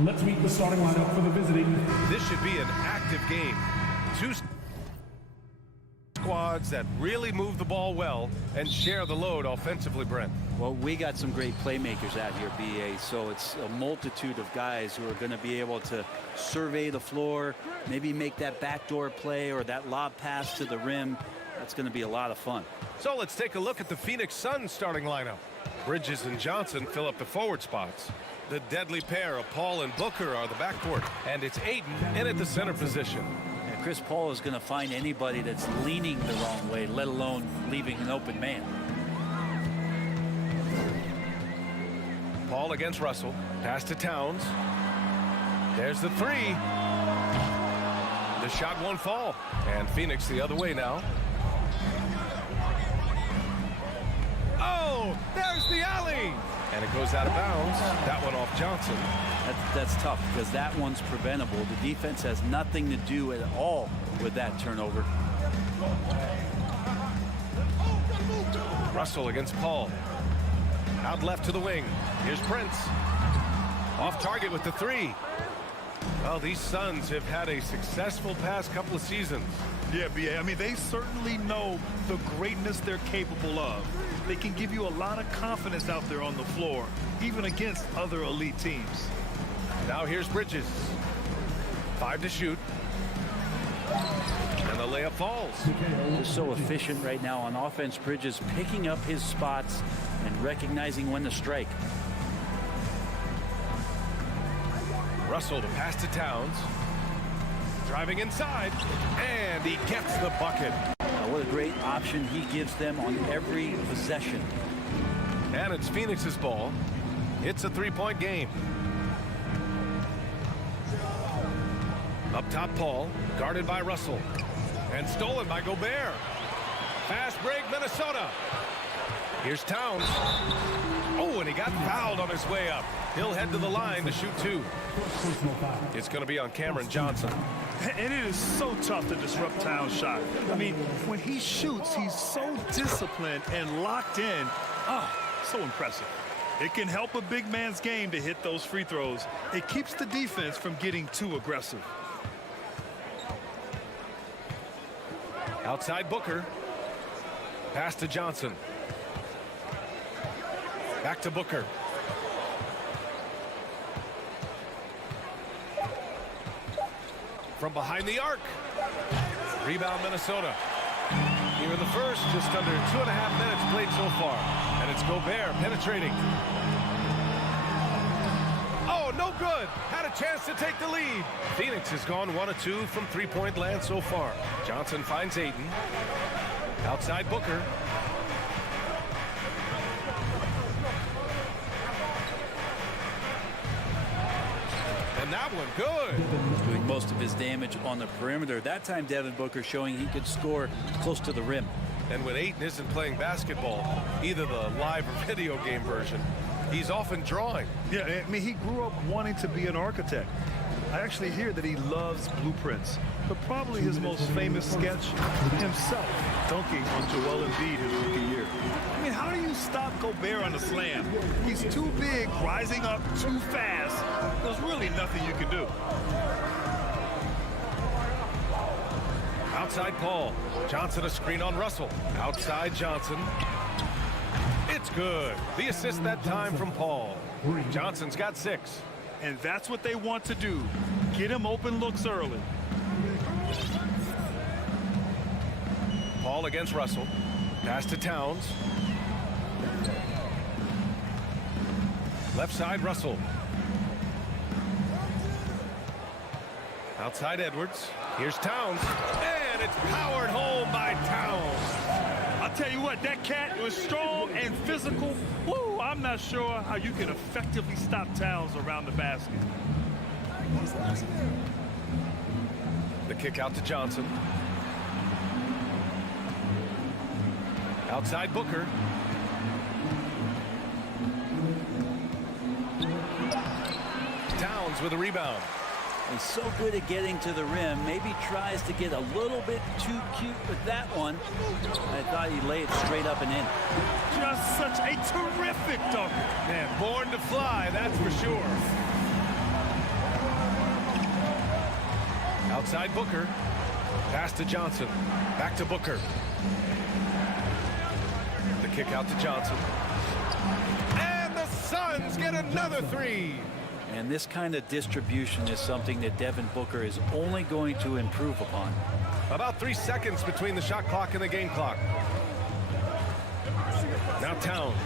Let's meet the starting lineup for the visiting. This should be an active game. Two squads that really move the ball well and share the load offensively, Brent. Well, we got some great playmakers out here, BA, so it's a multitude of guys who are going to be able to survey the floor, maybe make that backdoor play or that lob pass to the rim. That's going to be a lot of fun. So let's take a look at the Phoenix Suns starting lineup. Bridges and Johnson fill up the forward spots. The deadly pair of Paul and Booker are the backcourt, and it's Aiden in at the center position. And Chris Paul is going to find anybody that's leaning the wrong way, let alone leaving an open man. Paul against Russell. Pass to Towns. There's the three. The shot won't fall. And Phoenix the other way now. Oh, there's the alley. And it goes out of bounds. That one off Johnson. That's tough because that one's preventable. The defense has nothing to do at all with that turnover. Russell against Paul. Out left to the wing. Here's Prince. Off target with the three. Well, these Suns have had a successful past couple of seasons. Yeah, BA. I mean, they certainly know the greatness they're capable of. They can give you a lot of confidence out there on the floor, even against other elite teams. Now here's Bridges. 5 to shoot. And the layup falls. They're so efficient right now on offense. Bridges picking up his spots and recognizing when to strike. Russell to pass to Towns. Driving inside. And he gets the bucket. What a great option he gives them on every possession. And it's Phoenix's ball. It's a three-point game. Up top, Paul, guarded by Russell. And stolen by Gobert. Fast break, Minnesota. Here's Towns. Oh, and he got fouled on his way up. He'll head to the line to shoot two. It's going to be on Cameron Johnson. And it is so tough to disrupt Towns' shot. I mean, when he shoots, he's so disciplined and locked in. So impressive. It can help a big man's game to hit those free throws. It keeps the defense from getting too aggressive. Outside Booker. Pass to Johnson. Back to Booker. From behind the arc. Rebound Minnesota. Here in the first, just under 2.5 minutes played so far. And it's Gobert penetrating. Oh, no good. Had a chance to take the lead. Phoenix has gone 1 of 2 from three-point land so far. Johnson finds Aiden. Outside Booker. And that one good. Doing most of his damage on the perimeter. That time Devin Booker showing he could score close to the rim. And when Aiden isn't playing basketball, either the live or video game version, he's often drawing. Yeah, I mean, he grew up wanting to be an architect. I actually hear that he loves blueprints. But probably his most famous sketch, himself dunking on Joel Embiid his rookie year. I mean, how do you stop Gobert on a slam? He's too big, rising up too fast. There's really nothing you can do. Outside Paul. Johnson a screen on Russell. Outside Johnson. It's good. The assist that time from Paul. Johnson's got 6. And that's what they want to do. Get him open looks early. Paul against Russell. Pass to Towns. Left side Russell. Outside Edwards. Here's Towns. And it's powered home by Towns. I'll tell you what, that cat was strong and physical. Woo, I'm not sure how you can effectively stop Towns around the basket. The kick out to Johnson. Outside Booker. Towns with a rebound. And so good at getting to the rim. Maybe tries to get a little bit too cute with that one. I thought he'd lay it straight up and in. Just such a terrific dunker. Man, born to fly, that's for sure. Outside Booker. Pass to Johnson. Back to Booker. The kick out to Johnson. And the Suns get another three. And this kind of distribution is something that Devin Booker is only going to improve upon. About 3 seconds between the shot clock and the game clock. Now Towns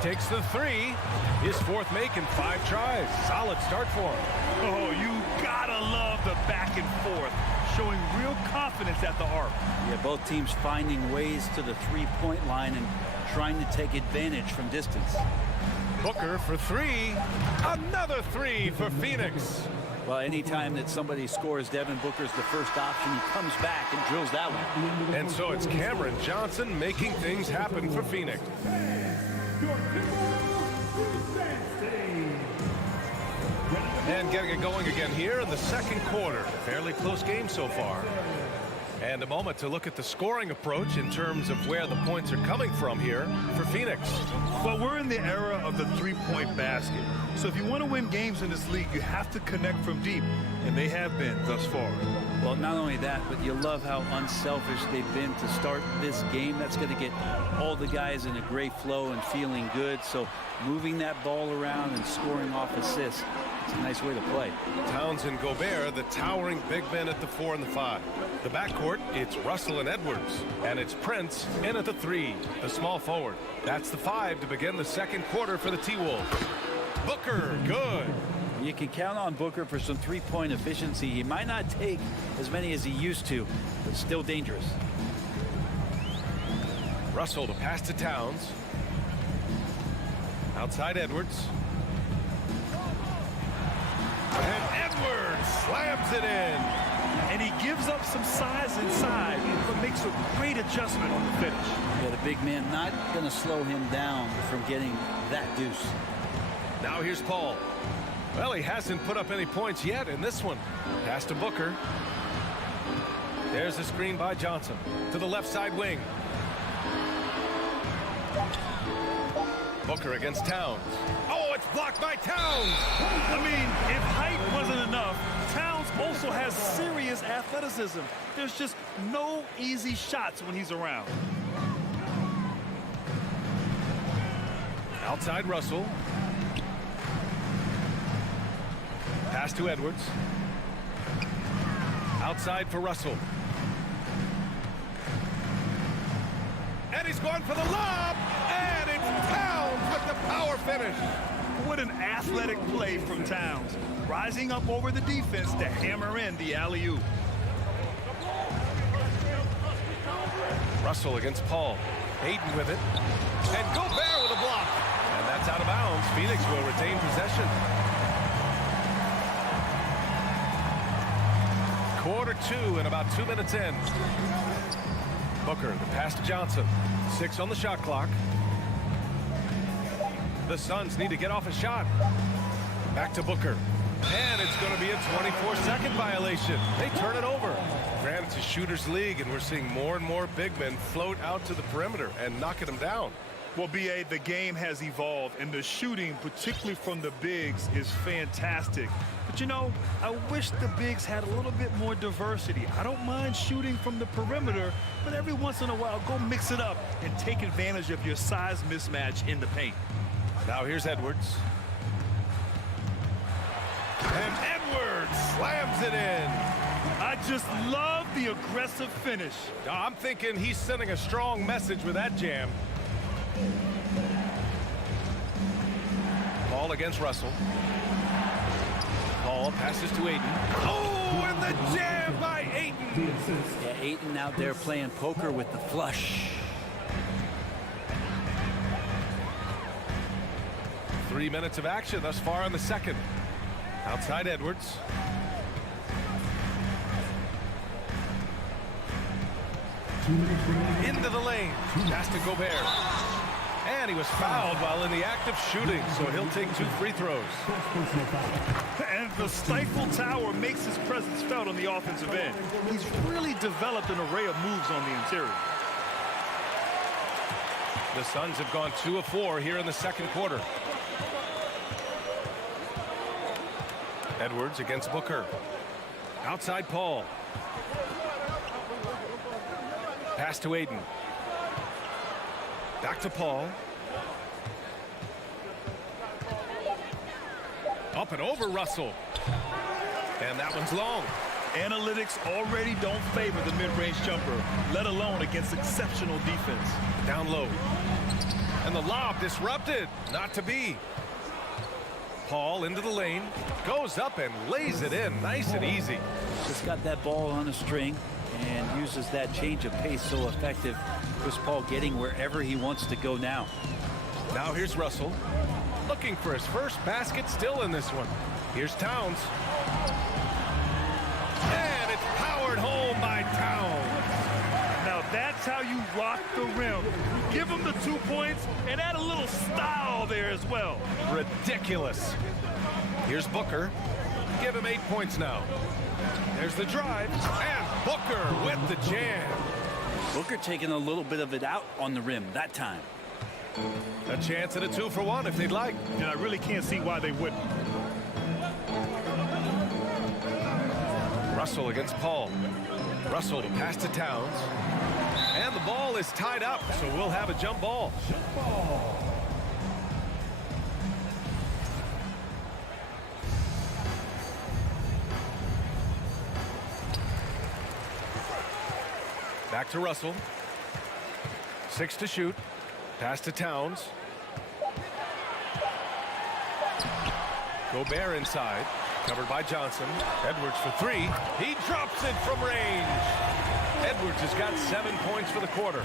takes the three. His fourth make in 5 tries. Solid start for him. Oh, you gotta love the back and forth, showing real confidence at the arc. Yeah, both teams finding ways to the three-point line and trying to take advantage from distance. Booker for three. Another three for Phoenix. Well, anytime that somebody scores, Devin Booker's the first option. He comes back and drills that one. And so it's Cameron Johnson making things happen for Phoenix. And getting it going again here in the second quarter. Fairly close game so far. And a moment to look at the scoring approach in terms of where the points are coming from here for Phoenix. Well, we're in the era of the three-point basket. So if you want to win games in this league, you have to connect from deep. And they have been thus far. Well, not only that, but you love how unselfish they've been to start this game. That's going to get all the guys in a great flow and feeling good. So moving that ball around and scoring off assists, it's a nice way to play. Towns and Gobert, the towering big men at the 4 and the 5. The backcourt, it's Russell and Edwards. And it's Prince in at the 3, the small forward. That's the 5 to begin the second quarter for the T-Wolves. Booker, good. You can count on Booker for some three-point efficiency. He might not take as many as he used to, but still dangerous. Russell to pass to Towns. Outside Edwards. And Edwards slams it in. And he gives up some size inside, but makes a great adjustment on the finish. Yeah, the big man not going to slow him down from getting that deuce. Now here's Paul. Well, he hasn't put up any points yet in this one. Pass to Booker. There's the screen by Johnson to the left side wing. Booker against Towns. Oh, it's blocked by Towns. I mean, if height wasn't enough, Towns also has serious athleticism. There's just no easy shots when he's around. Outside Russell. Pass to Edwards. Outside for Russell. And he's going for the lob. And it's Towns with the power finish. What an athletic play from Towns. Rising up over the defense to hammer in the alley-oop. Russell against Paul. Hayden with it. And Gobert with a block. And that's out of bounds. Phoenix will retain possession. Quarter 2 and about 2 minutes in. Booker, the pass to Johnson. 6 on the shot clock. The Suns need to get off a shot. Back to Booker. And it's going to be a 24-second violation. They turn it over. Granted, it's a shooter's league, and we're seeing more and more big men float out to the perimeter and knocking them down. Well, B.A., the game has evolved, and the shooting, particularly from the bigs, is fantastic. But, you know, I wish the bigs had a little bit more diversity. I don't mind shooting from the perimeter, but every once in a while, go mix it up and take advantage of your size mismatch in the paint. Now here's Edwards. And Edwards slams it in. I just love the aggressive finish. I'm thinking he's sending a strong message with that jam. Paul against Russell. Paul passes to Ayton. Oh, and the jam by Ayton. Yeah, Ayton out there playing poker with the flush. 3 minutes of action thus far in the second. Outside Edwards. Into the lane. Pass to Gobert. And he was fouled while in the act of shooting, so he'll take 2 free throws. And the Stifle Tower makes his presence felt on the offensive end. He's really developed an array of moves on the interior. The Suns have gone 2 of 4 here in the second quarter. Edwards against Booker. Outside Paul. Pass to Aiden. Back to Paul. Up and over Russell. And that one's long. Analytics already don't favor the mid-range jumper, let alone against exceptional defense. Down low. And the lob disrupted. Not to be. Paul into the lane. Goes up and lays it in. Nice and easy. Just got that ball on a string and uses that change of pace so effective. Chris Paul getting wherever he wants to go now. Now here's Russell. Looking for his first basket still in this one. Here's Towns. And it's powered home by Towns. Now that's how you rock the rim. Give him the 2 points and add a little style there as well. Ridiculous. Here's Booker. Give him 8 points now. There's the drive. And Booker with the jam. Booker taking a little bit of it out on the rim that time. A chance at a 2-for-1 if they'd like. And I really can't see why they wouldn't. Russell against Paul. Russell to pass to Towns. And the ball is tied up, so we'll have a jump ball. Back to Russell. 6 to shoot. Pass to Towns. Gobert inside. Covered by Johnson. Edwards for 3. He drops it from range. Edwards has got 7 points for the quarter.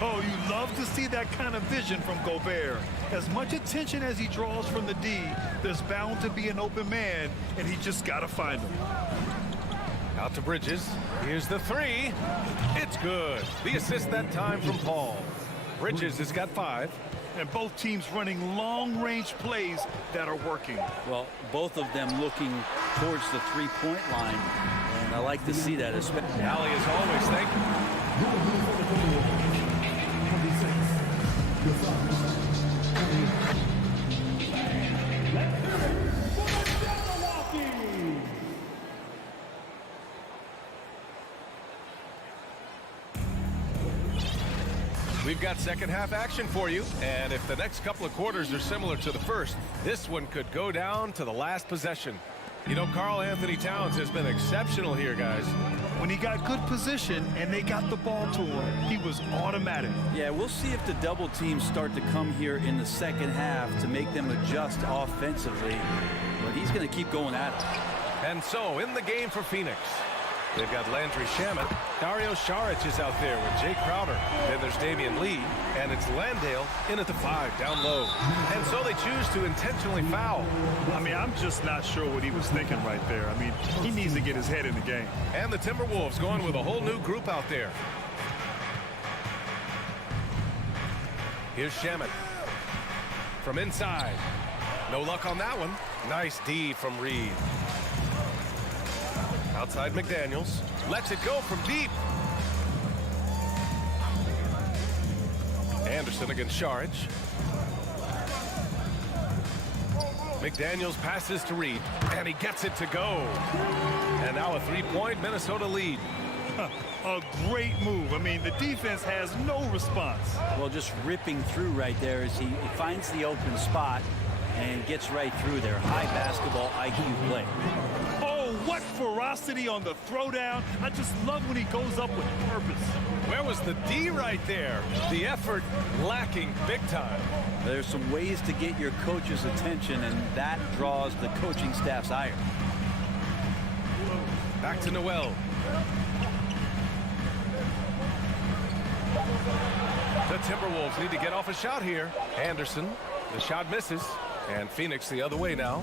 Oh, you love to see that kind of vision from Gobert. As much attention as he draws from the D, there's bound to be an open man, and he just got to find him. Out to Bridges. Here's the 3. It's good. The assist that time from Paul. Bridges has got 5. And both teams running long-range plays that are working. Well, both of them looking towards the three-point line, and I like to see that. Allie, as always, thank We've got second half action for you, and if the next couple of quarters are similar to the first, this one could go down to the last possession. You know, Karl Anthony Towns has been exceptional here, guys. When he got good position and they got the ball to him, he was automatic. Yeah, we'll see if the double teams start to come here in the second half to make them adjust offensively, but he's going to keep going at it. And so, in the game for Phoenix, they've got Landry Shamet. Dario Saric is out there with Jake Crowder. Then there's Damian Lee. And it's Landale in at the 5, down low. And so they choose to intentionally foul. I mean, I'm just not sure what he was thinking right there. I mean, he needs to get his head in the game. And the Timberwolves going with a whole new group out there. Here's Shamet. From inside. No luck on that one. Nice D from Reed. Outside McDaniels. Lets it go from deep. Anderson against Saric. McDaniels passes to Reed. And he gets it to go. And now a 3-point Minnesota lead. A great move. I mean, the defense has no response. Well, just ripping through right there as he finds the open spot and gets right through there. High basketball IQ play. What ferocity on the throwdown. I just love when he goes up with purpose. Where was the D right there? The effort lacking big time. There's some ways to get your coach's attention, and that draws the coaching staff's ire. Back to Noel. The Timberwolves need to get off a shot here. Anderson, the shot misses. And Phoenix the other way now.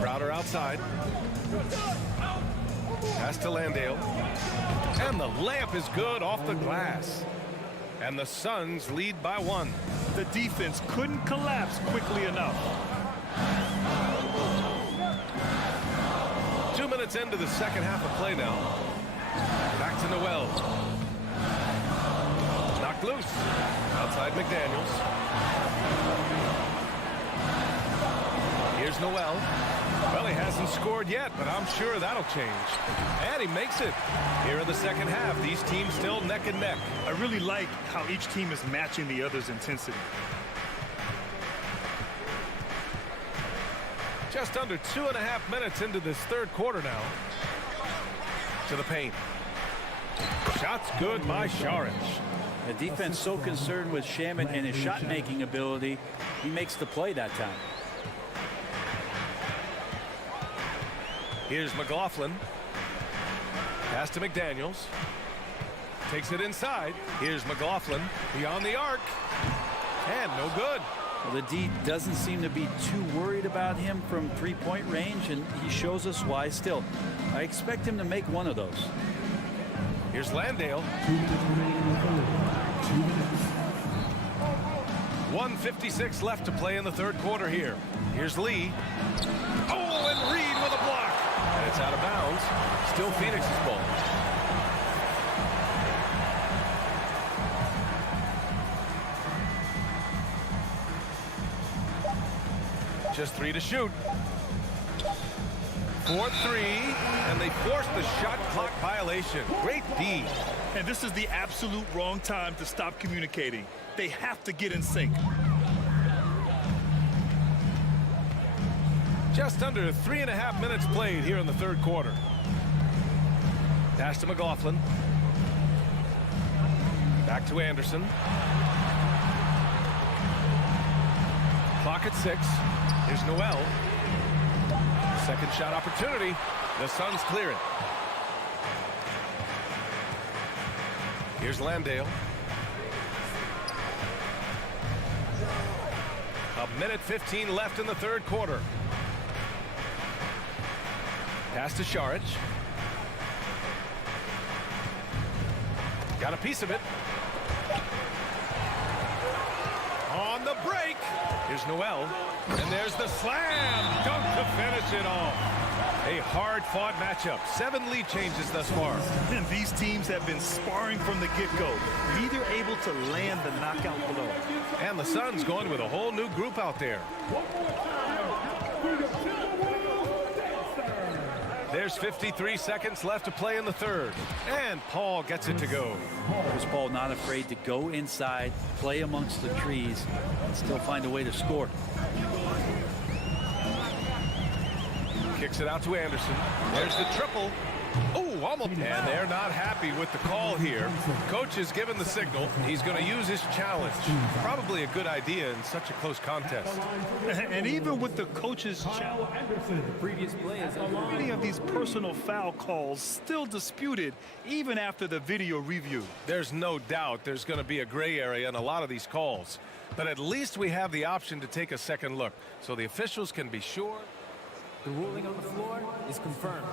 Crowder outside. Pass to Landale. And the layup is good off the glass. And the Suns lead by 1. The defense couldn't collapse quickly enough. 2 minutes into the second half of play now. Back to Noel. Knocked loose. Outside McDaniels. Here's Noel. Well, he hasn't scored yet, but I'm sure that'll change. And he makes it. Here in the second half, these teams still neck and neck. I really like how each team is matching the other's intensity. Just under 2.5 minutes into this third quarter now. To the paint. Shot's good by Sharic. The defense so concerned with Shaman and his shot-making ability, he makes the play that time. Here's McLaughlin. Pass to McDaniels. Takes it inside. Here's McLaughlin beyond the arc. And no good. Well, the D doesn't seem to be too worried about him from three-point range, and he shows us why still. I expect him to make one of those. Here's Landale. 2 minutes remaining in the third. 2 minutes. 1:56 left to play in the third quarter here. Here's Lee. Oh, and Reed with a block. And it's out of bounds. Still Phoenix's ball. Just 3 to shoot. 4-3, and they forced the shot clock violation. Great D. And this is the absolute wrong time to stop communicating. They have to get in sync. Just under 3.5 minutes played here in the third quarter. Pass to McLaughlin. Back to Anderson. Clock at 6. Here's Noel. Second shot opportunity. The Suns clear it. Here's Landale. 1:15 left in the third quarter. Pass to Sharic. Got a piece of it. On the break. Here's Noel. And there's the slam. Dunk to finish it off. A hard-fought matchup. 7 lead changes thus far. And these teams have been sparring from the get-go. Neither able to land the knockout blow. And the Suns going with a whole new group out there. There's 53 seconds left to play in the third. And Paul gets it to go. Chris Paul not afraid to go inside, play amongst the trees, and still find a way to score. Kicks it out to Anderson. There's the triple. Oh, almost. And they're not happy with the call here. Coach has given the signal. He's going to use his challenge. Probably a good idea in such a close contest. And even with the coach's challenge, many of these personal foul calls still disputed even after the video review. There's no doubt there's going to be a gray area in a lot of these calls. But at least we have the option to take a second look so the officials can be sure. The ruling on the floor is confirmed.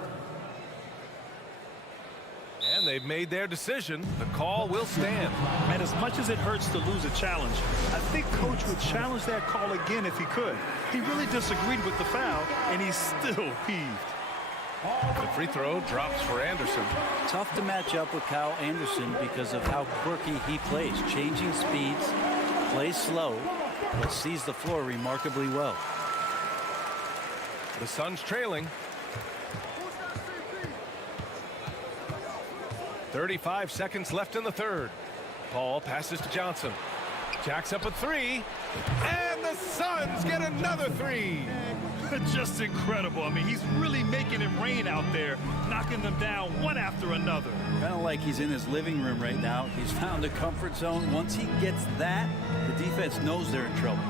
And they've made their decision. The call will stand. And as much as it hurts to lose a challenge, I think Coach would challenge that call again if he could. He really disagreed with the foul, and he's still peeved. The free throw drops for Anderson. Tough to match up with Kyle Anderson because of how quirky he plays. Changing speeds, plays slow, but sees the floor remarkably well. The Suns trailing. 35 seconds left in the third. Paul passes to Johnson. Jacks up a 3. And the Suns get another 3. Just incredible. I mean, he's really making it rain out there, knocking them down one after another. Kind of like he's in his living room right now. He's found a comfort zone. Once he gets that, the defense knows they're in trouble.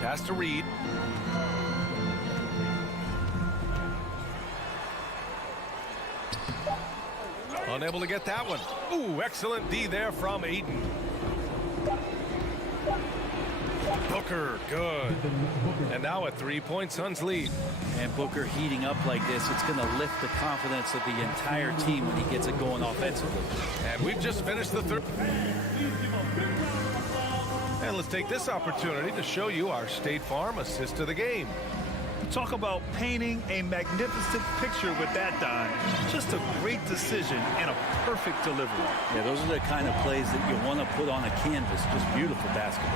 Pass to Reed. Unable to get that one. Ooh, excellent D there from Ayton. Booker, good. And now a 3-point Suns lead. And Booker heating up like this, it's going to lift the confidence of the entire team when he gets it going offensively. And we've just finished the third. And let's take this opportunity to show you our State Farm assist to the game. Talk about painting a magnificent picture with that dime. Just a great decision and a perfect delivery. Yeah, those are the kind of plays that you want to put on a canvas. Just beautiful basketball.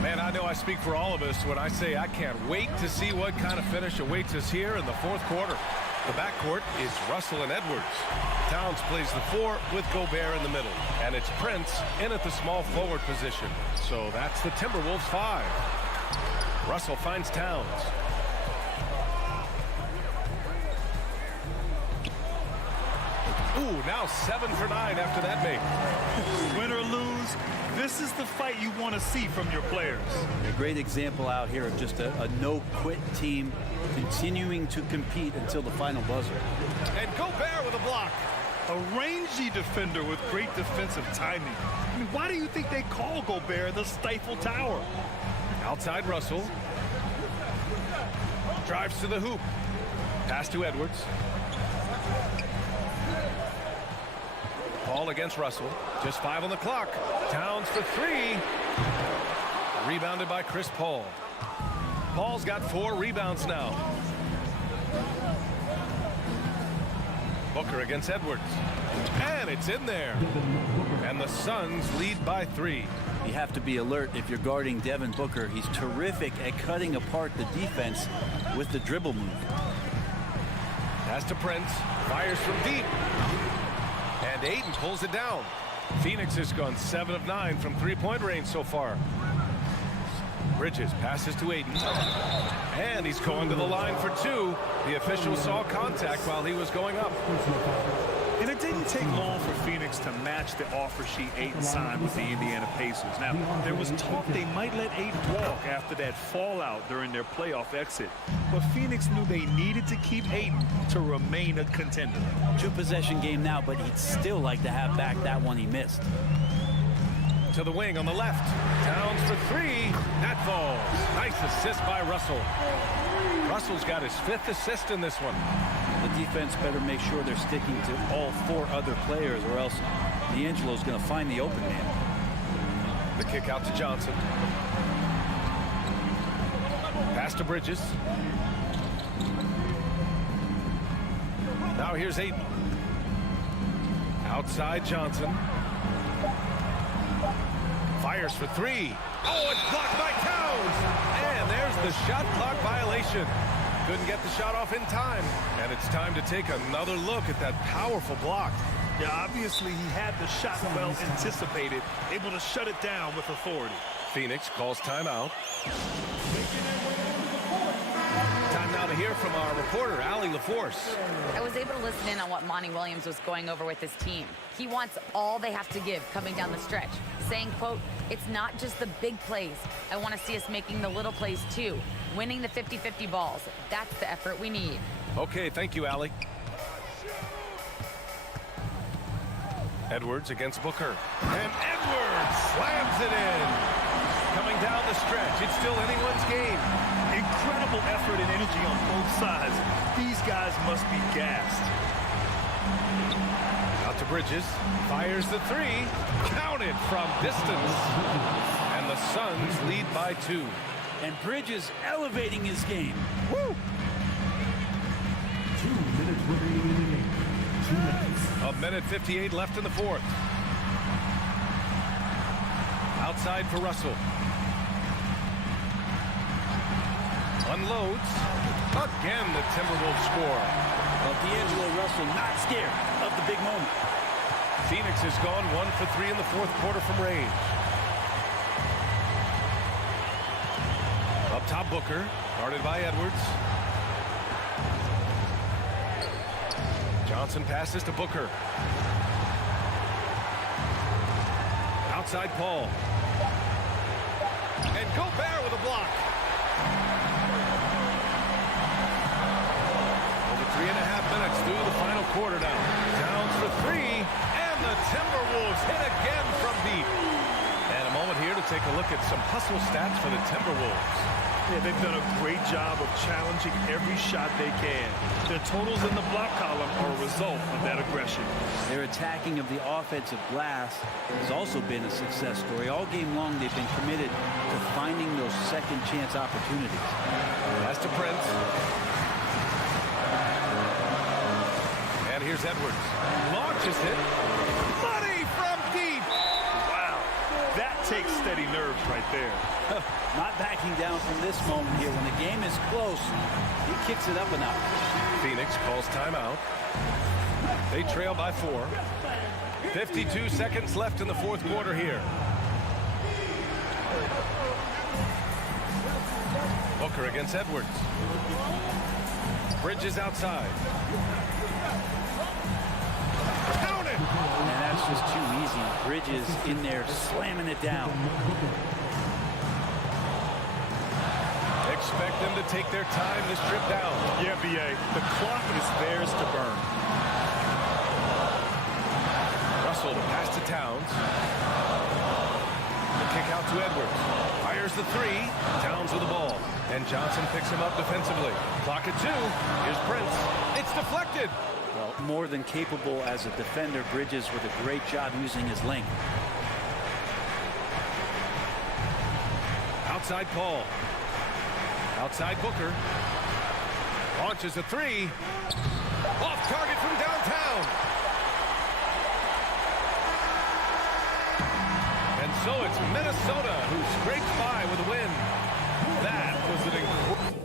Man, I know I speak for all of us when I say I can't wait to see what kind of finish awaits us here in the fourth quarter. The backcourt is Russell and Edwards. Towns plays the 4 with Gobert in the middle. And it's Prince in at the small forward position. So that's the Timberwolves 5. Russell finds Towns. Ooh, now 7 for 9 after that make. Win or lose, this is the fight you want to see from your players. A great example out here of just a no-quit team continuing to compete until the final buzzer. And Gobert with a block. A rangy defender with great defensive timing. I mean, why do you think they call Gobert the Stifle Tower? Outside Russell. Drives to the hoop. Pass to Edwards. Ball against Russell. Just 5 on the clock. Towns for 3. Rebounded by Chris Paul. Paul's got 4 rebounds now. Booker against Edwards. And it's in there. And the Suns lead by 3. You have to be alert if you're guarding Devin Booker. He's terrific at cutting apart the defense with the dribble move. Pass to Prince. Fires from deep. And Ayton pulls it down. Phoenix has gone 7 of 9 from three-point range so far. Bridges passes to Ayton. And he's going to the line for 2. The official saw contact while he was going up. And it didn't take long for Phoenix to match the offer sheet Ayton signed with the Indiana Pacers. Now, there was talk they might let Ayton walk after that fallout during their playoff exit. But Phoenix knew they needed to keep Ayton to remain a contender. 2-possession game now, but he'd still like to have back that one he missed. To the wing on the left. Towns for 3. That falls. Nice assist by Russell. Russell's got his 5th assist in this one. The defense better make sure they're sticking to all 4 other players, or else D'Angelo's going to find the open man. The kick out to Johnson. Pass to Bridges. Now here's Ayton. Outside Johnson. Fires for 3. Oh, it's blocked by Towns. And there's the shot clock violation. Couldn't get the shot off in time. And it's time to take another look at that powerful block. Yeah, obviously he had the shot well anticipated, able to shut it down with authority. Phoenix calls timeout. Time now to hear from our reporter, Allie LaForce. I was able to listen in on what Monty Williams was going over with his team. He wants all they have to give coming down the stretch, saying, quote, "It's not just the big plays. I want to see us making the little plays too, winning the 50-50 balls. That's the effort we need." Okay, thank you, Allie. Edwards against Booker. And Edwards slams it in. Coming down the stretch, it's still anyone's game. Incredible effort and energy on both sides. These guys must be gassed. Out to Bridges. Fires the 3. Counted from distance. And the Suns lead by 2. And Bridges elevating his game. Woo! 2 minutes remaining in the game. 2 minutes. A minute 58 left in the fourth. Outside for Russell. Unloads. Again, the Timberwolves score. Well, D'Angelo Russell not scared of the big moment. Phoenix has gone 1 for 3 in the fourth quarter from range. Up top, Booker, guarded by Edwards. Johnson passes to Booker. Outside Paul. And Gobert with a block. Over 3.5 minutes through the final quarter now. Towns for 3, and the Timberwolves hit again from deep. And a moment here to take a look at some hustle stats for the Timberwolves. Yeah, they've done a great job of challenging every shot they can. Their totals in the block column are a result of that aggression. Their attacking of the offensive glass has also been a success story. All game long, they've been committed to finding those second chance opportunities. Pass to Prince. And here's Edwards. Launches it. Money from deep. Wow. That takes steady nerves right there. Not backing down from this moment here. When the game is close, he kicks it up a notch. Phoenix calls timeout. They trail by 4. 52 seconds left in the fourth quarter here. Booker against Edwards. Bridges outside. Count it! And that's just too easy. Bridges in there slamming it down. Expect them to take their time this trip down. Yeah, B.A., the clock is theirs to burn. Russell to pass to Towns. The kick out to Edwards. Fires the 3. Towns with the ball. And Johnson picks him up defensively. Clock at 2. Here's Prince. It's deflected. Well, more than capable as a defender. Bridges with a great job using his length. Outside Paul. Outside Booker. Launches a 3. Off target from downtown. And so it's Minnesota who scrapes by with a win. That was an incredible.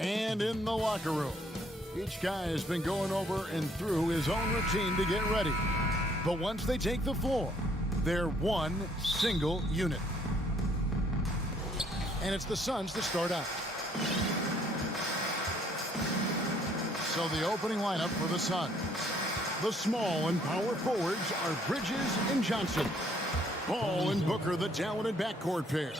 And in the locker room, each guy has been going over and through his own routine to get ready. But once they take the floor, they're one single unit. And it's the Suns to start out. So the opening lineup for the Suns. The small and power forwards are Bridges and Johnson. Ball and Booker, the talented backcourt pair.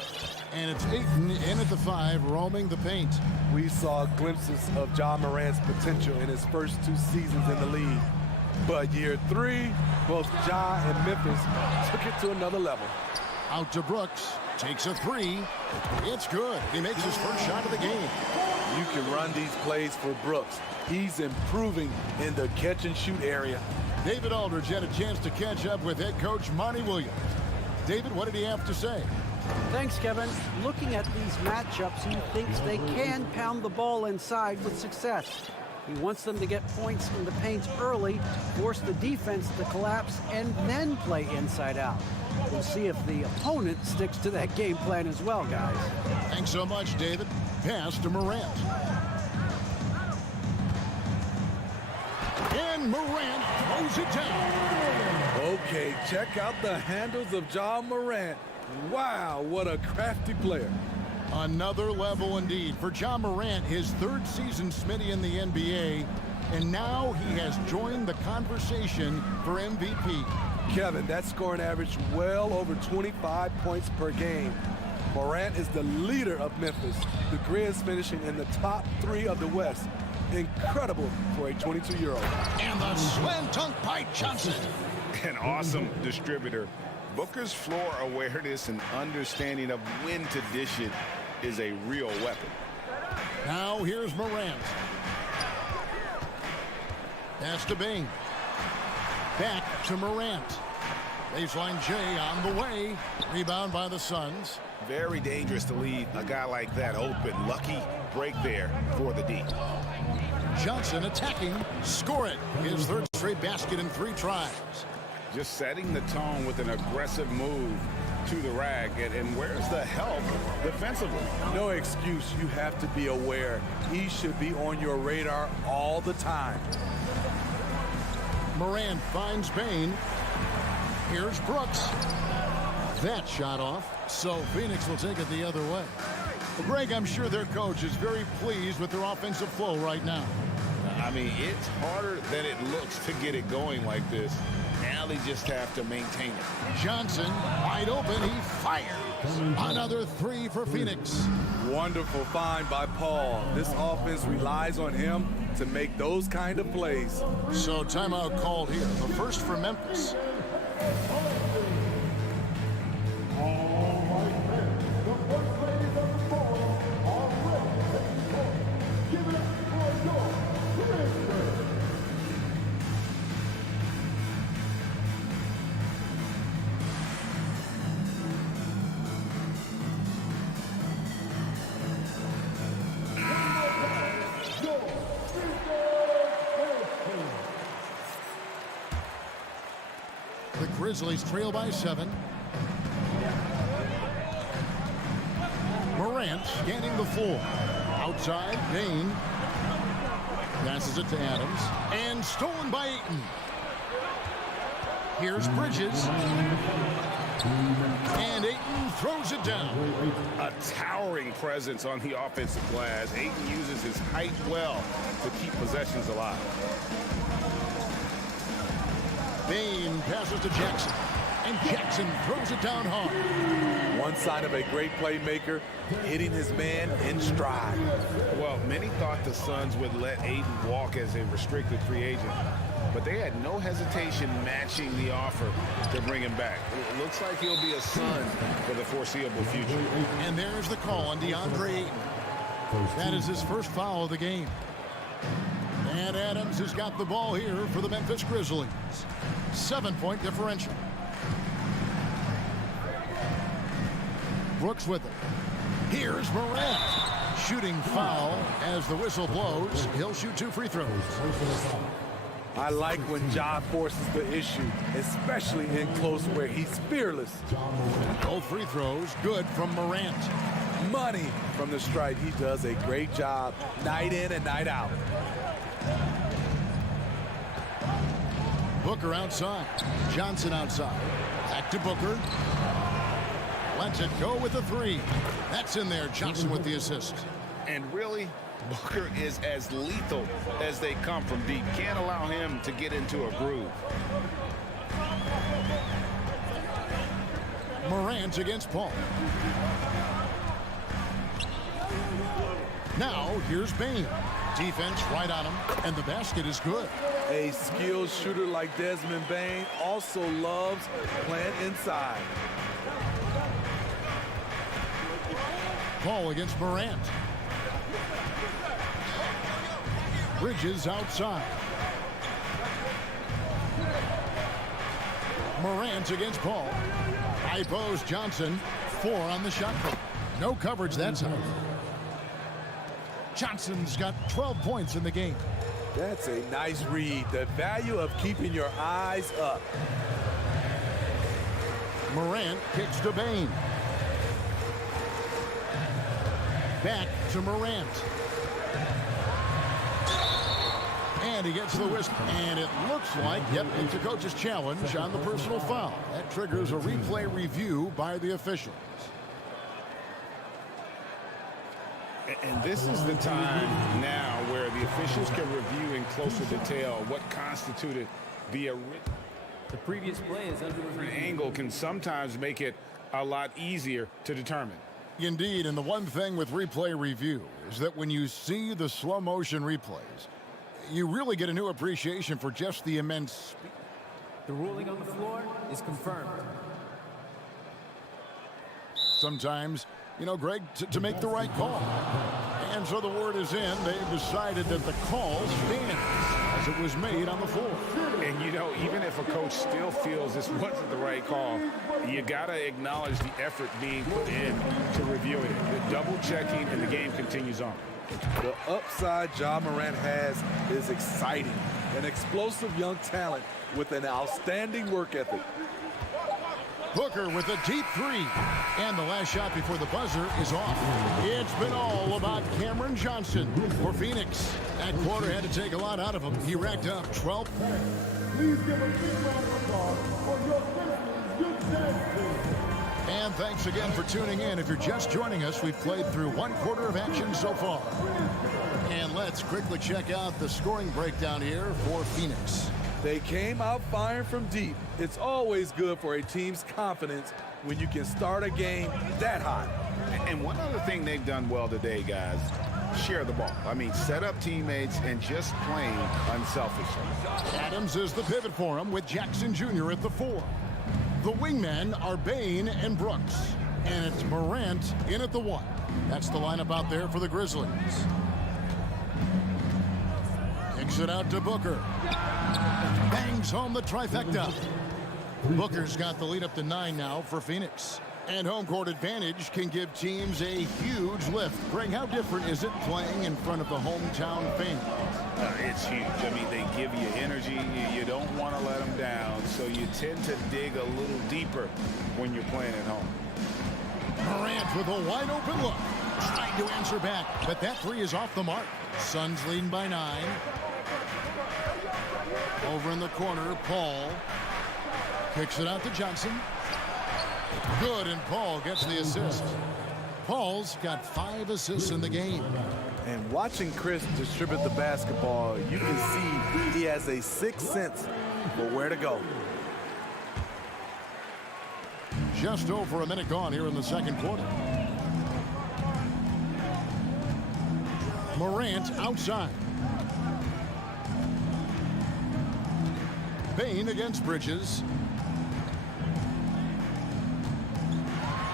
And it's Ayton in at the 5, roaming the paint. We saw glimpses of Ja Morant's potential in his first 2 seasons in the league. But year 3, both Ja and Memphis took it to another level. Out to Brooks, takes a 3. It's good. He makes his first shot of the game. You can run these plays for Brooks. He's improving in the catch-and-shoot area. David Aldridge had a chance to catch up with head coach Monty Williams. David, what did he have to say? Thanks, Kevin. Looking at these matchups, he thinks they can pound the ball inside with success. He wants them to get points in the paint early, force the defense to collapse, and then play inside out. We'll see if the opponent sticks to that game plan as well, guys. Thanks so much, David. Pass to Morant. And Morant throws it down. Okay, check out the handles of Ja Morant. Wow, what a crafty player. Another level indeed for Ja Morant, his 3rd season, Smitty, in the NBA. And now he has joined the conversation for MVP. Kevin, that scoring average well over 25 points per game. Morant is the leader of Memphis. The Grizz finishing in the top 3 of the West. Incredible for a 22-year-old. And the slam dunk by Johnson. An awesome distributor. Booker's floor awareness and understanding of when to dish it is a real weapon. Now here's Morant. Pass to Bing. Back to Morant. Baseline J on the way. Rebound by the Suns. Very dangerous to leave a guy like that open. Lucky break there for the D. Johnson attacking. Score it. His 3rd straight basket in 3 tries. Just setting the tone with an aggressive move to the rack. And where's the help defensively? No excuse. You have to be aware. He should be on your radar all the time. Morant finds Bain. Here's Brooks. That shot off. So Phoenix will take it the other way. Well, Greg, I'm sure their coach is very pleased with their offensive flow right now. I mean, it's harder than it looks to get it going like this. Now they just have to maintain it. Johnson, wide open, he fires. Another 3 for Phoenix. Wonderful find by Paul. This offense relies on him to make those kind of plays. So timeout called here. The first for Memphis. The Grizzlies trail by 7. Morant scanning the floor. Outside, Bain. Passes it to Adams. And stolen by Ayton. Here's Bridges. And Ayton throws it down. A towering presence on the offensive glass. Ayton uses his height well to keep possessions alive. Bain passes to Jackson. And Jackson throws it down hard. One sign of a great playmaker, hitting his man in stride. Well, many thought the Suns would let Ayton walk as a restricted free agent, but they had no hesitation matching the offer to bring him back. It looks like he'll be a Sun for the foreseeable future. And there's the call on DeAndre Ayton. That is his first foul of the game. And Adams has got the ball here for the Memphis Grizzlies. 7-point differential. Brooks with it. Here's Morant. Shooting foul as the whistle blows. He'll shoot 2 free throws. I like when Ja forces the issue, especially in close where he's fearless. Both free throws good from Morant. money from the stripe. He does a great job night in and night out. Booker outside. Johnson outside. Back to Booker. Lets it go with a three. That's in there. Johnson with the assist. And really, Booker is as lethal as they come from deep. Can't allow him to get into a groove. Morant against Paul. Now, here's Bane. Defense right on him, and the basket is good. A skilled shooter like Desmond Bane also loves playing inside. Paul against Morant. Bridges outside. Morant against Paul. High post Johnson. 4 on the shot clock. No coverage that time. Johnson's got 12 points in the game. That's a nice read. The value of keeping your eyes up. Morant kicks to Bane. Back to Morant. And he gets the whisk. And it looks like, yep, it's a coach's challenge on the personal foul. That triggers a replay review by the officials. And this is the time now where the officials can review in closer detail what constituted the previous play is under review. angle can sometimes make it a lot easier to determine. Indeed, and the one thing with replay review is that when you see the slow motion replays, you really get a new appreciation for just the immense speed. The ruling on the floor is confirmed. Sometimes, you know, Greg, to make the right call. And so the word is in. They've decided that the call stands as it was made on the floor. And, you know, even if a coach still feels this wasn't the right call, you got to acknowledge the effort being put in to reviewing it. The double checking, and the game continues on. The upside Ja Morant has is exciting. An explosive young talent with an outstanding work ethic. Booker with a deep three. And the last shot before the buzzer is off. It's been all about Cameron Johnson for Phoenix. That quarter had to take a lot out of him. He racked up 12 points. Please give a big round of applause for your And thanks again for tuning in. If you're just joining us, we've played through one quarter of action so far. And let's quickly check out the scoring breakdown here for Phoenix. They came out firing from deep. It's always good for a team's confidence when you can start a game that hot. And one other thing they've done well today, guys, share the ball. I mean, set up teammates and just playing unselfishly. Adams is the pivot for him with Jackson Jr. at the 4. The wingmen are Bane and Brooks. And it's Morant in at the 1. That's the lineup out there for the Grizzlies. Kicks it out to Booker. Bangs home the trifecta. Booker's got the lead up to 9 now for Phoenix. And home court advantage can give teams a huge lift. Greg, how different is it playing in front of the hometown fans? It's huge. I mean, they give you energy. You don't want to let them down, so you tend to dig a little deeper when you're playing at home. Morant with a wide open look. Trying to answer back, but that 3 is off the mark. Suns leading by 9. Over in the corner, Paul kicks it out to Johnson. Good, and Paul gets the assist. Paul's got 5 assists in the game. And watching Chris distribute the basketball, you can see he has a sixth sense for where to go. Just over a minute gone here in the second quarter. Morant outside. Bane against Bridges.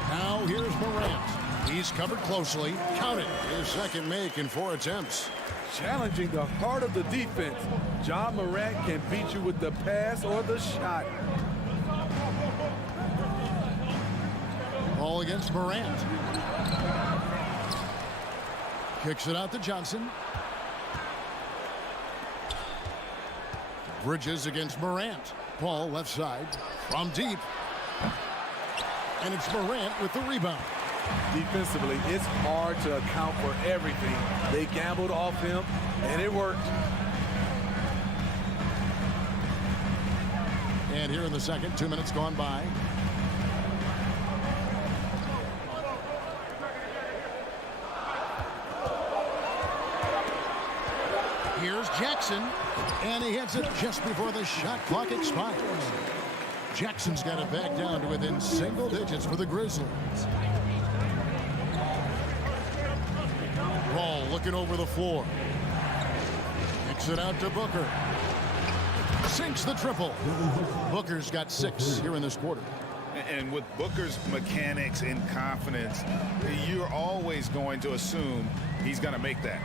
Now here's Morant. He's covered closely. Count it. His second make in 4 attempts. Challenging the heart of the defense. Ja Morant can beat you with the pass or the shot. Ball against Morant. Kicks it out to Johnson. Bridges against Morant. Paul left side from deep. And it's Morant with the rebound. Defensively, it's hard to account for everything. They gambled off him, and it worked. And here in the second, 2 minutes gone by. Here's Jackson, and he hits it just before the shot clock expires. Jackson's got it back down to within single digits for the Grizzlies. Ball looking over the floor. Kicks it out to Booker. Sinks the triple. Booker's got 6 here in this quarter. And with Booker's mechanics and confidence, you're always going to assume he's going to make that.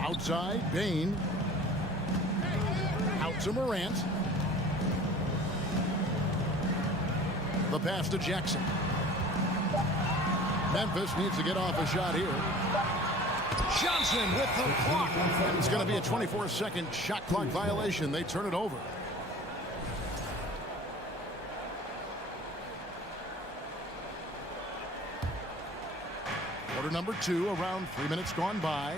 Outside, Bain. Out to Morant. The pass to Jackson. Memphis needs to get off a shot here. Johnson with the clock. And it's going to be a 24-second shot clock violation. They turn it over. Quarter number 2, around 3 minutes gone by.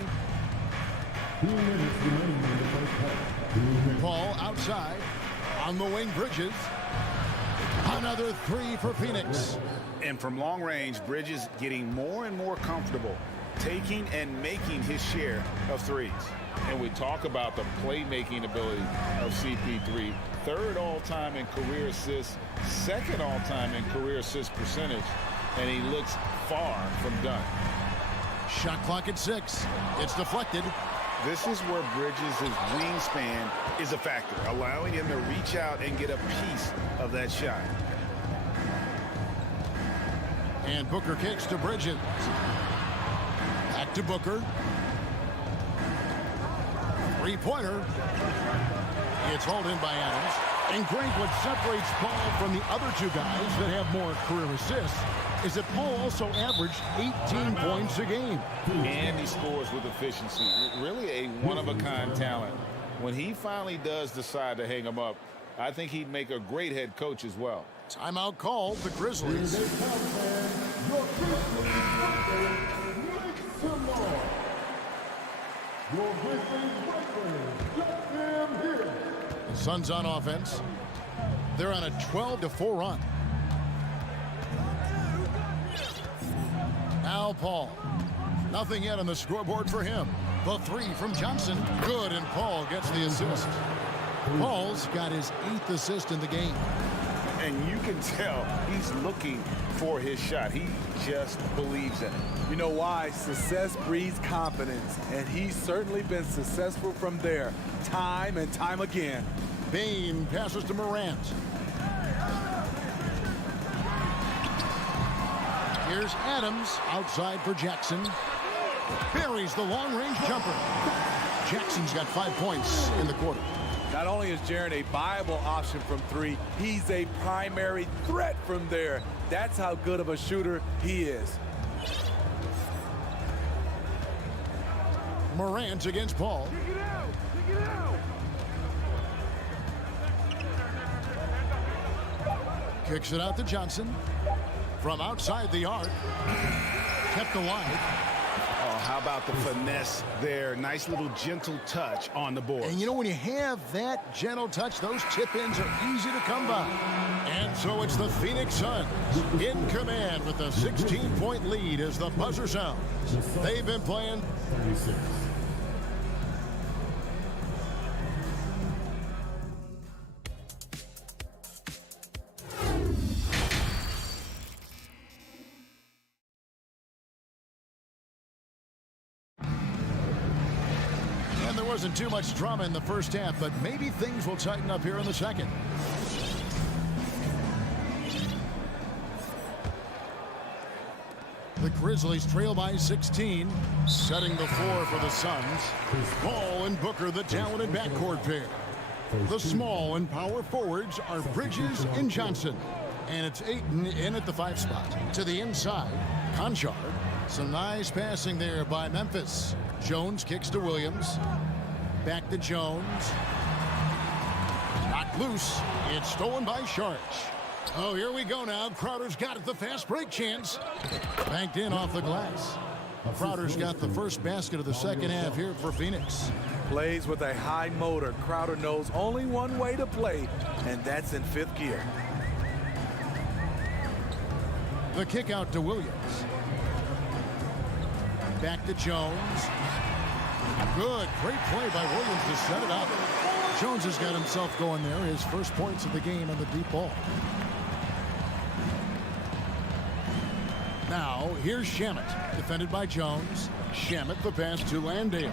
2 minutes remaining in the first half. Paul outside. On the wing, Bridges. Another 3 for Phoenix. And from long range, Bridges getting more and more comfortable taking and making his share of threes. And we talk about the playmaking ability of CP3. 3rd all-time in career assists, 2nd all-time in career assist percentage, and he looks far from done. Shot clock at 6. It's deflected. This is where Bridges' wingspan is a factor, allowing him to reach out and get a piece of that shot. And Booker kicks to Bridges. Back to Booker. 3-pointer. It's hauled in by Adams. And Greg, what separates Paul from the other 2 guys that have more career assists is that Paul also averaged 18 points a game. And he scores with efficiency. Really a one-of-a-kind talent. When he finally does decide to hang him up, I think he'd make a great head coach as well. Timeout called, the Grizzlies. The Suns on offense. They're on a 12-4 run. Now Paul. Nothing yet on the scoreboard for him. The 3 from Johnson. Good, and Paul gets the assist. Paul's got his 8th assist in the game. And you can tell he's looking for his shot. He just believes in it. You know why? Success breeds confidence, and he's certainly been successful from there, time and time again. Bain passes to Morant. Here's Adams outside for Jackson. Buries the long-range jumper. Jackson's got 5 points in the quarter. Not only is Jaren a viable option from 3, he's a primary threat from there. That's how good of a shooter he is. Morant against Paul. Dig it out. Dig it out. Kicks it out to Johnson. From outside the arc. Kept alive. Oh, how about the finesse there? Nice little gentle touch on the board. And you know, when you have that gentle touch, those tip-ins are easy to come by. And so it's the Phoenix Suns in command with a 16-point lead as the buzzer sounds. They've been playing 36. Wasn't too much drama in the first half, but maybe things will tighten up here in the second. The Grizzlies trail by 16, setting the floor for the Suns. Paul and Booker, the talented backcourt pair. The small and power forwards are Bridges and Johnson. And it's Ayton in at the 5 spot. To the inside, Conchard. Some nice passing there by Memphis. Jones kicks to Williams. Back to Jones. Knocked loose. It's stolen by Sharge. Oh, here we go now. Crowder's got it. The fast break chance. Banked in off the glass. Crowder's got the first basket of the second half here for Phoenix. Plays with a high motor. Crowder knows only one way to play, and that's in fifth gear. The kick out to Williams. Back to Jones. Good. Great play by Williams to set it up. Jones has got himself going there. His first points of the game on the deep ball. Now, here's Shamet. Defended by Jones. Shamet, the pass to Landale.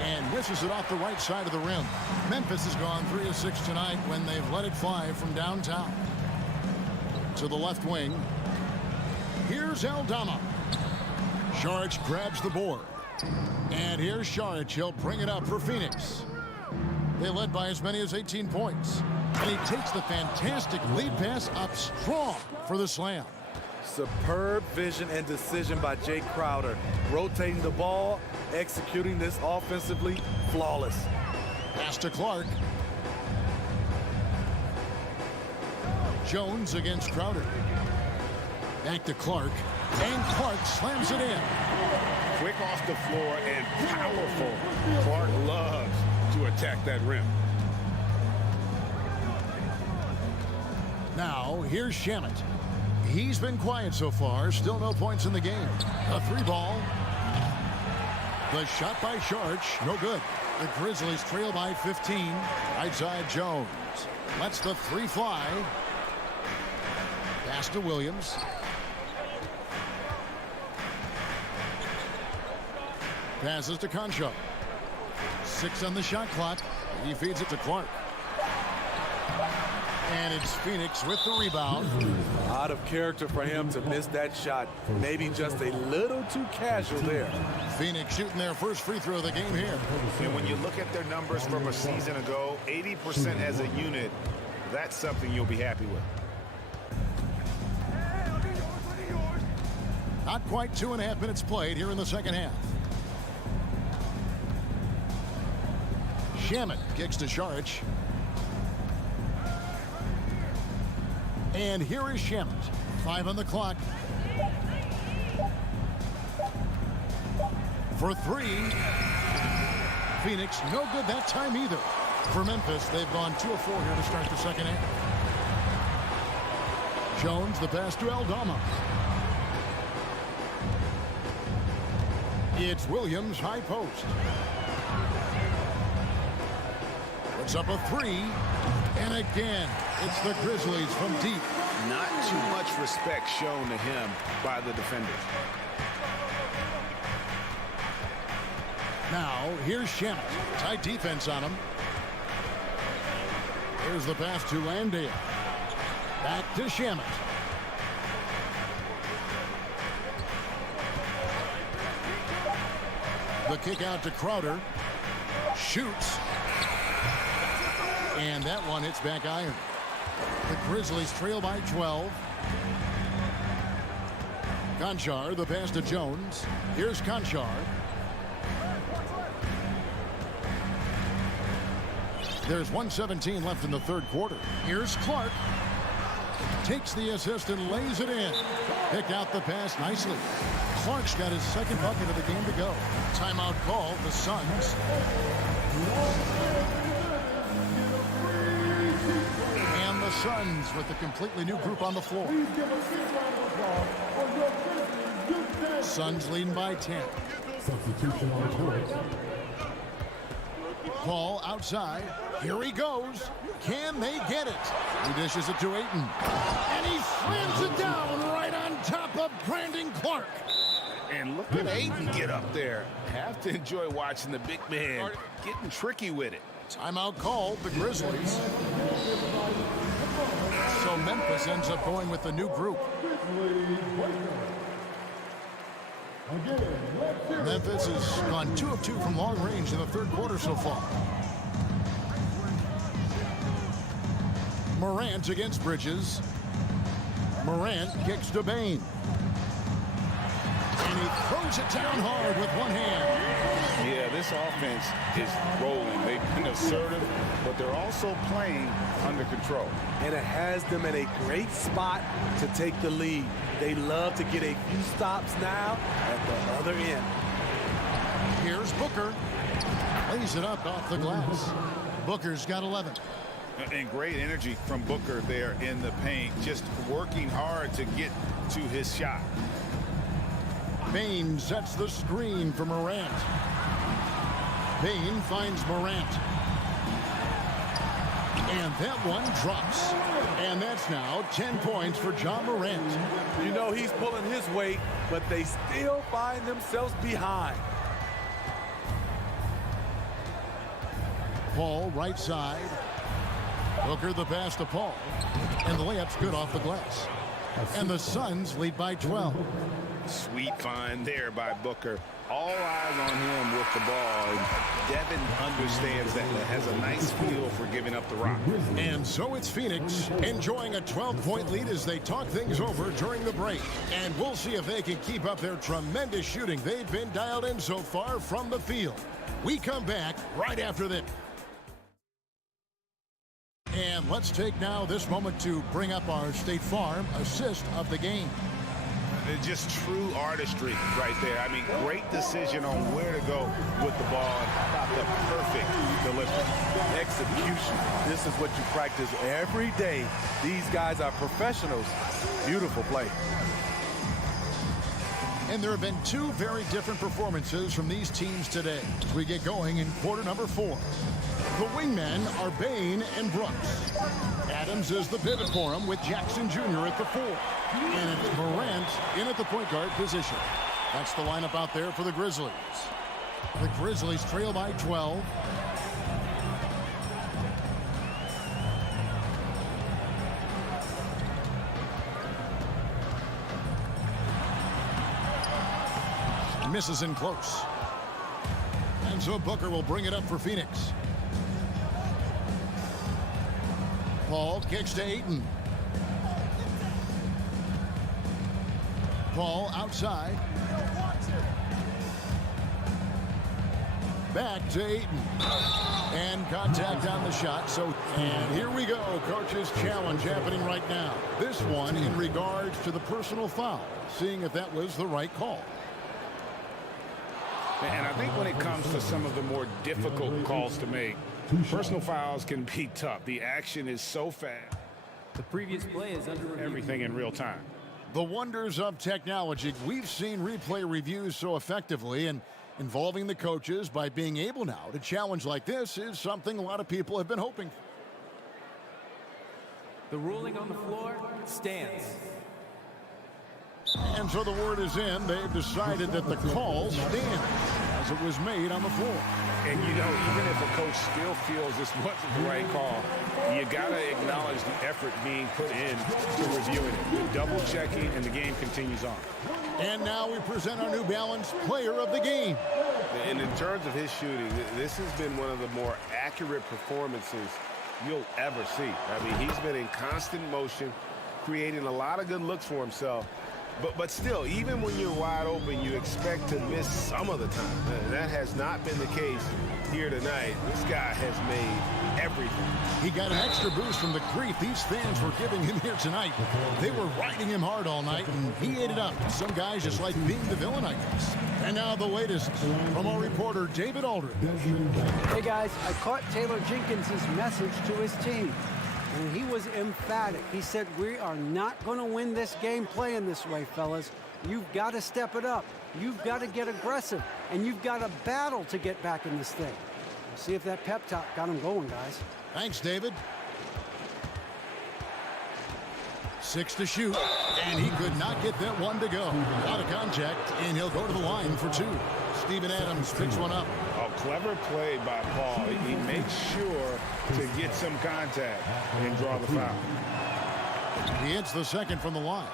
And misses it off the right side of the rim. Memphis has gone 3 of 6 tonight when they've let it fly from downtown. To the left wing. Here's Aldama. Šarić grabs the board. And here's Šarić. He'll bring it up for Phoenix. They led by as many as 18 points. And he takes the fantastic lead pass up strong for the slam. Superb vision and decision by Jay Crowder. Rotating the ball, executing this offensively, flawless. Pass to Clark. Jones against Crowder. Back to Clark. And Clark slams it in. Quick off the floor and powerful. Clark loves to attack that rim. Now, here's Shamet. He's been quiet so far. Still no points in the game. A 3-ball. The shot by Šarić. No good. The Grizzlies trail by 15. Right side Jones. Lets the 3 fly. Pass to Williams. Passes to Concho. 6 on the shot clock. He feeds it to Clark. And it's Phoenix with the rebound. Out of character for him to miss that shot. Maybe just a little too casual there. Phoenix shooting their first free throw of the game here. And when you look at their numbers from a season ago, 80% as a unit, that's something you'll be happy with. Not quite 2.5 minutes played here in the second half. Shamet kicks to Šarić. And here is Shamet. 5 on the clock. For 3. Phoenix, no good that time either. For Memphis, they've gone 2 of 4 here to start the second half. Jones, the pass to Aldama. It's Williams, high post. Puts up a 3. And again, it's the Grizzlies from deep. Not too much respect shown to him by the defenders. Now, here's Shamet. Tight defense on him. Here's the pass to Landale. Back to Shamet. The kick out to Crowder. Shoots. And that one hits back iron. The Grizzlies trail by 12. Conchar, the pass to Jones. Here's Conchar. There's 1:17 left in the third quarter. Here's Clark. Takes the assist and lays it in. Picked out the pass nicely. Clark's got his second bucket of the game to go. Timeout call, the Suns. And the Suns with a completely new group on the floor. Suns leading by 10. Substitution on the court. Ball outside. Here he goes. Can they get it? He dishes it to Ayton. And he slams it down right on top of Brandon Clark. And look at Ayton get up there. Have to enjoy watching the big man getting tricky with it. Timeout called, the Grizzlies. So Memphis ends up going with the new group. Memphis has gone 2 of 2 from long range in the third quarter so far. Morant against Bridges. Morant kicks to Bain. And he he throws it down hard with one hand. Yeah, this offense is rolling. They've been assertive, but they're also playing under control. And it has them in a great spot to take the lead. They love to get a few stops now at the other end. Here's Booker. Lays it up off the glass. Booker's got 11. And great energy from Booker there in the paint, just working hard to get to his shot. Bane sets the screen for Morant. Bane finds Morant. And that one drops. And that's now 10 points for John Morant. You know he's pulling his weight, but they still find themselves behind. Paul right side. Booker the pass to Paul. And the layup's good off the glass. And the Suns lead by 12. Sweet find there by Booker. All eyes on him with the ball. And Devin understands that and has a nice feel for giving up the rock. And so it's Phoenix enjoying a 12-point lead as they talk things over during the break. And we'll see if they can keep up their tremendous shooting they've been dialed in so far from the field. We come back right after this. And let's take now this moment to bring up our State Farm assist of the game. It's just true artistry right there. I mean, great decision on where to go with the ball. And how about the perfect delivery? Execution. This is what you practice every day. These guys are professionals. Beautiful play. And there have been two very different performances from these teams today as we get going in quarter number 4. The wingmen are Bane and Brooks. Adams is the pivot for him with Jackson Jr. at the 4. And it's Morant in at the point guard position. That's the lineup out there for the Grizzlies. The Grizzlies trail by 12. Misses in close. And so Booker will bring it up for Phoenix. Paul kicks to Ayton. Paul outside. Back to Ayton. And contact on the shot. And here we go. Coach's challenge happening right now. This one in regards to the personal foul. Seeing if that was the right call. And I think when it comes to some of the more difficult calls to make, personal fouls can be tough. The action is so fast. The previous play is under review. Everything in real time. The wonders of technology. We've seen replay reviews so effectively, and involving the coaches by being able now to challenge like this is something a lot of people have been hoping for. The ruling on the floor stands. And so the word is in. They've decided that the call stands as it was made on the floor. And, you know, even if a coach still feels this wasn't the right call, you got to acknowledge the effort being put in to reviewing it, double checking, and the game continues on. And now we present our New Balance player of the game. And in terms of his shooting, this has been one of the more accurate performances you'll ever see. I mean, he's been in constant motion, creating a lot of good looks for himself. But still, even when you're wide open, you expect to miss some of the time. That has not been the case here tonight. This guy has made everything. He got an extra boost from the grief these fans were giving him here tonight. They were riding him hard all night, and he ate it up. Some guys just like being the villain, I guess. And now the latest from our reporter, David Aldridge. Hey, guys, I caught Taylor Jenkins' message to his team. And he was emphatic. He said, we are not going to win this game playing this way, fellas. You've got to step it up. You've got to get aggressive. And you've got to battle to get back in this thing. We'll see if that pep talk got him going, guys. Thanks, David. 6 to shoot. And he could not get that one to go. Out of contact, and he'll go to the line for 2. Steven Adams picks one up. A clever play by Paul. He makes sure to get some contact and draw the foul. He hits the second from the line.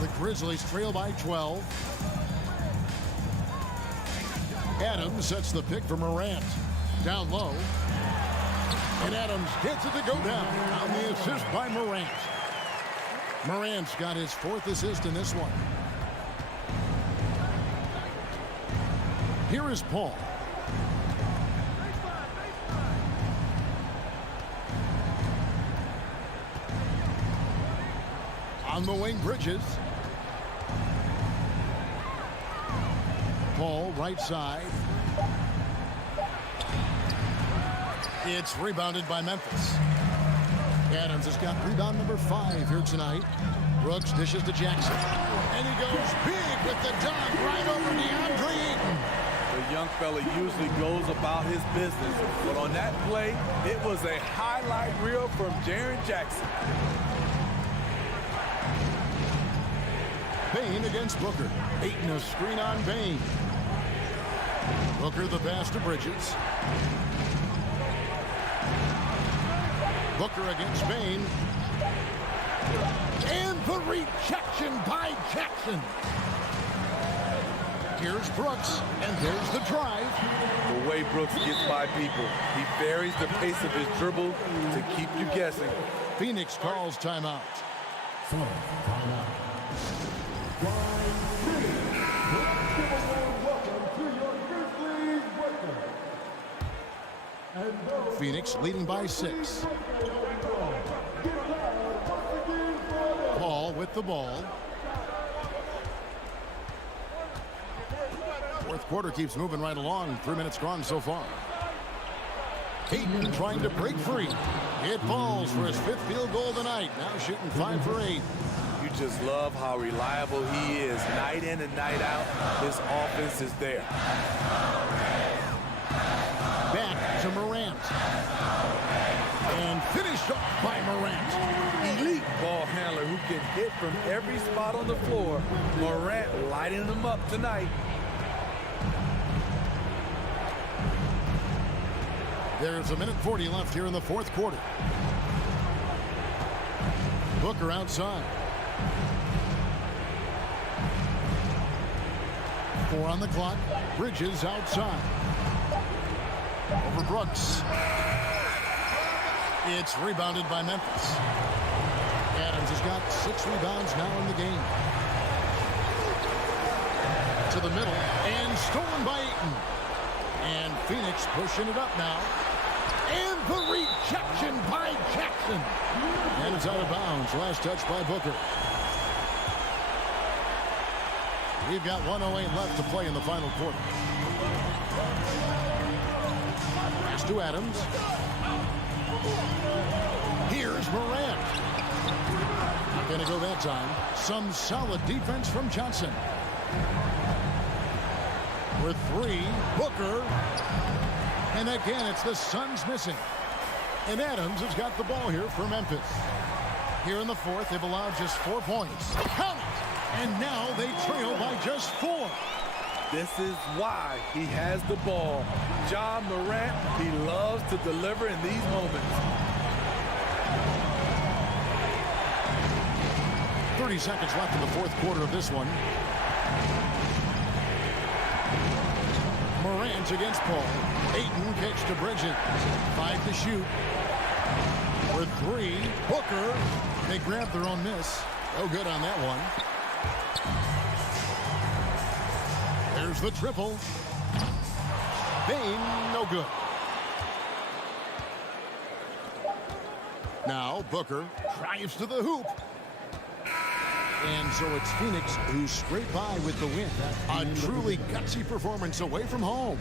The Grizzlies trail by 12. Adams sets the pick for Morant. Down low. And Adams gets it to go down on the assist by Morant. Morant's got his 4th assist in this one. Here is Paul. On the wing, Bridges. Paul, right side. It's rebounded by Memphis. Adams has got rebound number 5 here tonight. Brooks dishes to Jackson. And he goes big with the dunk right over DeAndre Ayton. The young fella usually goes about his business, but on that play, it was a highlight reel from Jaren Jackson. Bain against Booker. Ayton a screen on Bain. Booker the pass to Bridges. Booker against Bain. And the rejection by Jackson. Here's Brooks, and there's the drive. The way Brooks gets by people, he varies the pace of his dribble to keep you guessing. Phoenix calls timeout. Timeout. Phoenix leading by 6. Paul with the ball. Fourth quarter keeps moving right along. 3 minutes gone so far. Ayton trying to break free. It falls for his 5th field goal tonight. Now shooting 5 for 8. You just love how reliable he is. Night in and night out, his offense is there. Back to Morant. And finished off by Morant. Elite ball handler who can hit from every spot on the floor. Morant lighting him up tonight. There's 1:40 left here in the 4th quarter. Booker outside. 4 on the clock. Bridges outside. Over Brooks. It's rebounded by Memphis. Adams has got 6 rebounds now in the game. To the middle and stolen by Ayton. And Phoenix pushing it up now. And the rejection by Jackson. And it's out of bounds. Last touch by Booker. We've got 1:08 left to play in the final quarter. Pass to Adams. Here's Morant. Not going to go that time. Some solid defense from Johnson. With 3, Booker. And again, it's the Suns missing. And Adams has got the ball here for Memphis. Here in the 4th, they've allowed just 4 points. Count it! And now they trail by just 4. This is why he has the ball. Ja Morant, he loves to deliver in these moments. 30 seconds left in the 4th quarter of this one. Morant against Paul. Ayton kicks to Bridges. 5 to shoot. For 3, Booker. They grab their own miss. No good on that one. There's the triple. Bain, no good. Now Booker drives to the hoop. And so it's Phoenix who scrape by with the win. A truly gutsy performance away from home.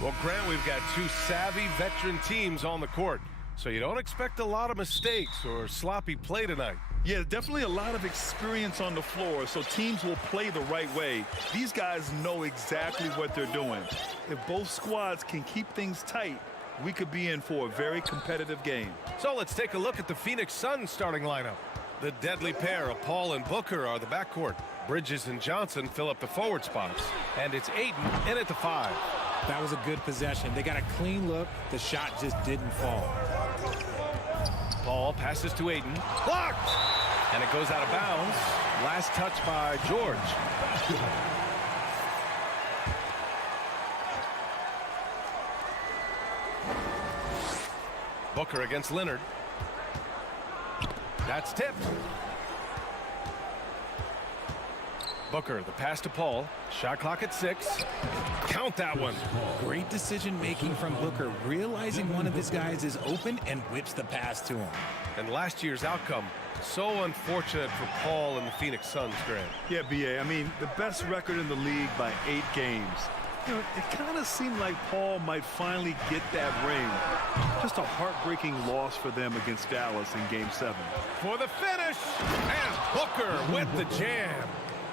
Well, Grant, we've got two savvy veteran teams on the court, so you don't expect a lot of mistakes or sloppy play tonight. Yeah, definitely a lot of experience on the floor, so teams will play the right way. These guys know exactly what they're doing. If both squads can keep things tight, we could be in for a very competitive game. So let's take a look at the Phoenix Suns starting lineup. The deadly pair of Paul and Booker are the backcourt. Bridges and Johnson fill up the forward spots. And it's Ayton in at the 5. That was a good possession. They got a clean look. The shot just didn't fall. Paul passes to Ayton. Blocked! And it goes out of bounds. Last touch by George. Booker against Leonard. That's tipped. Booker, the pass to Paul. Shot clock at 6. Count that one. Great decision making from Booker, realizing one of his guys is open and whips the pass to him. And last year's outcome, so unfortunate for Paul and the Phoenix Suns, Grant. Yeah, B.A., I mean, the best record in the league by 8 games. You know, it kind of seemed like Paul might finally get that ring. Just a heartbreaking loss for them against Dallas in Game 7. For the finish, and Booker with the jam.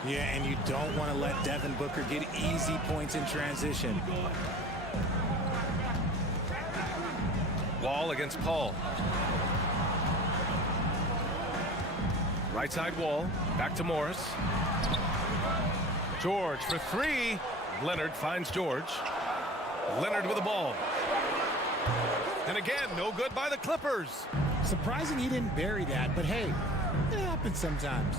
Yeah, and you don't want to let Devin Booker get easy points in transition. Wall against Paul. Right side Wall, back to Morris. George for 3. Leonard finds George. Leonard with the ball. And again, no good by the Clippers. Surprising he didn't bury that, but hey, it happens sometimes.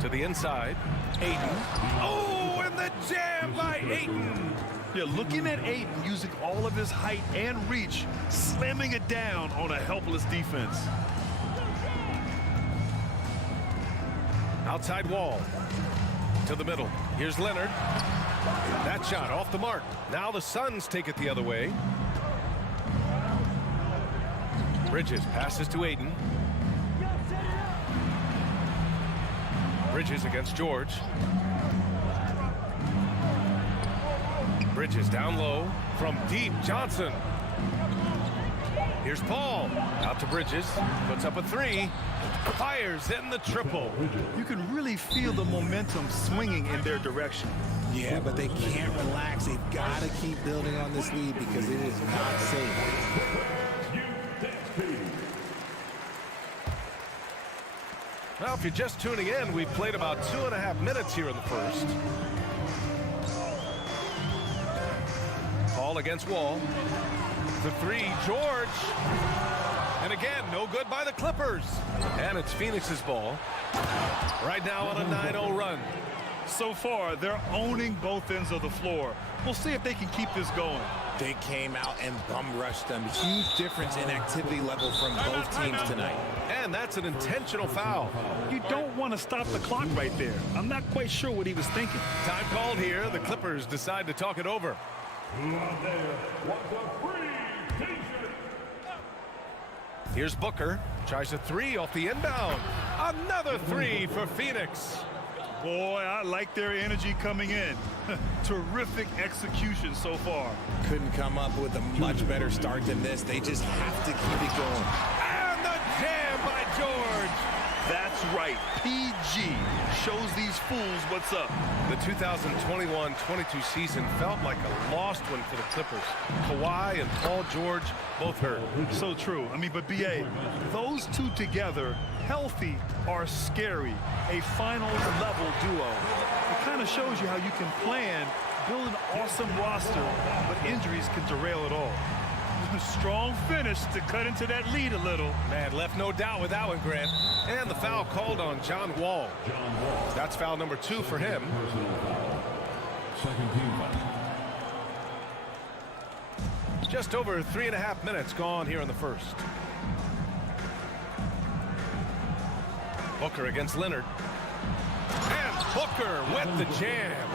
To the inside, Ayton. Oh, and the jam by Ayton. Yeah, looking at Ayton using all of his height and reach, slamming it down on a helpless defense. Outside Wall. To the middle. Here's Leonard. That shot off the mark. Now the Suns take it the other way. Bridges passes to Ayton. Bridges against George. Bridges down low from deep. Johnson. Here's Paul. Out to Bridges. Puts up a 3. Fires in the triple. You can really feel the momentum swinging in their direction. Yeah, but they can't relax. They've got to keep building on this lead because it is not safe. Well, if you're just tuning in, we've played about 2.5 minutes here in the first. Paul against Wall. The 3, George. And again, no good by the Clippers. And it's Phoenix's ball. Right now on a 9-0 run. So far, they're owning both ends of the floor. We'll see if they can keep this going. They came out and bum rushed them. Huge difference in activity level from both teams tonight. And that's an intentional foul. You don't want to stop the clock right there. I'm not quite sure what he was thinking. Time called here. The Clippers decide to talk it over. Here's Booker. Tries a 3 off the inbound. Another 3 for Phoenix. Boy, I like their energy coming in. Terrific execution so far. Couldn't come up with a much better start than this. They just have to keep it going. And the jam by George. That's right. PG shows these fools what's up. The 2021-22 season felt like a lost one for the Clippers. Kawhi and Paul George both hurt. So true. I mean, but B.A., those two together, healthy, are scary. A finals-level duo. It kind of shows you how you can plan, build an awesome roster, but injuries can derail it all. Strong finish to cut into that lead a little. Man, left no doubt with that one, Grant. And the foul called on John Wall. That's foul number 2 for him. Second team foul. Just over 3.5 minutes gone here in the first. Booker against Leonard. And Booker with the jam.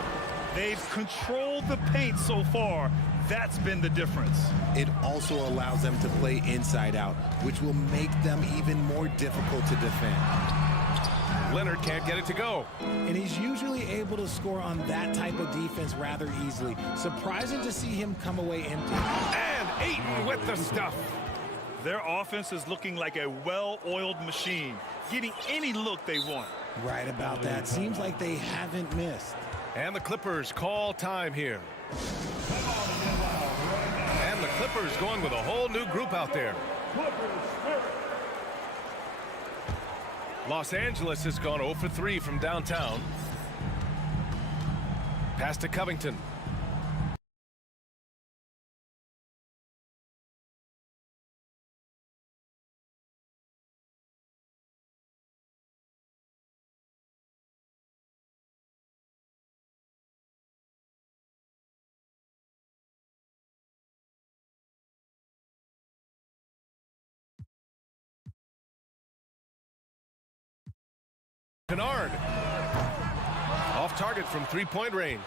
They've controlled the paint so far. That's been the difference. It also allows them to play inside out, which will make them even more difficult to defend. Leonard can't get it to go. And he's usually able to score on that type of defense rather easily. Surprising to see him come away empty. And Ayton with the stuff. Their offense is looking like a well-oiled machine, getting any look they want. Right about that. Seems like they haven't missed. And the Clippers call time here. And the Clippers going with a whole new group out there. Los Angeles has gone 0 for 3 from downtown. Pass to Covington. Kennard off target from three-point range.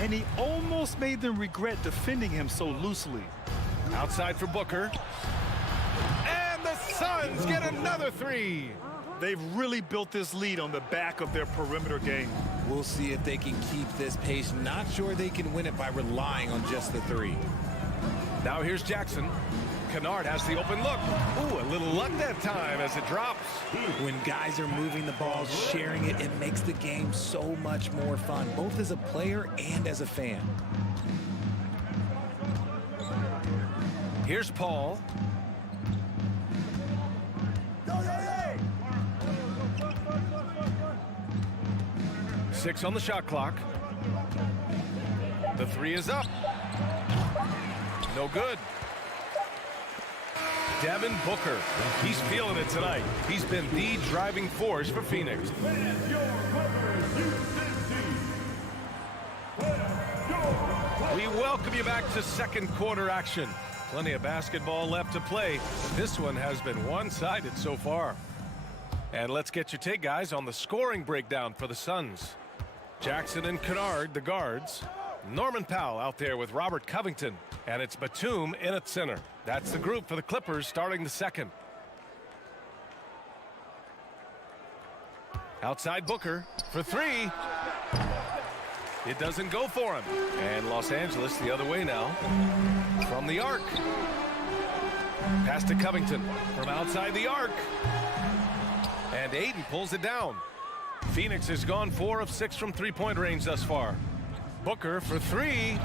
And he almost made them regret defending him so loosely. Outside for Booker. And the Suns get another three. They've really built this lead on the back of their perimeter game. We'll see if they can keep this pace. Not sure they can win it by relying on just the three. Now here's Jackson. Kennard has the open look. Ooh, a little luck that time as it drops. When guys are moving the ball, sharing it, it makes the game so much more fun, both as a player and as a fan. Here's Paul. Six on the shot clock. The three is up. No good. Devin Booker. He's feeling it tonight. He's been the driving force for Phoenix. We welcome you back to second quarter action. Plenty of basketball left to play. This one has been one-sided so far. And let's get your take, guys, on the scoring breakdown for the Suns. Jackson and Kennard, the guards. Norman Powell out there with Robert Covington. And it's Batum in at center. That's the group for the Clippers starting the second. Outside Booker for three. It doesn't go for him. And Los Angeles the other way now. From the arc. Pass to Covington from outside the arc. And Ayton pulls it down. Phoenix has gone 4 of 6 from three-point range thus far. Booker for three.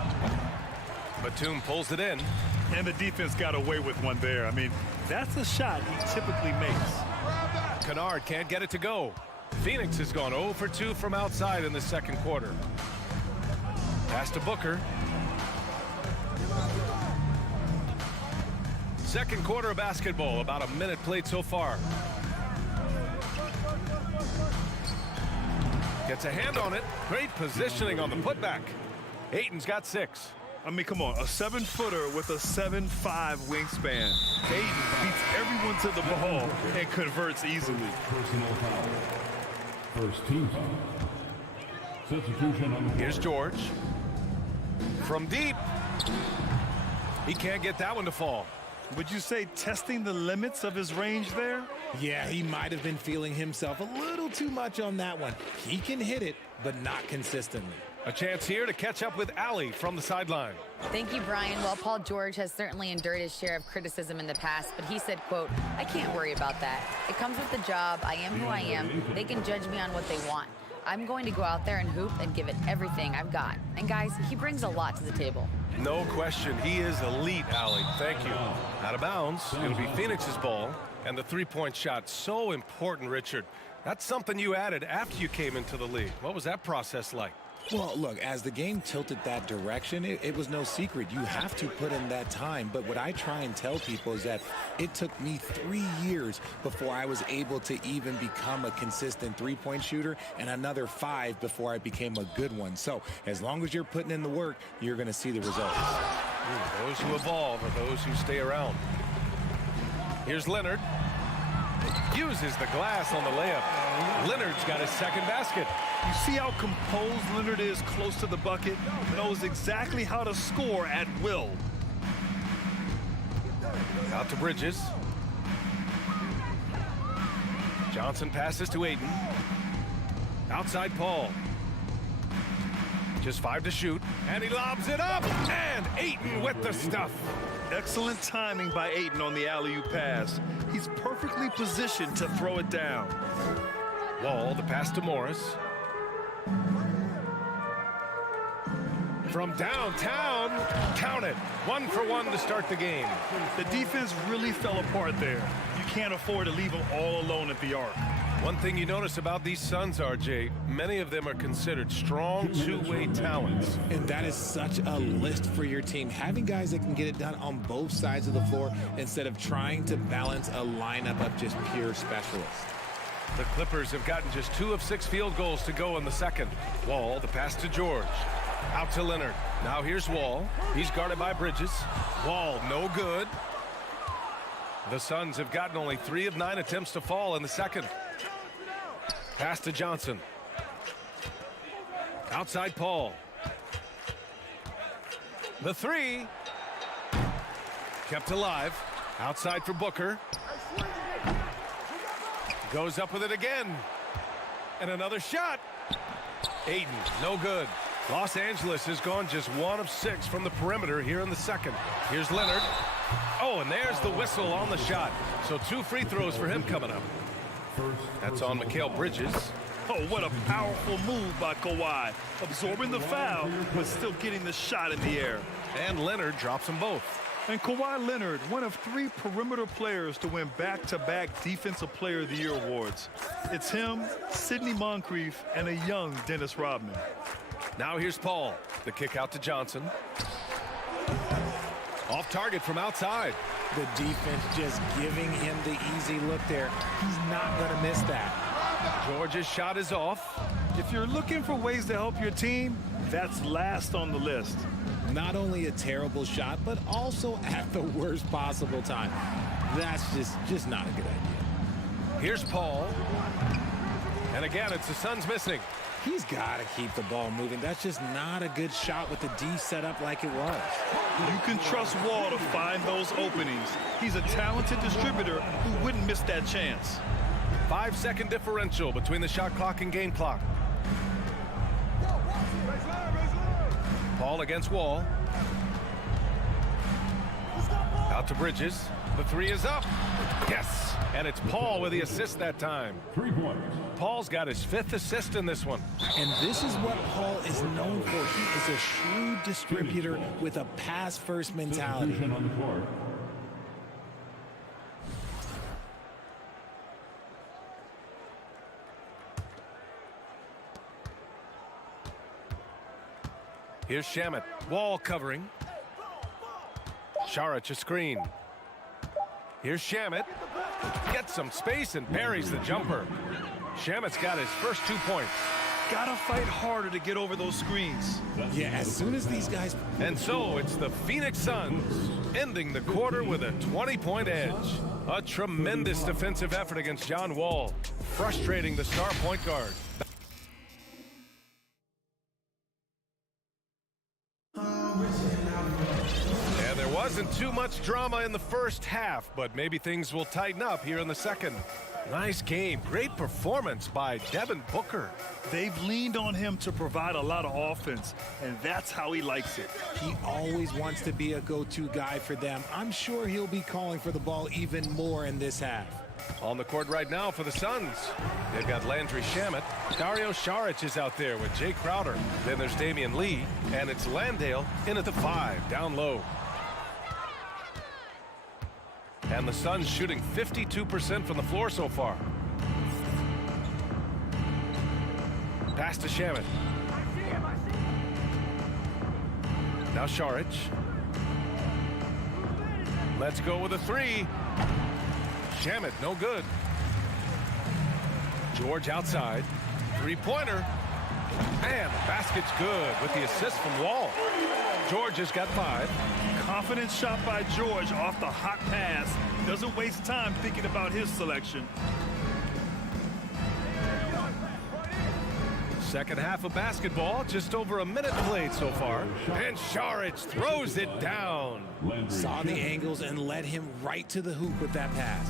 Batum pulls it in. And the defense got away with one there. I mean, that's a shot he typically makes. Kennard can't get it to go. Phoenix has gone 0 for 2 from outside in the second quarter. Pass to Booker. Second quarter of basketball, about a minute played so far. Gets a hand on it. Great positioning on the putback. Ayton's got 6. I mean, come on, a 7-footer with a 7'5" wingspan. Ayton beats everyone to the ball and converts easily. Personal foul. First team foul. Substitution on the Here's George. From deep. He can't get that one to fall. Would you say testing the limits of his range there? Yeah, he might have been feeling himself a little too much on that one. He can hit it, but not consistently. A chance here to catch up with Allie from the sideline. Thank you, Brian. Well, Paul George has certainly endured his share of criticism in the past, but he said, quote, "I can't worry about that. It comes with the job. I am who I am. They can judge me on what they want. I'm going to go out there and hoop and give it everything I've got." And guys, he brings a lot to the table. No question. He is elite, Allie. Thank you. Out of bounds. It'll be Phoenix's ball. And the three-point shot, so important, Richard. That's something you added after you came into the league. What was that process like? Well, look, as the game tilted that direction, it was no secret. You have to put in that time. But what I try and tell people is that it took me 3 years before I was able to even become a consistent three-point shooter, and another 5 before I became a good one. So as long as you're putting in the work, you're going to see the results. Those who evolve are those who stay around. Here's Leonard. Uses the glass on the layup. Leonard's got his second basket. You see how composed Leonard is close to the bucket? Knows exactly how to score at will. Out to Bridges. Johnson passes to Ayton. Outside Paul. Just 5 to shoot. And he lobs it up. And Ayton with the stuff. Excellent timing by Ayton on the alley-oop pass. He's perfectly positioned to throw it down. Wall, the pass to Morris. From downtown, count it. 1 for 1 to start the game. The defense really fell apart there. You can't afford to leave them all alone at the arc. One thing you notice about these Suns, RJ, many of them are considered strong two-way talents. And that is such a list for your team. Having guys that can get it done on both sides of the floor instead of trying to balance a lineup of just pure specialists. The Clippers have gotten just 2 of 6 field goals to go in the second. Wall, the pass to George. Out to Leonard. Now here's Wall. He's guarded by Bridges. Wall, no good. The Suns have gotten only 3 of 9 attempts to fall in the second. Pass to Johnson. Outside Paul. The 3. Kept alive. Outside for Booker. Goes up with it again. And another shot. Ayton, no good. Los Angeles has gone just 1 of 6 from the perimeter here in the second. Here's Leonard. Oh, and there's the whistle on the shot. So 2 free throws for him coming up. That's on Mikal Bridges. Oh, what a powerful move by Kawhi. Absorbing the foul, but still getting the shot in the air. And Leonard drops them both. And Kawhi Leonard, one of 3 perimeter players to win back-to-back Defensive Player of the Year awards. It's him, Sidney Moncrief, and a young Dennis Rodman. Now here's Paul. The kick out to Johnson. Off target from outside. The defense just giving him the easy look there. He's not going to miss that. George's shot is off. If you're looking for ways to help your team, that's last on the list. Not only a terrible shot, but also at the worst possible time. That's just not a good idea. Here's Paul. And again, it's the Suns missing. He's got to keep the ball moving. That's just not a good shot with the D set up like it was. You can trust Wall to find those openings. He's a talented distributor who wouldn't miss that chance. 5-second differential between the shot clock and game clock. Paul against Wall. Out to Bridges. The 3 is up. Yes. And it's Paul with the assist that time. 3 points. Paul's got his 5th assist in this one. And this is what Paul is known for. He is a shrewd distributor with a pass-first mentality. On the court. Here's Shamet. Wall covering. Saric a screen. Here's Shamet. Gets some space and parries the jumper. Shamet's got his first 2 points. Gotta fight harder to get over those screens. Yeah, as soon as these guys... And so it's the Phoenix Suns ending the quarter with a 20-point edge. A tremendous defensive effort against John Wall, frustrating the star point guard. And there wasn't too much drama in the first half, but maybe things will tighten up here in the second. Nice game. Great performance by Devin Booker. They've leaned on him to provide a lot of offense, and that's how he likes it. He always wants to be a go-to guy for them. I'm sure he'll be calling for the ball even more in this half. On the court right now for the Suns, they've got Landry Shamet. Dario Saric is out there with Jay Crowder. Then there's Damian Lee, and it's Landale in at the 5, down low. And the Suns shooting 52% from the floor so far. Pass to Shamet. Now Saric. Let's go with a 3. Shamet, no good. George outside. 3-pointer. And the basket's good with the assist from Wall. George has got 5. Confident shot by George off the hot pass. Doesn't waste time thinking about his selection. Second half of basketball, just over a minute played so far. And Saric throws it down. Saw the angles and led him right to the hoop with that pass.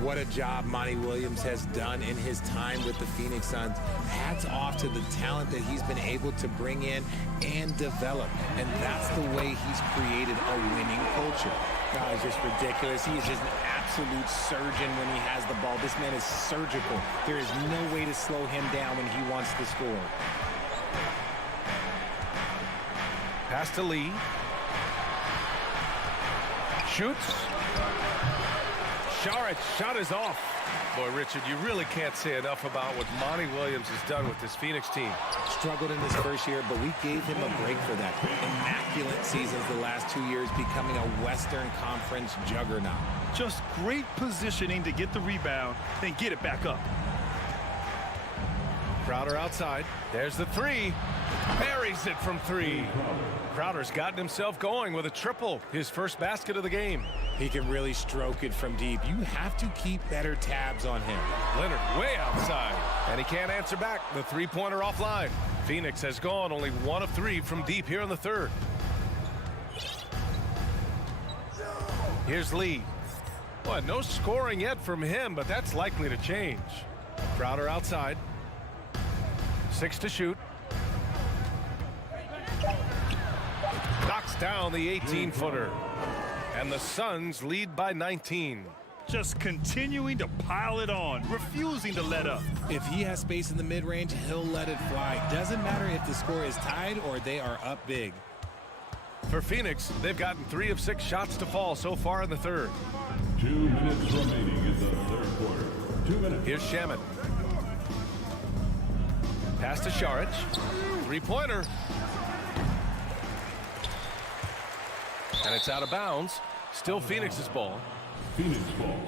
What a job Monty Williams has done in his time with the Phoenix Suns. Hats off to the talent that he's been able to bring in and develop. And that's the way he's created a winning culture. Now, it's just ridiculous. He is just an absolute surgeon when he has the ball. This man is surgical. There is no way to slow him down when he wants to score. Pass to Lee. Shoots. Sharic's shot is off. Boy, Richard, you really can't say enough about what Monty Williams has done with this Phoenix team. Struggled in his first year, but we gave him a break for that. Immaculate seasons the last 2 years, becoming a Western Conference juggernaut. Just great positioning to get the rebound, then get it back up. Crowder outside. There's the three. Buries it from three. Crowder's gotten himself going with a triple, his first basket of the game. He can really stroke it from deep. You have to keep better tabs on him. Leonard way outside, and he can't answer back. The three-pointer offline. Phoenix has gone only 1 of 3 from deep here in the third. Here's Lee. Well, no scoring yet from him, but that's likely to change. Crowder outside. 6 to shoot. Knocks down the 18-footer. And the Suns lead by 19. Just continuing to pile it on, refusing to let up. If he has space in the mid-range, he'll let it fly. Doesn't matter if the score is tied or they are up big. For Phoenix, they've gotten 3 of 6 shots to fall so far in the third. 2 minutes remaining in the third quarter. 2 minutes. Here's Shamet. Pass to Saric. Three-pointer. And it's out of bounds. Still Phoenix's ball. Phoenix ball.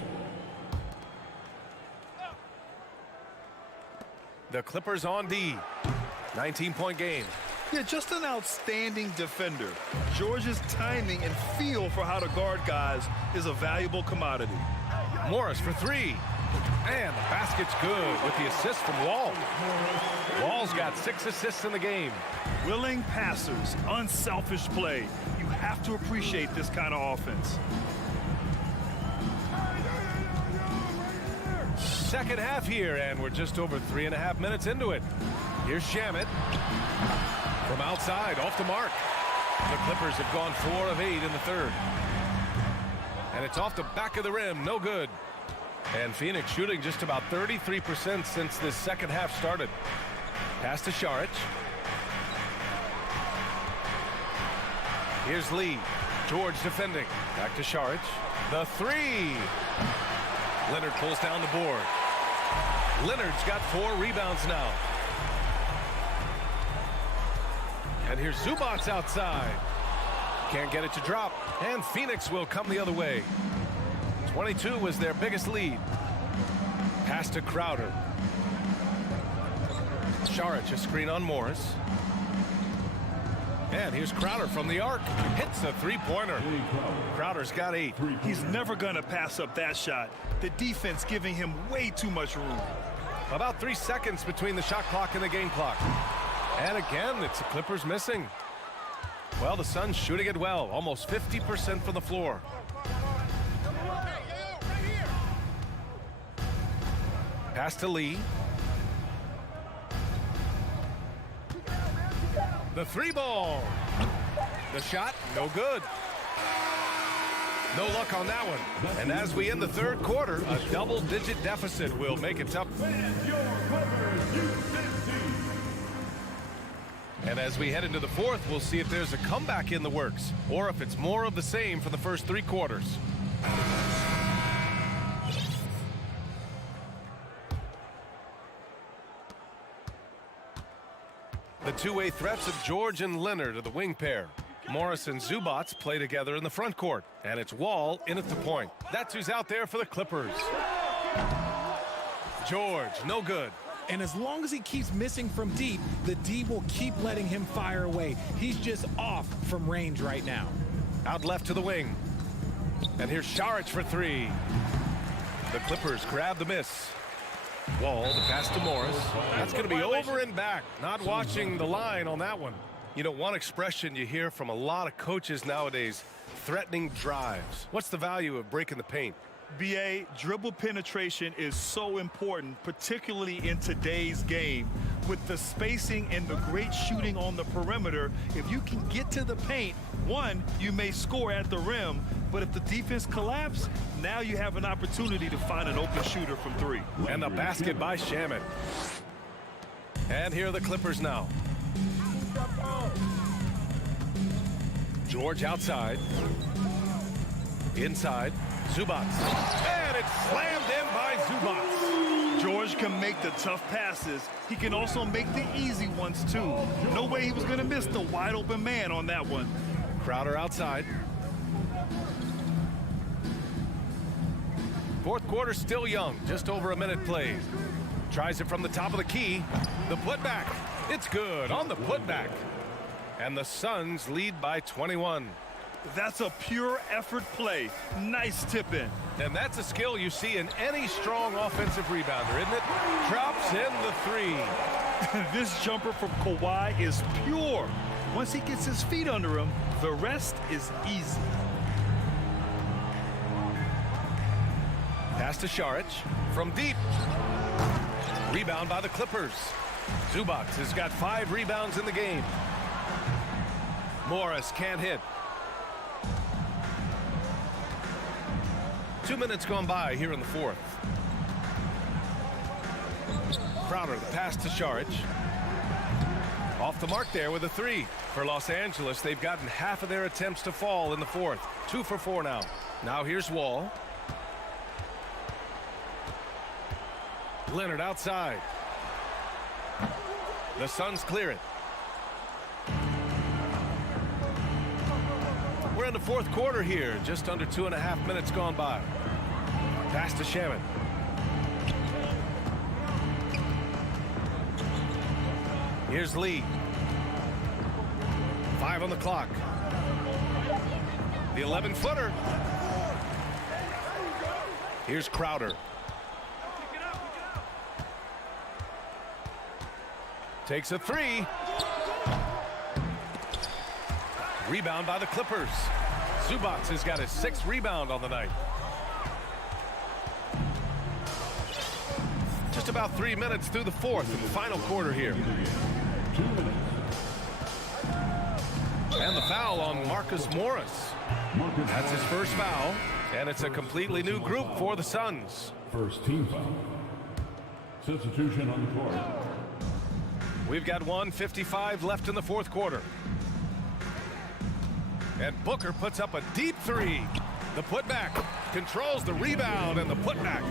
The Clippers on D. 19-point game. Yeah, just an outstanding defender. George's timing and feel for how to guard guys is a valuable commodity. Morris for 3. And the basket's good with the assist from Wall. Wall's got 6 assists in the game. Willing passers, unselfish play. You have to appreciate this kind of offense. Second half here, and we're just over 3.5 minutes into it. Here's Shamet. From outside, off the mark. The Clippers have gone 4 of 8 in the third. And it's off the back of the rim, no good. And Phoenix shooting just about 33% since this second half started. Pass to Saric. Here's Lee. George defending. Back to Saric. The 3. Leonard pulls down the board. Leonard's got 4 rebounds now. And here's Zubac outside. Can't get it to drop. And Phoenix will come the other way. 22 was their biggest lead. Pass to Crowder. Saric, a screen on Morris. And here's Crowder from the arc. Hits a three-pointer. Crowder's got 8. He's never going to pass up that shot. The defense giving him way too much room. About 3 seconds between the shot clock and the game clock. And again, it's the Clippers missing. Well, the Suns shooting it well. Almost 50% from the floor. Pass to Lee. The 3-ball. The shot, no good. No luck on that one. And as we end the third quarter, a double-digit deficit will make it tough. And as we head into the fourth, we'll see if there's a comeback in the works or if it's more of the same for the first 3 quarters. The two-way threats of George and Leonard are the wing pair. Morris and Zubac play together in the front court. And it's Wall in at the point. That's who's out there for the Clippers. George, no good. And as long as he keeps missing from deep, the D will keep letting him fire away. He's just off from range right now. Out left to the wing. And here's Saric for 3. The Clippers grab the miss. Wall, the pass to Morris. That's going to be over and back. Not watching the line on that one. You know, one expression you hear from a lot of coaches nowadays, threatening drives. What's the value of breaking the paint? BA, dribble penetration is so important, particularly in today's game. With the spacing and the great shooting on the perimeter, if you can get to the paint, one, you may score at the rim, but if the defense collapses, now you have an opportunity to find an open shooter from three. And the basket by Shaman. And here are the Clippers now. George outside. Inside. Zubac. And it's slammed in by Zubac. George can make the tough passes. He can also make the easy ones, too. No way he was going to miss the wide open man on that one. Crowder outside. Fourth quarter still young. Just over a minute played. Tries it from the top of the key. The putback. It's good on the putback. And the Suns lead by 21. That's a pure effort play. Nice tip in. And that's a skill you see in any strong offensive rebounder, isn't it? Drops in the three. This jumper from Kawhi is pure. Once he gets his feet under him, the rest is easy. Pass to Šarić from deep. Rebound by the Clippers. Zubac has got 5 rebounds in the game. Morris can't hit. 2 minutes gone by here in the fourth. Crowder, the pass to Šarić. Off the mark there with a 3. For Los Angeles, they've gotten half of their attempts to fall in the fourth. 2 for 4 now. Now here's Wall. Leonard outside. The Suns clear it. We're in the fourth quarter here. Just under 2.5 minutes gone by. Pass to Shaman. Here's Lee. 5 on the clock. The 11-footer. Here's Crowder. Takes a 3. Rebound by the Clippers. Zubac has got his 6th rebound on the night. Just about 3 minutes through the fourth and the final quarter here. And the foul on Marcus Morris. That's his first foul, and it's a completely new group for the Suns. First team foul. Substitution on the court. We've got 1:55 left in the fourth quarter. And Booker puts up a deep 3. The putback controls the rebound and the putback.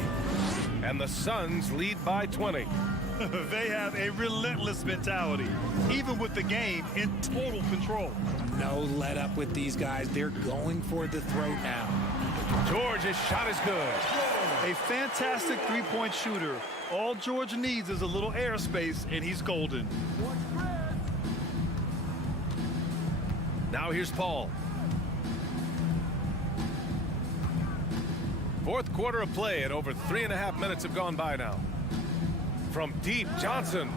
And the Suns lead by 20. They have a relentless mentality, even with the game in total control. No let up with these guys. They're going for the throat now. George's shot is good. A fantastic three-point shooter. All George needs is a little airspace, and he's golden. Now here's Paul. Fourth quarter of play, and over 3.5 minutes have gone by now. From deep, Johnson.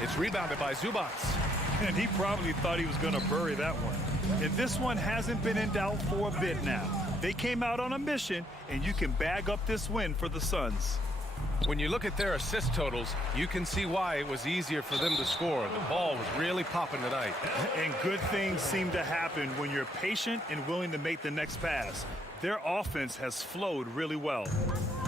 It's rebounded by Zubac. And he probably thought he was going to bury that one. And this one hasn't been in doubt for a bit now. They came out on a mission, and you can bag up this win for the Suns. When you look at their assist totals, you can see why it was easier for them to score. The ball was really popping tonight. And good things seem to happen when you're patient and willing to make the next pass. Their offense has flowed really well.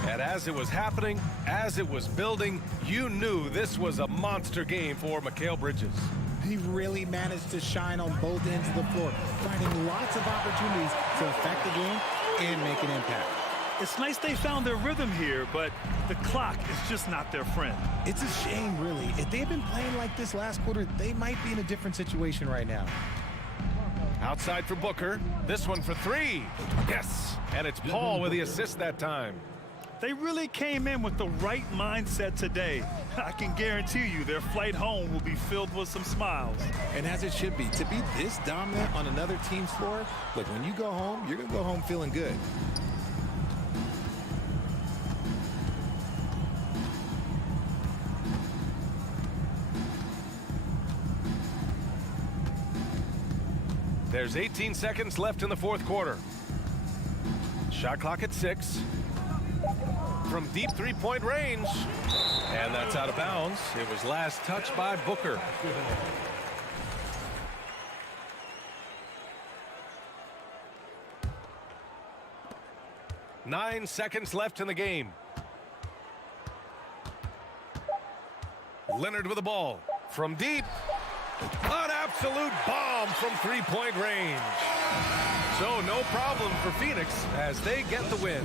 And as it was happening, as it was building, you knew this was a monster game for Mikal Bridges. He really managed to shine on both ends of the floor, finding lots of opportunities to affect the game and make an impact. It's nice they found their rhythm here, but the clock is just not their friend. It's a shame, really. If they had been playing like this last quarter, they might be in a different situation right now. Outside for Booker. This one for 3. Yes. And it's Paul with the assist that time. They really came in with the right mindset today. I can guarantee you their flight home will be filled with some smiles. And as it should be. To be this dominant on another team's floor, look, when you go home, you're going to go home feeling good. There's 18 seconds left in the fourth quarter. Shot clock at 6. From deep three-point range. And that's out of bounds. It was last touched by Booker. Nine seconds left in the game. Leonard with the ball. From deep. An absolute bomb from three-point range. So no problem for Phoenix as they get the win.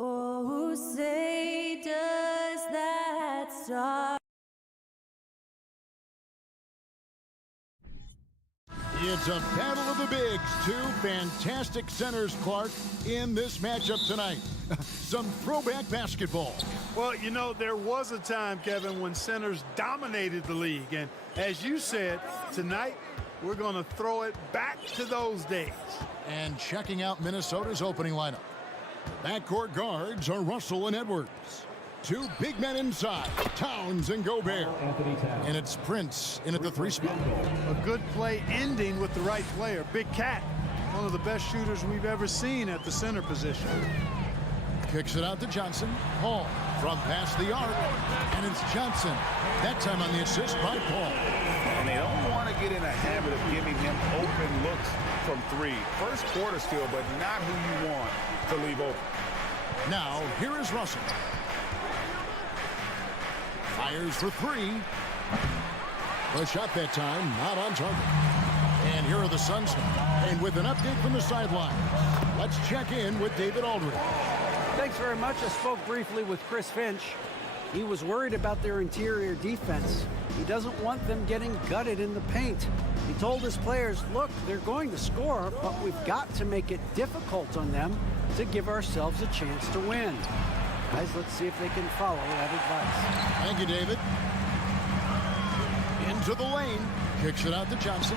Oh, say does that star It's a battle of the bigs. Two fantastic centers, Clark, in this matchup tonight. Some throwback basketball. Well, you know, there was a time, Kevin, when centers dominated the league. And as you said, tonight we're going to throw it back to those days. And checking out Minnesota's opening lineup. Backcourt guards are Russell and Edwards. Two big men inside, Towns and Gobert. And it's Prince in at the 3 spot. A good play ending with the right player. Big Cat, one of the best shooters we've ever seen at the center position. Kicks it out to Johnson. Paul from past the arc. And it's Johnson. That time on the assist by Paul. And they don't want to get in a habit of giving him open looks from 3. First quarter still, but not who you want to leave open. Now, here is Russell. Fires for 3. The shot that time, not on target. And here are the Suns. And with an update from the sideline, let's check in with David Aldridge. Thanks very much. I spoke briefly with Chris Finch. He was worried about their interior defense. He doesn't want them getting gutted in the paint. He told his players, look, they're going to score, but we've got to make it difficult on them to give ourselves a chance to win. Guys, let's see if they can follow that advice. Thank you, David. Into the lane. Kicks it out to Johnson.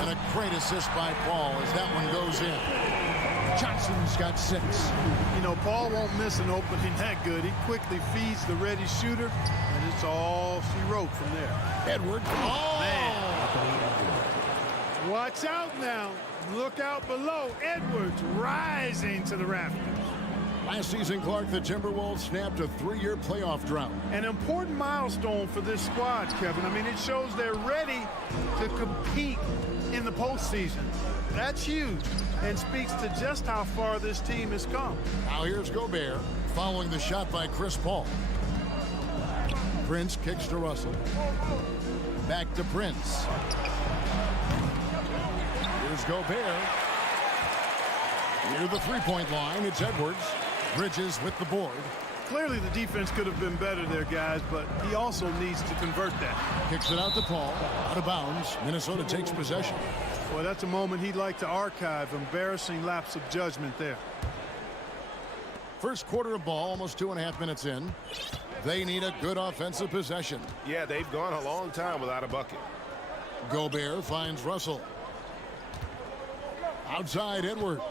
And a great assist by Paul as that one goes in. Johnson's got 6. You know, Paul won't miss an opening that good. He quickly feeds the ready shooter, and it's all she wrote from there. Edwards. Oh! Man. Watch out now. Look out below. Edwards rising to the rafters. Last season, Clark, the Timberwolves snapped a 3-year playoff drought. An important milestone for this squad, Kevin. I mean, it shows they're ready to compete in the postseason. That's huge and speaks to just how far this team has come. Now here's Gobert following the shot by Chris Paul. Prince kicks to Russell. Back to Prince. Here's Gobert. Near the 3-point line, it's Edwards. Bridges with the board. Clearly the defense could have been better there, guys, but he also needs to convert that. Kicks it out to Paul. Out of bounds. Minnesota takes possession. Well, that's a moment he'd like to archive. Embarrassing lapse of judgment there. First quarter of ball, almost 2.5 minutes in. They need a good offensive possession. Yeah, they've gone a long time without a bucket. Gobert finds Russell. Outside Edwards.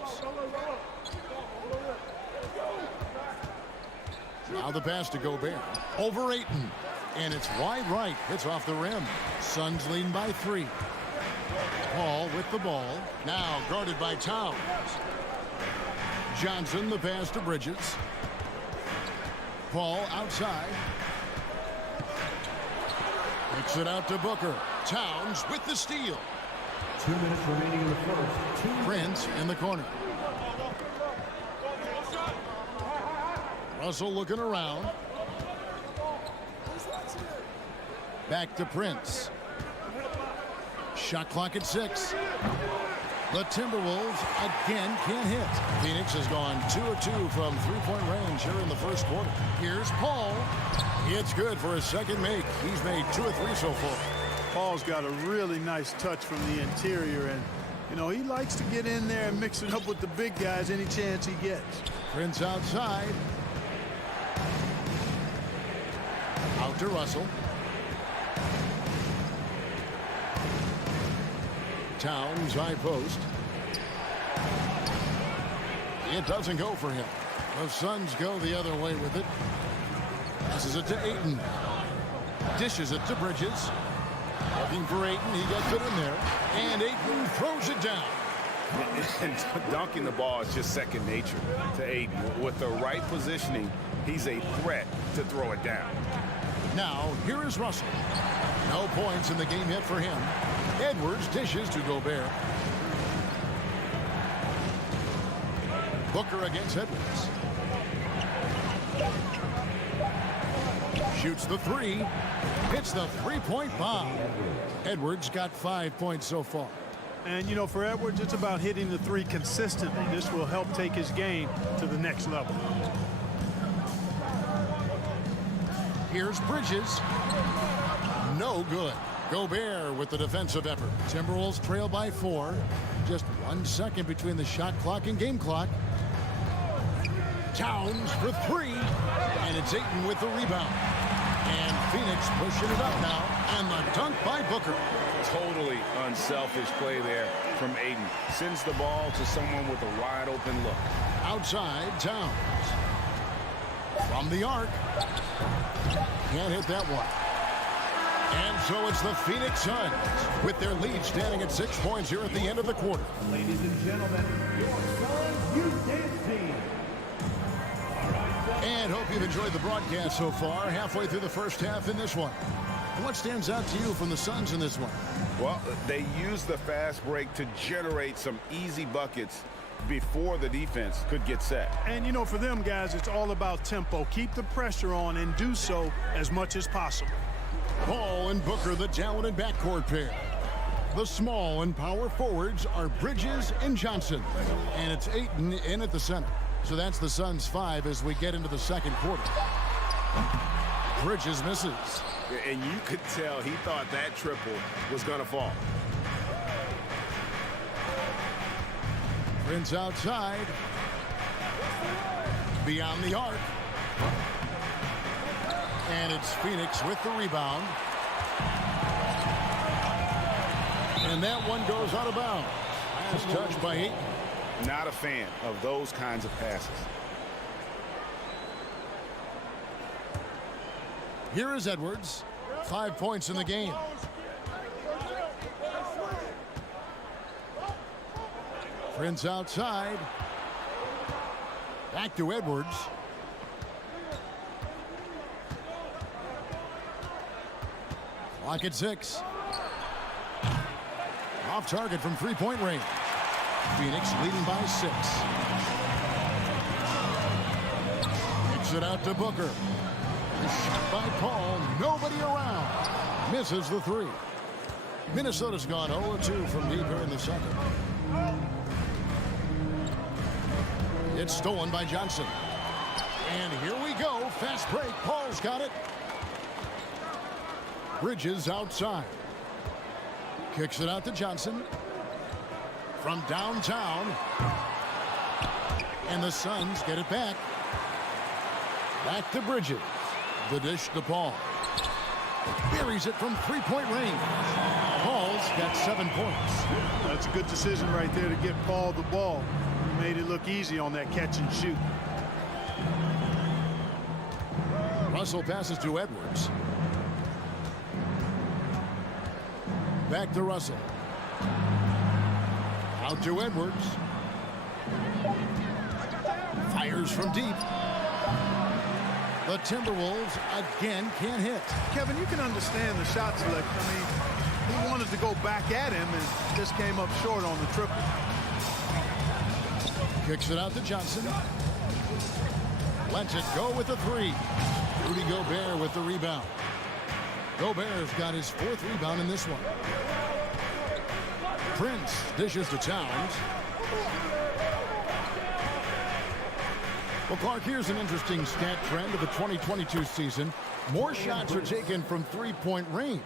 Now the pass to Gobert. Over Ayton. And it's wide right. Hits off the rim. Suns lead by 3. Paul with the ball. Now guarded by Towns. Johnson the pass to Bridges. Paul outside. Kicks it out to Booker. Towns with the steal. 2 minutes remaining in the first. Prince in the corner. Russell looking around. Back to Prince. Shot clock at 6. The Timberwolves again can't hit. Phoenix has gone 2 of 2 from 3-point range here in the first quarter. Here's Paul. It's good for his second make. He's made 2 of 3 so far. Paul's got a really nice touch from the interior, and you know he likes to get in there and mix it up with the big guys any chance he gets. Prince outside. Out to Russell. Towns high post. It doesn't go for him. The Suns go the other way with it. Passes it to Ayton. Dishes it to Bridges. Looking for Ayton. He gets it in there. And Ayton throws it down. And dunking the ball is just second nature to Ayton. With the right positioning, he's a threat to throw it down. Now, here is Russell. No points in the game yet for him. Edwards dishes to Gobert. Booker against Edwards. Shoots the 3. Hits the 3-point bomb. Edwards got 5 points so far. And, you know, for Edwards, it's about hitting the 3 consistently. This will help take his game to the next level. Here's Bridges. No good. Gobert with the defensive effort. Timberwolves trail by 4. Just 1 second between the shot clock and game clock. Towns for 3. And it's Ayton with the rebound. And Phoenix pushing it up now. And the dunk by Booker. Totally unselfish play there from Ayton. Sends the ball to someone with a wide open look. Outside, Towns. From the arc. Can't hit that one. And so it's the Phoenix Suns with their lead standing at 6 points here at the end of the quarter. Ladies and gentlemen, your Suns Youth Dance Team. And hope you've enjoyed the broadcast so far. Halfway through the first half in this one. What stands out to you from the Suns in this one? Well, they used the fast break to generate some easy buckets before the defense could get set. And, you know, for them guys, it's all about tempo. Keep the pressure on and do so as much as possible. Paul and Booker, the talented backcourt pair. The small and power forwards are Bridges and Johnson. And it's Ayton in at the center. So that's the Suns' 5 as we get into the second quarter. Bridges misses. And you could tell he thought that triple was going to fall. Prince outside. Beyond the arc. And it's Phoenix with the rebound. And that one goes out of bounds. Last touch by Ayton. Not a fan of those kinds of passes. Here is Edwards. 5 points in the game. Prince outside. Back to Edwards. Clock at 6. Off target from three-point range. Phoenix leading by 6. Kicks it out to Booker. Shot by Paul. Nobody around. Misses the 3. Minnesota's gone 0-2 from deep here in the second. It's stolen by Johnson. And here we go. Fast break. Paul's got it. Bridges outside. Kicks it out to Johnson. From downtown. And the Suns get it back. Back to Bridges. The dish to Paul. Buries it from three-point range. Paul's got 7 points. That's a good decision right there to get Paul the ball. He made it look easy on that catch and shoot. Russell passes to Edwards. Back to Russell. Out to Edwards. Fires from deep. The Timberwolves again can't hit. Kevin, you can understand the shot selection. I mean, he wanted to go back at him and just came up short on the triple. Kicks it out to Johnson. Lets it go with the 3. Rudy Gobert with the rebound. Gobert's got his 4th rebound in this one. Prince dishes to Towns. Well, Clark, here's an interesting stat trend of the 2022 season. More shots are taken from three-point range,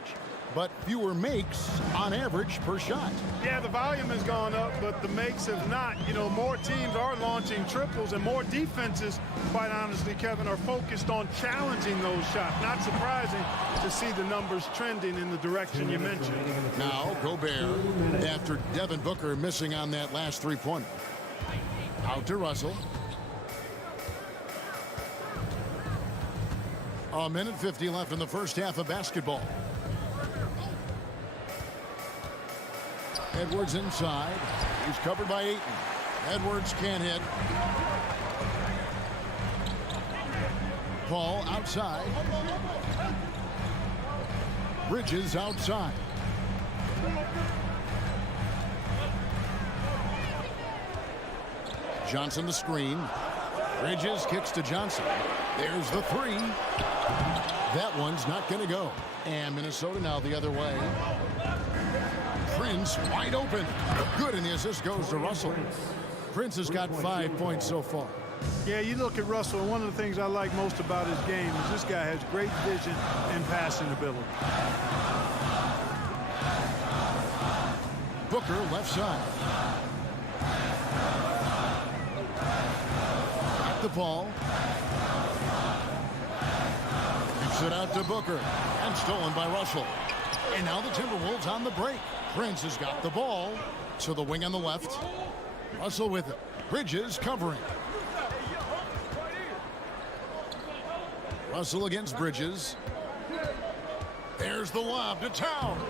but fewer makes on average per shot. Yeah, the volume has gone up, but the makes have not. You know, more teams are launching triples, and more defenses, quite honestly, Kevin, are focused on challenging those shots. Not surprising to see the numbers trending in the direction you mentioned. Now, Gobert, after Devin Booker missing on that last three-pointer. Out to Russell. A minute 50 left in the first half of basketball. Edwards inside. He's covered by Ayton. Edwards can't hit. Paul outside. Bridges outside. Johnson the screen. Bridges kicks to Johnson. There's the 3. That one's not going to go. And Minnesota now the other way. Prince wide open. Good, and the assist goes to Russell. Prince has got 5 points so far. Yeah, you look at Russell, and one of the things I like most about his game is this guy has great vision and passing ability. Booker left side. At the ball. Gives it out to Booker. And stolen by Russell. And now the Timberwolves on the break. Prince has got the ball to the wing on the left. Russell with it. Bridges covering. Russell against Bridges. There's the lob to Towns.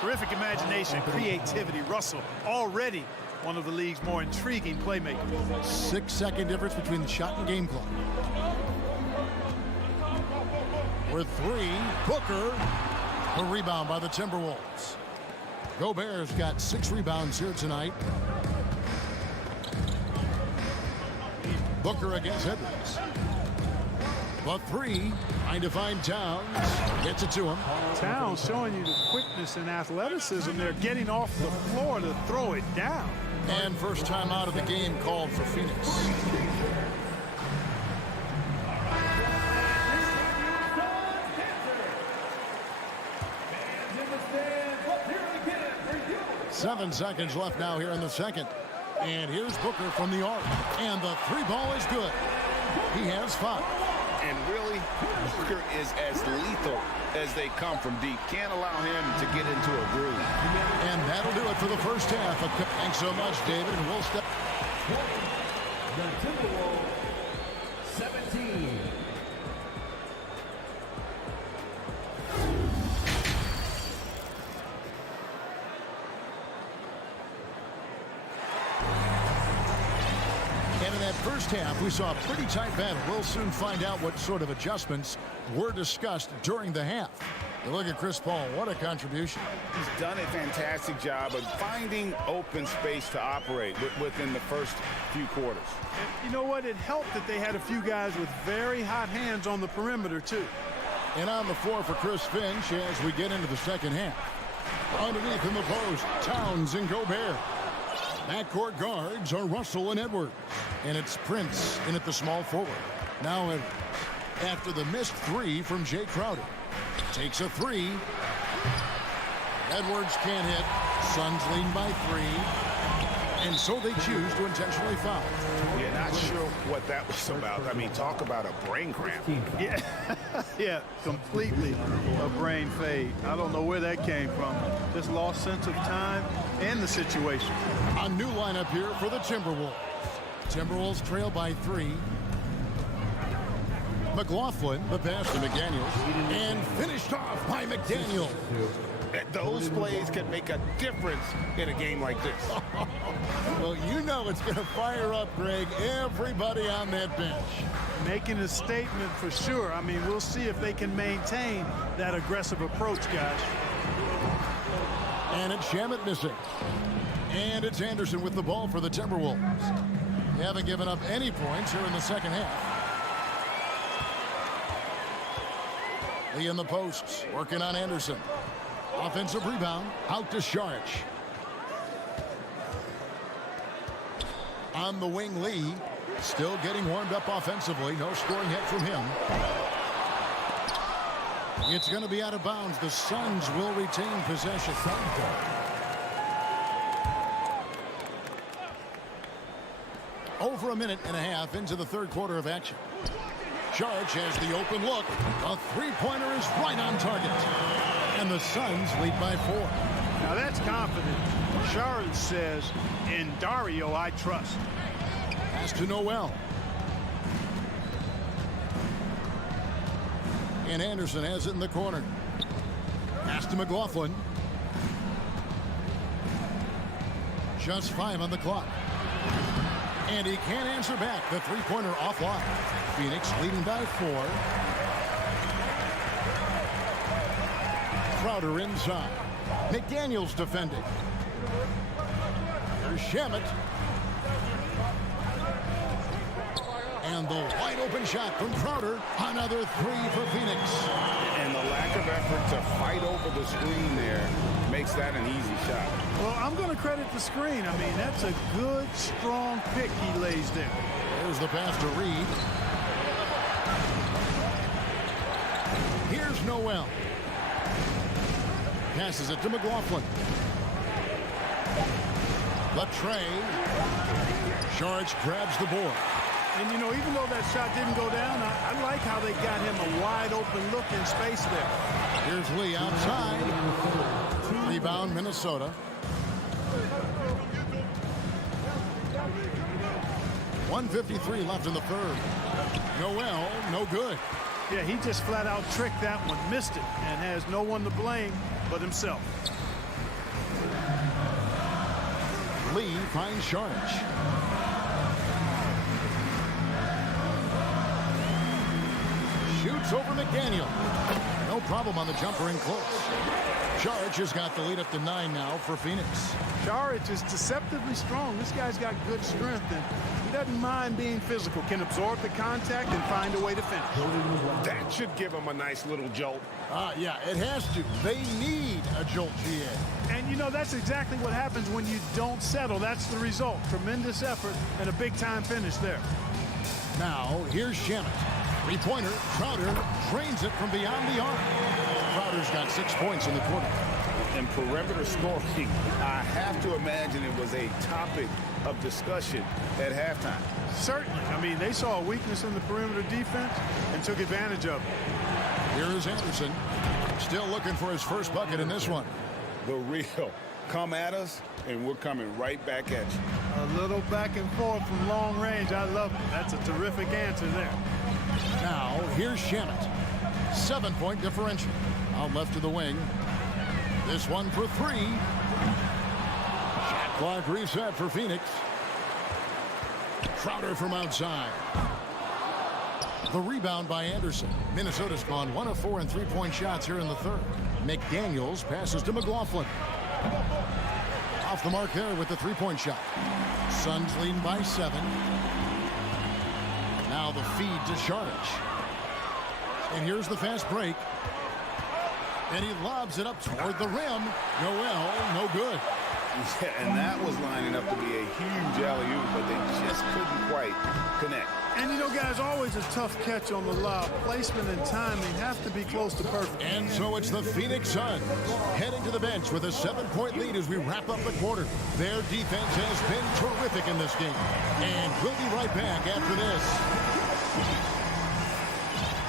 Terrific imagination, creativity. Russell already one of the league's more intriguing playmakers. 6-second difference between the shot and game clock. With 3, Booker. A rebound by the Timberwolves. Gobert's got 6 rebounds here tonight. Booker against Edwards. But 3, trying to find Towns. Gets it to him. Towns showing you the quickness and athleticism. They're getting off the floor to throw it down. And first time out of the game called for Phoenix. Seven seconds left now here in the second. And here's Booker from the arc. And the 3 ball is good. He has 5. And really, Booker is as lethal as they come from deep. Can't allow him to get into a groove. And that'll do it for the first half. Thanks so much, David. And we'll step. The Timberwolves 17. And in that first half, we saw a pretty tight battle. We'll soon find out what sort of adjustments were discussed during the half. You look at Chris Paul, what a contribution. He's done a fantastic job of finding open space to operate within the first few quarters. And you know what? It helped that they had a few guys with very hot hands on the perimeter, too. And on the floor for Chris Finch as we get into the second half. Underneath in the post, Towns and Gobert. Backcourt guards are Russell and Edwards. And it's Prince in at the small forward. Now Edwards, after the missed 3 from Jay Crowder. Takes a 3. Edwards can't hit. Suns leading by 3. And so they choose to intentionally foul. Yeah, not sure what that was about. I mean, talk about a brain cramp. Yeah, yeah, completely a brain fade. I don't know where that came from. Just lost sense of time and the situation. A new lineup here for the Timberwolves. Timberwolves trail by 3. McLaughlin, the pass to McDaniels, and finished off by McDaniels. Those plays can make a difference in a game like this. Well, you know it's going to fire up, Greg, everybody on that bench. Making a statement for sure. I mean, we'll see if they can maintain that aggressive approach, guys. And it's Shamet missing. And it's Anderson with the ball for the Timberwolves. They haven't given up any points here in the second half. Lee in the posts, working on Anderson. Offensive rebound, out to Sharch. On the wing, Lee, still getting warmed up offensively. No scoring yet from him. It's going to be out of bounds. The Suns will retain possession. Over a minute and a half into the third quarter of action. Sharch has the open look. A three-pointer is right on target. And the Suns lead by 4. Now that's confident. Sharch says, in Dario, I trust. Pass to Noel. And Anderson has it in the corner. Pass to McLaughlin. Just 5 on the clock. And he can't answer back. The three-pointer offline. Phoenix leading by 4. Crowder inside. McDaniels defending. There's Shamet. And the wide open shot from Crowder. Another 3 for Phoenix. And the lack of effort to fight over the screen there makes that an easy shot. Well, I'm going to credit the screen. I mean, that's a good, strong pick he lays there. There's the pass to Reed. Here's Noel. Passes it to McLaughlin. The tray. Sharge grabs the board. And, you know, even though that shot didn't go down, I like how they got him a wide open look in space there. Here's Lee outside. Rebound, Minnesota. .153 left in the third. Noel, no good. Yeah, he just flat out tricked that one, missed it, and has no one to blame but himself. Lee finds Sharge. Shoots over McDaniel. No problem on the jumper in close. Sharge has got the lead up to 9 now for Phoenix. Sharge is deceptively strong. This guy's got good strength, and he doesn't mind being physical, can absorb the contact and find a way to finish. That should give him a nice little jolt. Yeah, it has to. They need a jolt, GA. And, you know, that's exactly what happens when you don't settle. That's the result. Tremendous effort and a big-time finish there. Now, here's Shamet. Three-pointer. Crowder drains it from beyond the arc. Crowder's got 6 points in the quarter. In perimeter scoring, I have to imagine it was a topic of discussion at halftime. Certainly. I mean, they saw a weakness in the perimeter defense and took advantage of it. Here is Anderson. Still looking for his first bucket in this one. The real. Come at us, and we're coming right back at you. A little back and forth from long range. I love it. That's a terrific answer there. Now, here's Shamet. 7-point differential. Out left to the wing. This one for 3. Shot clock reset for Phoenix. Crowder from outside. The rebound by Anderson. Minnesota's gone 1 of 4 in 3-point shots here in the third. McDaniels passes to McLaughlin. Off the mark there with the 3-point shot. Suns leading by 7. Now the feed to Sharge. And here's the fast break. And he lobs it up toward the rim. Noel, no good. Yeah, and that was lining up to be a huge alley-oop, but they just couldn't quite connect. And, you know, guys, always a tough catch on the lob. Placement and timing have to be close to perfect. And so it's the Phoenix Suns heading to the bench with a 7-point lead as we wrap up the quarter. Their defense has been terrific in this game. And we'll be right back after this.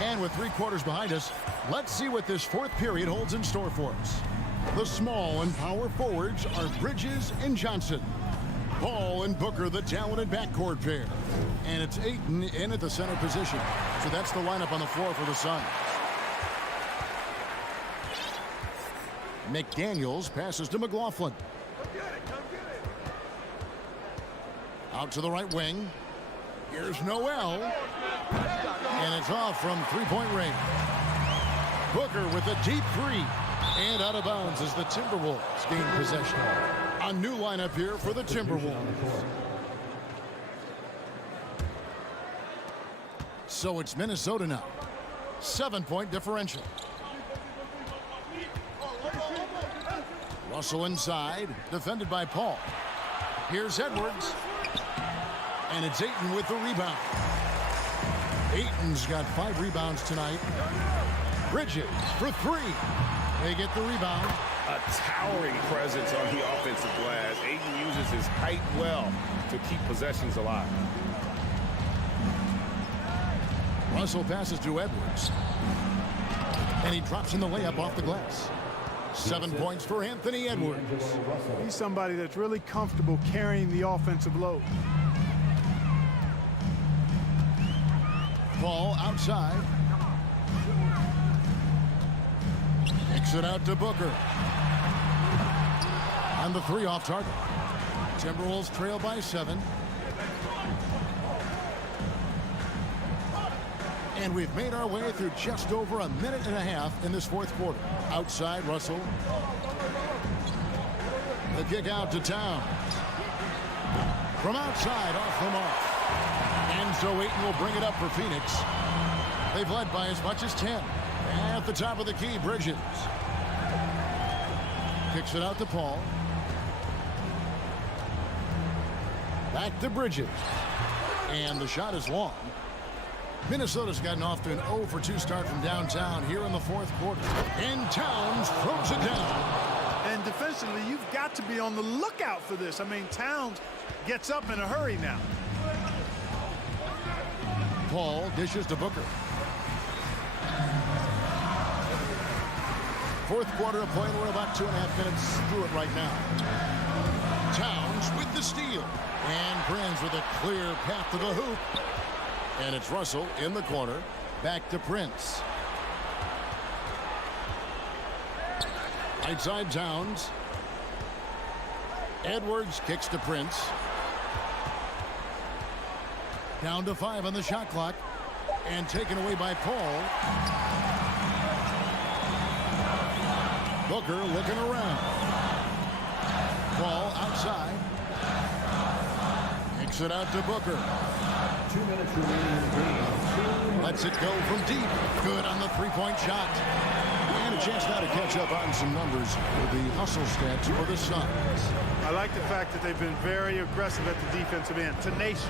And with 3 quarters behind us, let's see what this fourth period holds in store for us. The small and power forwards are Bridges and Johnson. Paul and Booker, the talented backcourt pair. And it's Ayton in at the center position. So that's the lineup on the floor for the Suns. McDaniels passes to McLaughlin. Out to the right wing. Here's Noel. And it's off from 3-point range. Booker with a deep 3. And out of bounds as the Timberwolves gain possession. A new lineup here for the Timberwolves. So it's Minnesota now. 7-point differential. Russell inside, defended by Paul. Here's Edwards. And it's Ayton with the rebound. Ayton's got 5 rebounds tonight. Bridges for 3. They get the rebound. A towering presence on the offensive glass. Ayton uses his height well to keep possessions alive. Russell passes to Edwards. And he drops in the layup off the glass. 7 points for Anthony Edwards. He's somebody that's really comfortable carrying the offensive load. Paul outside. Kicks it out to Booker. And the 3 off target. Timberwolves trail by 7. And we've made our way through just over a minute and a half in this fourth quarter. Outside, Russell. The kick out to Towns. From outside, off the mark. And so Ayton will bring it up for Phoenix. They've led by as much as 10. At the top of the key, Bridges. Kicks it out to Paul. Back to Bridges. And the shot is long. Minnesota's gotten off to an 0 for 2 start from downtown here in the fourth quarter. And Towns throws it down. And and defensively, you've got to be on the lookout for this. I mean, Towns gets up in a hurry now. Paul dishes to Booker. Fourth quarter of play, and we're about 2.5 minutes through it right now. Towns with the steal. And Prince with a clear path to the hoop. And it's Russell in the corner. Back to Prince. Right side Towns. Edwards kicks to Prince. Down to 5 on the shot clock. And taken away by Paul. Booker looking around. Paul outside. Kicks it out to Booker. 2 minutes remaining in the game. Lets it go from deep. Good on the three-point shot. And a chance now to catch up on some numbers with the hustle stats for the Suns. I like the fact that they've been very aggressive at the defensive end. Tenacious.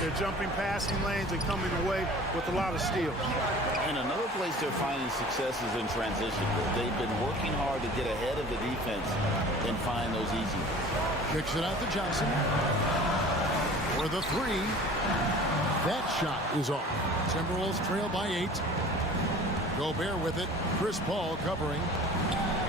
They're jumping passing lanes and coming away with a lot of steals. And another place they're finding success is in transition. They've been working hard to get ahead of the defense and find those easy ones. Kicks it out to Johnson. For the three. That shot is off. Timberwolves trail by 8. Gobert with it. Chris Paul covering.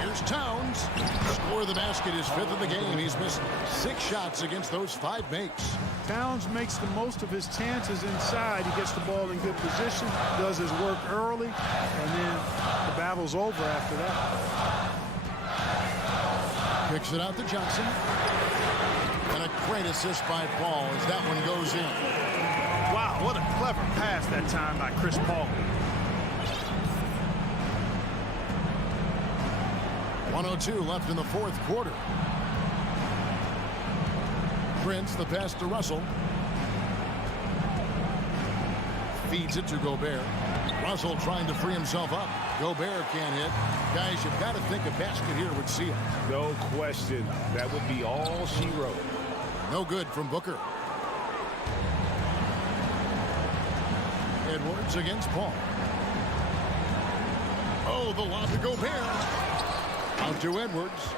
Here's Towns. Score the basket, his 5th of the game. He's missed 6 shots against those 5 makes. Towns makes the most of his chances inside. He gets the ball in good position, does his work early, and then the battle's over after that. Kicks it out to Johnson. And a great assist by Paul as that one goes in. Wow, what a clever pass that time by Chris Paul. 1:02 left in the fourth quarter. Prince, the pass to Russell. Feeds it to Gobert. Russell trying to free himself up. Gobert can't hit. Guys, you've got to think a basket here would seal. No question. That would be all she wrote. No good from Booker. Edwards against Paul. Oh, the lob to Gobert. Out to Edwards.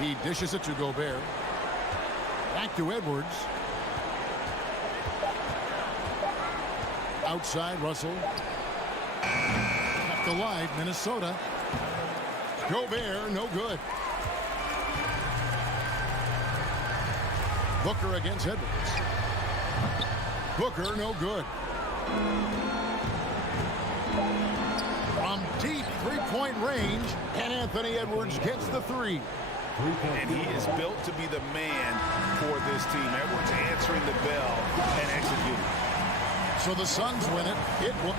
He dishes it to Gobert. Back to Edwards. Outside Russell. Kept alive Minnesota. Gobert no good. Booker against Edwards. Booker no good. From deep three-point range, and Anthony Edwards gets the 3. And he is built to be the man for this team. Edwards answering the bell and executing. So the Suns win it. It will.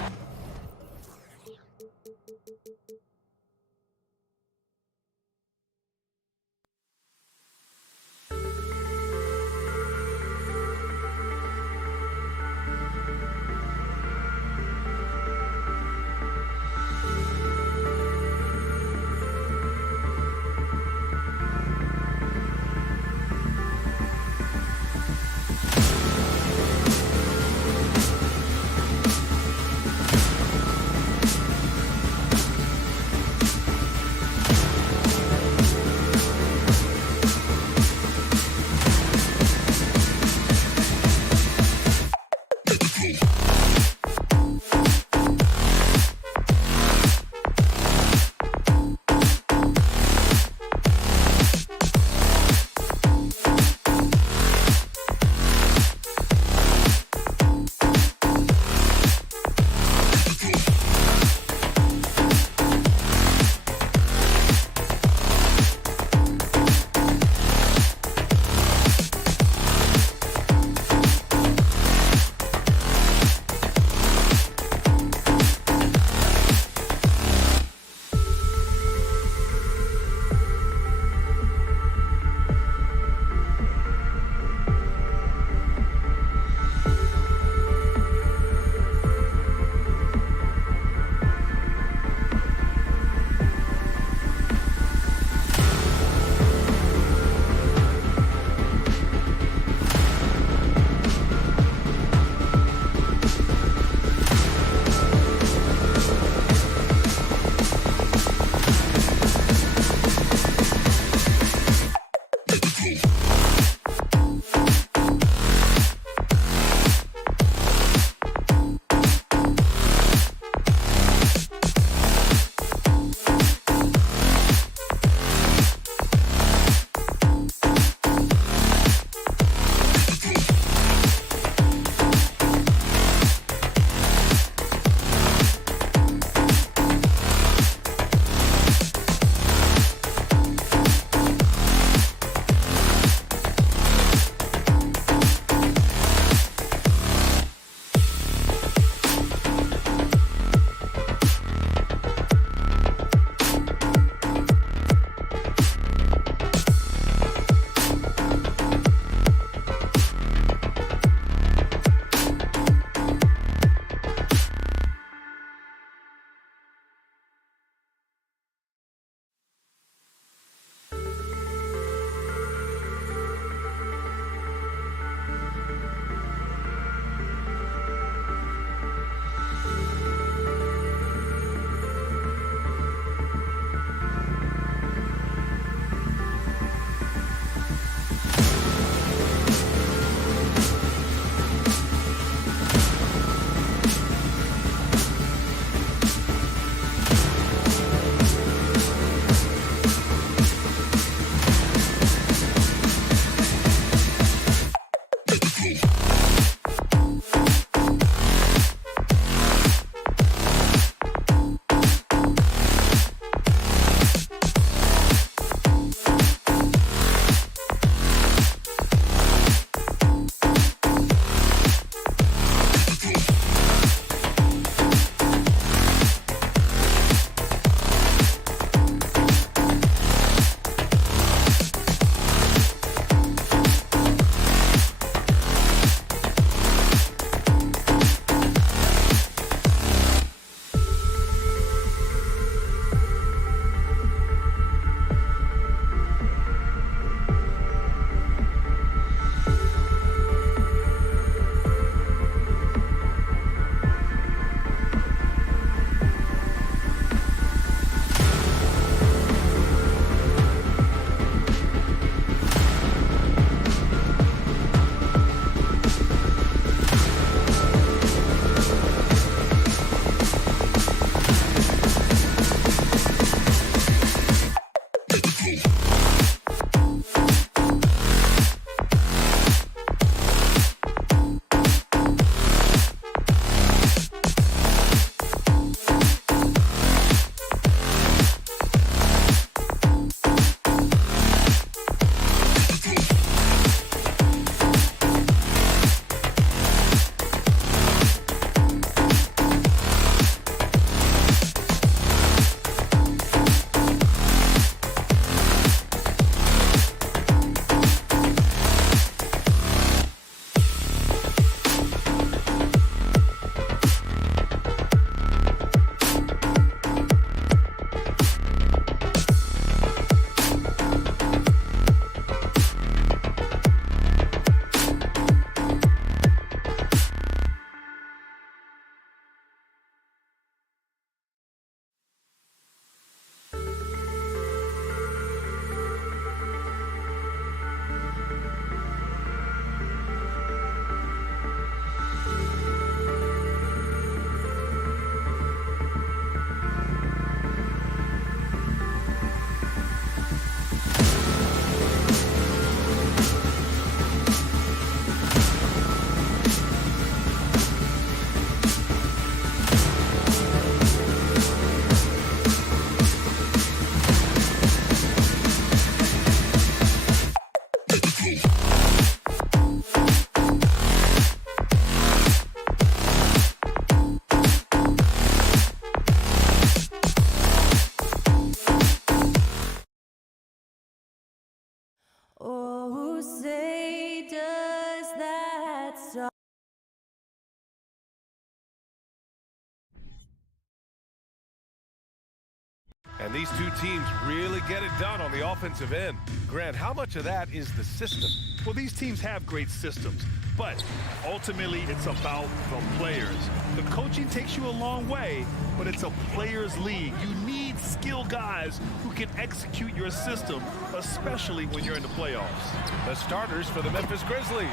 And these two teams really get it done on the offensive end. Grant, how much of that is the system? Well, these teams have great systems, but ultimately it's about the players. The coaching takes you a long way, but it's a players' league. You need skilled guys who can execute your system, especially when you're in the playoffs. The starters for the Memphis Grizzlies.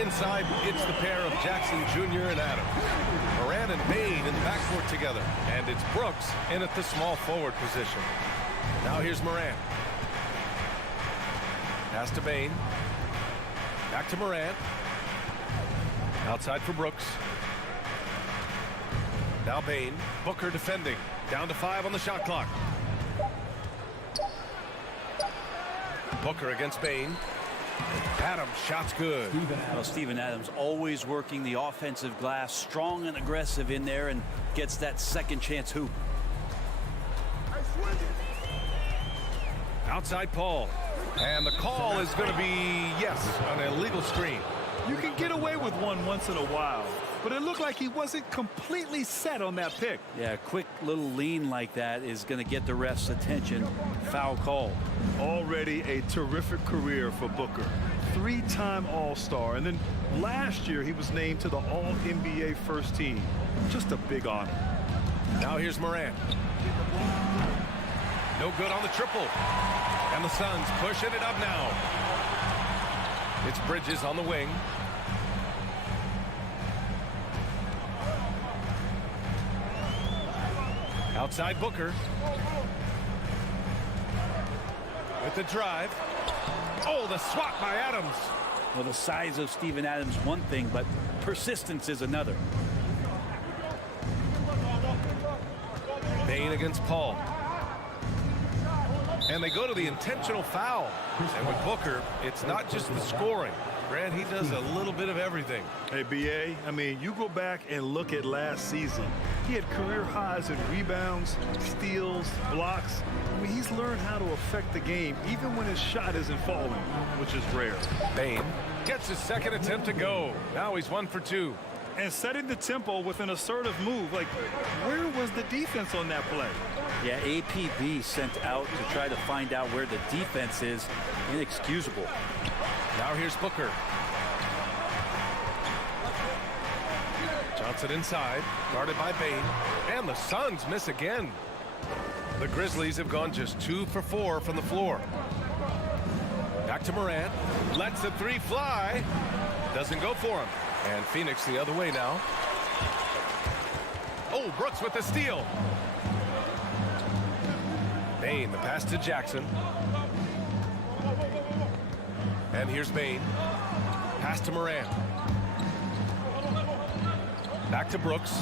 Inside, it's the pair of Jackson Jr. and Adams. Morant and Bain in the backcourt together. And it's Brooks in at the small forward position. Now here's Morant. Pass to Bain. Back to Morant. Outside for Brooks. Now Bain. Booker defending. Down to 5 on the shot clock. Booker against Bain. Adams, shot's good. Well, Steven Adams always working the offensive glass, strong and aggressive in there, and gets that second chance hoop. Outside Paul. And the call is going to be, yes, an illegal screen. You can get away with one once in a while, but it looked like he wasn't completely set on that pick. Yeah, a quick little lean like that is going to get the ref's attention. Foul call. Already a terrific career for Booker. 3-time All-Star, and then last year he was named to the All-NBA first team. Just a big honor. Now here's Morant. No good on the triple. And the Suns pushing it up now. It's Bridges on the wing. Outside Booker. With the drive. Oh, the swat by Adams. Well, the size of Steven Adams one thing, but persistence is another. Bain against Paul. And they go to the intentional foul. And with Booker, it's not just the scoring. Grant, he does a little bit of everything. Hey, B.A., I mean, you go back and look at last season. He had career highs in rebounds, steals, blocks. I mean, he's learned how to affect the game, even when his shot isn't falling, which is rare. Bain gets his second attempt to go. Now he's 1 for 2. And setting the tempo with an assertive move. Like, where was the defense on that play? Yeah, APB sent out to try to find out where the defense is. Inexcusable. Now here's Booker. Johnson inside, guarded by Bain. And the Suns miss again. The Grizzlies have gone just 2 for 4 from the floor. Back to Morant. Lets the three fly. Doesn't go for him. And Phoenix the other way now. Oh, Brooks with the steal. Bain, the pass to Jackson. And here's Bain. Pass to Morant. Back to Brooks.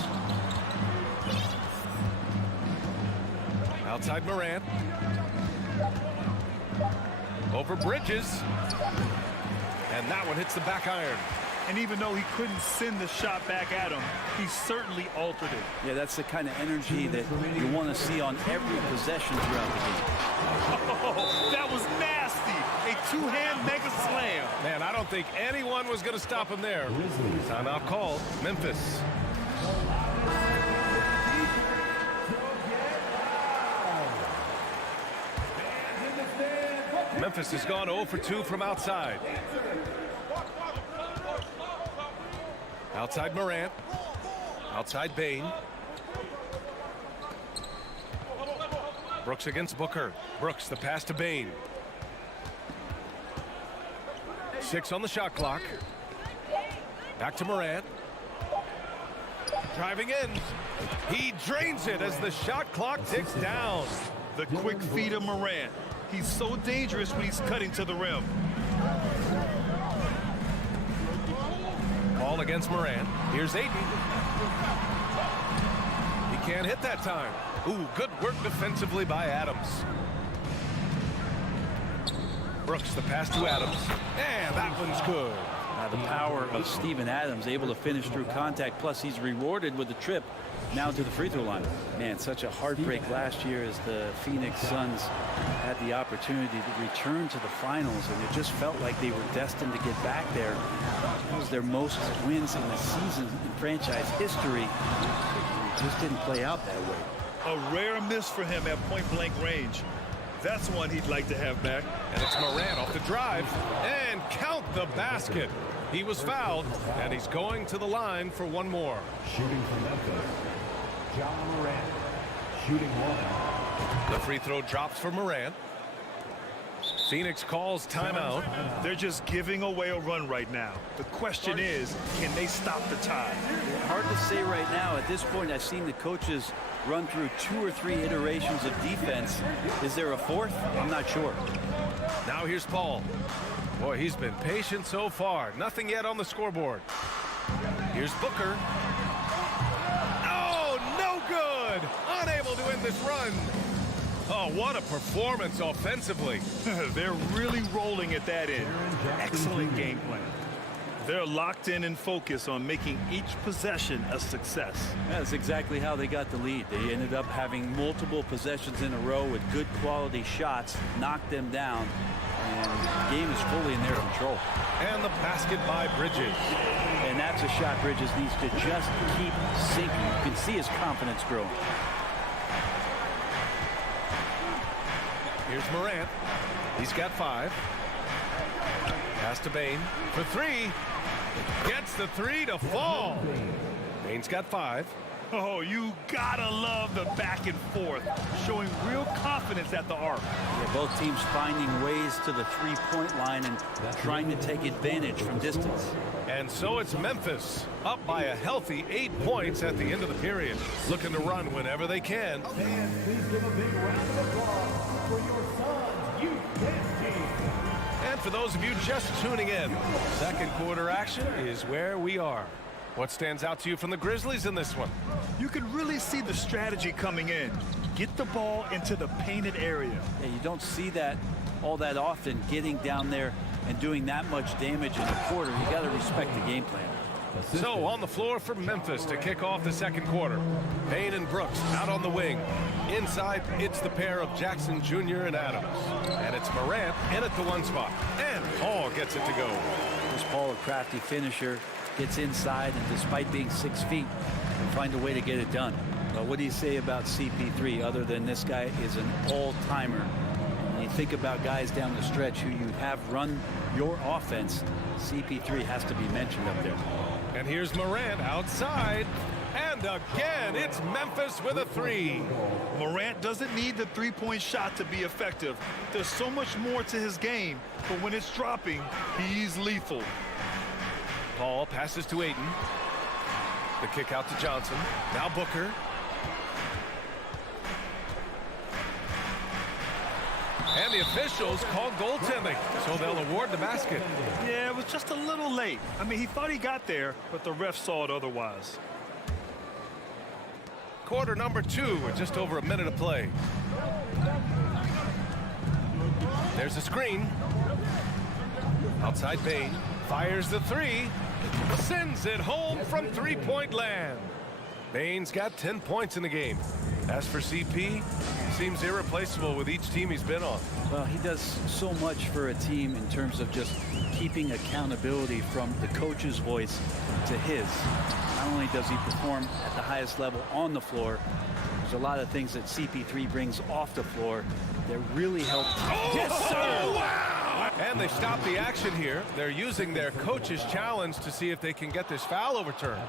Outside Morant. Over Bridges. And that one hits the back iron. And even though he couldn't send the shot back at him, he certainly altered it. Yeah, that's the kind of energy that you want to see on every possession throughout the game. Oh, that was nasty. A two-hand mega slam. Man, I don't think anyone was going to stop him there. Timeout call. Memphis. Memphis has gone 0 for 2 from outside. Outside Morant. Outside Bain. Brooks against Booker. Brooks, the pass to Bain. 6 on the shot clock. Back to Morant. Driving in. He drains it as the shot clock ticks down. The quick feet of Morant. He's so dangerous when he's cutting to the rim. Ball against Morant. Here's Ayton. He can't hit that time. Ooh, good work defensively by Adams. Brooks, the pass to Adams. And that one's good. The power of Steven Adams, able to finish through contact, plus he's rewarded with the trip now to the free throw line. Man, such a heartbreak last year as the Phoenix Suns had the opportunity to return to the finals, and it just felt like they were destined to get back there. It was their most wins in the season in franchise history. It just didn't play out that way. A rare miss for him at point-blank range. That's one he'd like to have back. And it's Morant off the drive. And count the basket. He was fouled, and he's going to the line for one more. Shooting for Memphis, John Morant. Shooting one. The free throw drops for Morant. Phoenix calls timeout. They're just giving away a run right now. The question is, can they stop the tide? Hard to say right now. At this point, I've seen the coaches run through 2 or 3 iterations of defense. Is there a fourth? I'm not sure. Now here's Paul. Boy, he's been patient so far. Nothing yet on the scoreboard. Here's Booker. Oh, no good. Unable to end this run. Oh, what a performance offensively. They're really rolling at that end. Excellent game plan. They're locked in and focused on making each possession a success. That's exactly how they got the lead. They ended up having multiple possessions in a row with good quality shots, knocked them down, and the game is fully in their control. And the basket by Bridges. And that's a shot Bridges needs to just keep sinking. You can see his confidence growing. Here's Morant. He's got 5. Pass to Bane for 3. Gets the 3 to fall. Bane's got 5. Oh, you gotta love the back and forth, showing real confidence at the arc. Yeah, both teams finding ways to the three-point line and trying to take advantage from distance. And so it's Memphis up by a healthy 8 points at the end of the period, looking to run whenever they can. And please give a big round of applause for your son's youth dance team. And for those of you just tuning in, second quarter action is where we are. What stands out to you from the Grizzlies in this one? You can really see the strategy coming in. Get the ball into the painted area. Yeah, you don't see that all that often, getting down there and doing that much damage in a quarter. You got to respect the game plan. So on the floor for Memphis to kick off the second quarter. Payne and Brooks out on the wing. Inside, it's the pair of Jackson Jr. and Adams. And it's Morant in at the 1 spot. And Paul gets it to go. This Paul, a crafty finisher, gets inside, and despite being 6 feet, can find a way to get it done. But what do you say about CP3 other than this guy is an all-timer? When you think about guys down the stretch who you have run your offense, CP3 has to be mentioned up there. And here's Morant outside. And again, it's Memphis with a 3. Morant doesn't need the three-point shot to be effective. There's so much more to his game, but when it's dropping, he's lethal. Paul passes to Ayton. The kick out to Johnson. Now Booker. And the officials call goaltending, so they'll award the basket. Yeah, it was just a little late. I mean, he thought he got there, but the ref saw it otherwise. Quarter number 2 with just over a minute of play. There's a screen. Outside Bane. Fires the 3. Sends it home from three-point land. Bane's got 10 points in the game. As for CP, seems irreplaceable with each team he's been on. Well, he does so much for a team in terms of just keeping accountability from the coach's voice to his. Not only does he perform at the highest level on the floor, there's a lot of things that CP3 brings off the floor that really help. Oh, yes, sir! Wow! And they stop the action here. They're using their coach's challenge to see if they can get this foul overturned.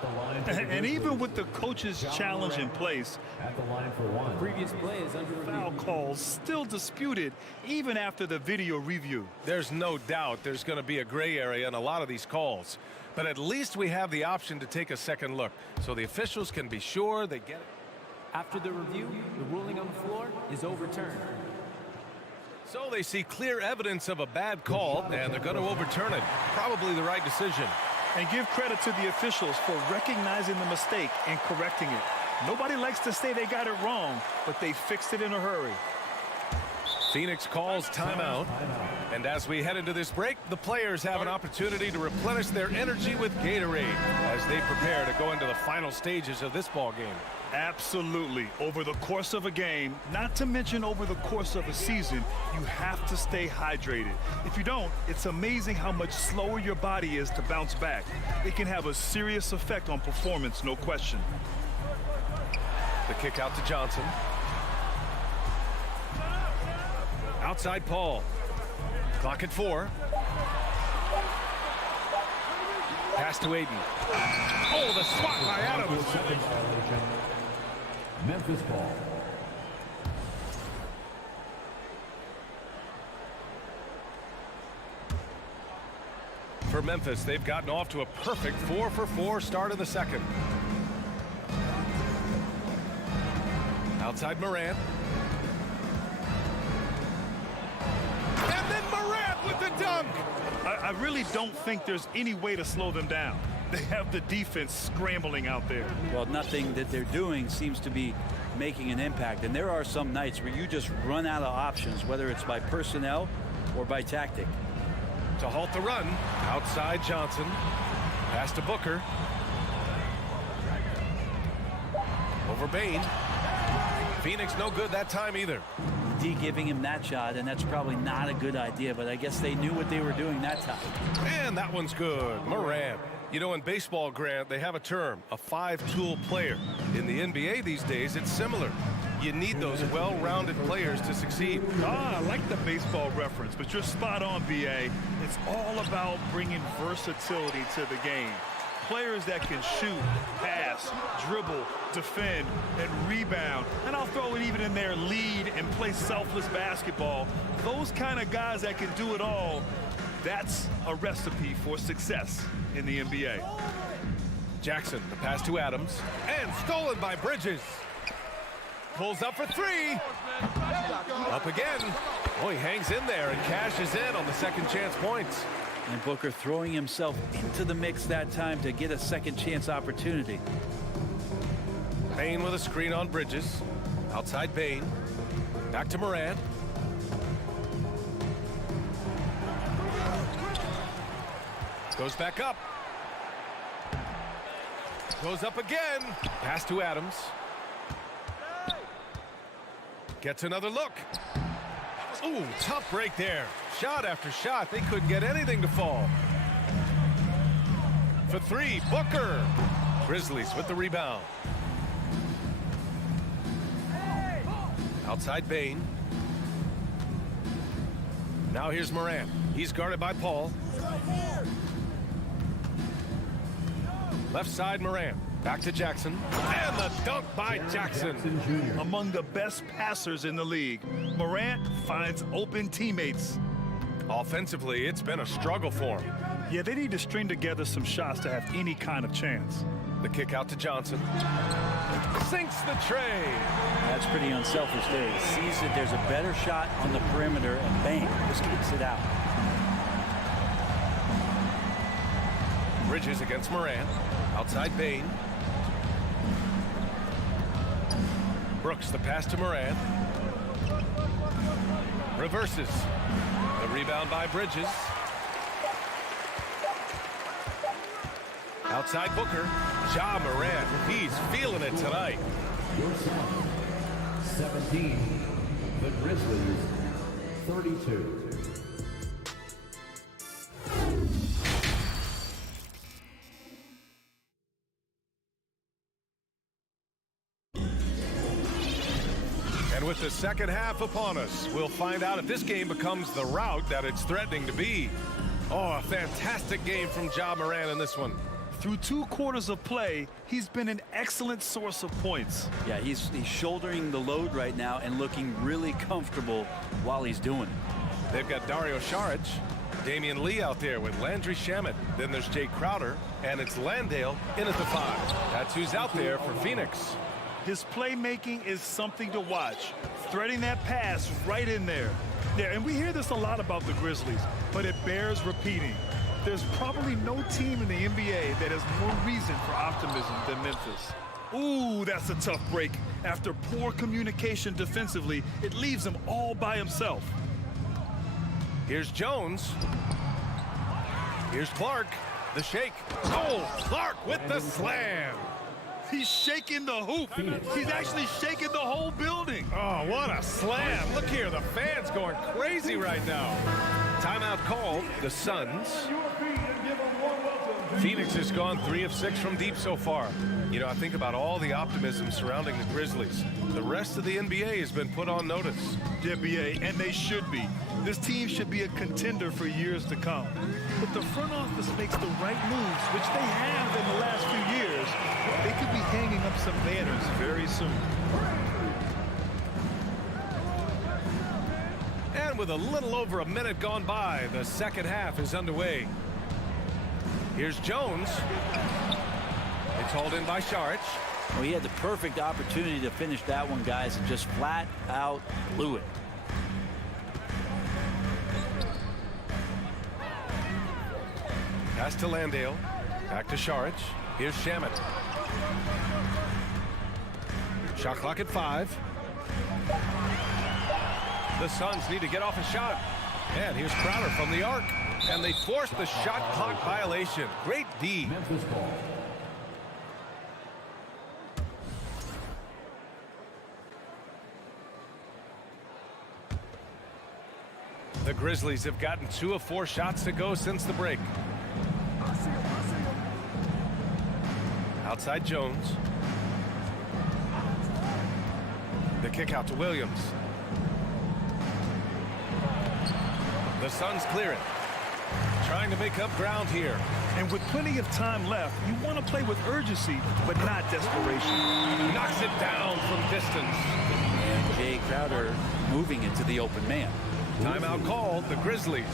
And even with the coach's challenge in place, At the line for 1. Previous play is under review. foul calls still disputed even after the video review. There's no doubt there's going to be a gray area in a lot of these calls. But at least we have the option to take a second look so the officials can be sure they get it. After the review, the ruling on the floor is overturned. So they see clear evidence of a bad call, and they're going to overturn it. Probably the right decision. And give credit to the officials for recognizing the mistake and correcting it. Nobody likes to say they got it wrong, but they fixed it in a hurry. Phoenix calls timeout. And as we head into this break, the players have an opportunity to replenish their energy with Gatorade as they prepare to go into the final stages of this ball game. Absolutely. Over the course of a game, not to mention over the course of a season, you have to stay hydrated. If you don't, it's amazing how much slower your body is to bounce back. It can have a serious effect on performance, no question. The kick out to Johnson. Outside Paul. Clock at 4. Pass to Aiden. Oh, the swat by Adams. Memphis ball. For Memphis, they've gotten off to a perfect 4-for-4 start in the second. Outside Morant. And then Morant with the dunk. I really don't think there's any way to slow them down. They have the defense scrambling out there. Well, nothing that they're doing seems to be making an impact. And there are some nights where you just run out of options, whether it's by personnel or by tactic. To halt the run, outside Johnson. Pass to Booker. Over Bain. Phoenix no good that time either. D giving him that shot, and that's probably not a good idea, but I guess they knew what they were doing that time. And that one's good. Morant. You know, in baseball, Grant, they have a term, a 5-tool player. In the NBA these days, it's similar. You need those well-rounded players to succeed. I like the baseball reference, but you're spot on, BA. It's all about bringing versatility to the game. Players that can shoot, pass, dribble, defend, and rebound. And I'll throw it even in there, lead and play selfless basketball. Those kind of guys that can do it all, that's a recipe for success in the NBA. Jackson, the pass to Adams, and stolen by Bridges. Pulls up for 3. Up again. Oh, he hangs in there and cashes in on the second chance points. And Booker throwing himself into the mix that time to get a second chance opportunity. Bain with a screen on Bridges. Outside Bain. Back to Morant. Goes back up. Goes up again. Pass to Adams. Gets another look. Ooh, tough break there. Shot after shot. They couldn't get anything to fall. For 3, Booker. Grizzlies with the rebound. Outside Bain. Now here's Morant. He's guarded by Paul. Left side Morant. Back to Jackson. And the dunk by Jackson. Among the best passers in the league, Morant finds open teammates. Offensively, it's been a struggle for him. Yeah, they need to string together some shots to have any kind of chance. The kick out to Johnson. Sinks the tray. That's pretty unselfish there. He sees that there's a better shot on the perimeter, and bang, just kicks it out. Bridges against Morant. Outside Bain. Brooks, the pass to Morant. Reverses. The rebound by Bridges. Outside Booker. Ja Morant. He's feeling it tonight. Your song, 17. The Grizzlies, 32. And with the second half upon us, we'll find out if this game becomes the rout that it's threatening to be. Oh, a fantastic game from Ja Morant in this one. Through 2 quarters of play, he's been an excellent source of points. Yeah, he's shouldering the load right now and looking really comfortable while he's doing it. They've got Dario Saric, Damian Lee out there with Landry Shamet. Then there's Jay Crowder, and it's Landale in at the 5. That's who's out there for Phoenix. His playmaking is something to watch. Threading that pass right in there. Yeah, and we hear this a lot about the Grizzlies, but it bears repeating. There's probably no team in the NBA that has more reason for optimism than Memphis. Ooh, that's a tough break. After poor communication defensively, it leaves him all by himself. Here's Jones. Here's Clark. The shake. Oh, Clark with the slam. He's shaking the hoop. He's actually shaking the whole building. Oh, what a slam. Look here, the fans going crazy right now. Timeout called. The Suns. Phoenix has gone 3 of 6 from deep so far. You know, I think about all the optimism surrounding the Grizzlies. The rest of the NBA has been put on notice. Yeah, BA, and they should be. This team should be a contender for years to come. If the front office makes the right moves, which they have in the last few years, they could be hanging up some banners very soon. And with a little over a minute gone by, the second half is underway. Here's Jones. It's hauled in by Saric. Well, he had the perfect opportunity to finish that one, guys, and just flat out blew it. Pass to Landale. Back to Saric. Here's Shamet. Shot clock at 5. The Suns need to get off a shot. And here's Crowder from the arc. And they force the shot clock violation. Great D. Memphis ball. The Grizzlies have gotten 2 of 4 shots to go since the break. Outside Jones. The kick out to Williams. The Suns clear it. Trying to make up ground here. And with plenty of time left, you want to play with urgency, but not desperation. Knocks it down from distance. And Jay Crowder moving it to the open man. Timeout called, the Grizzlies.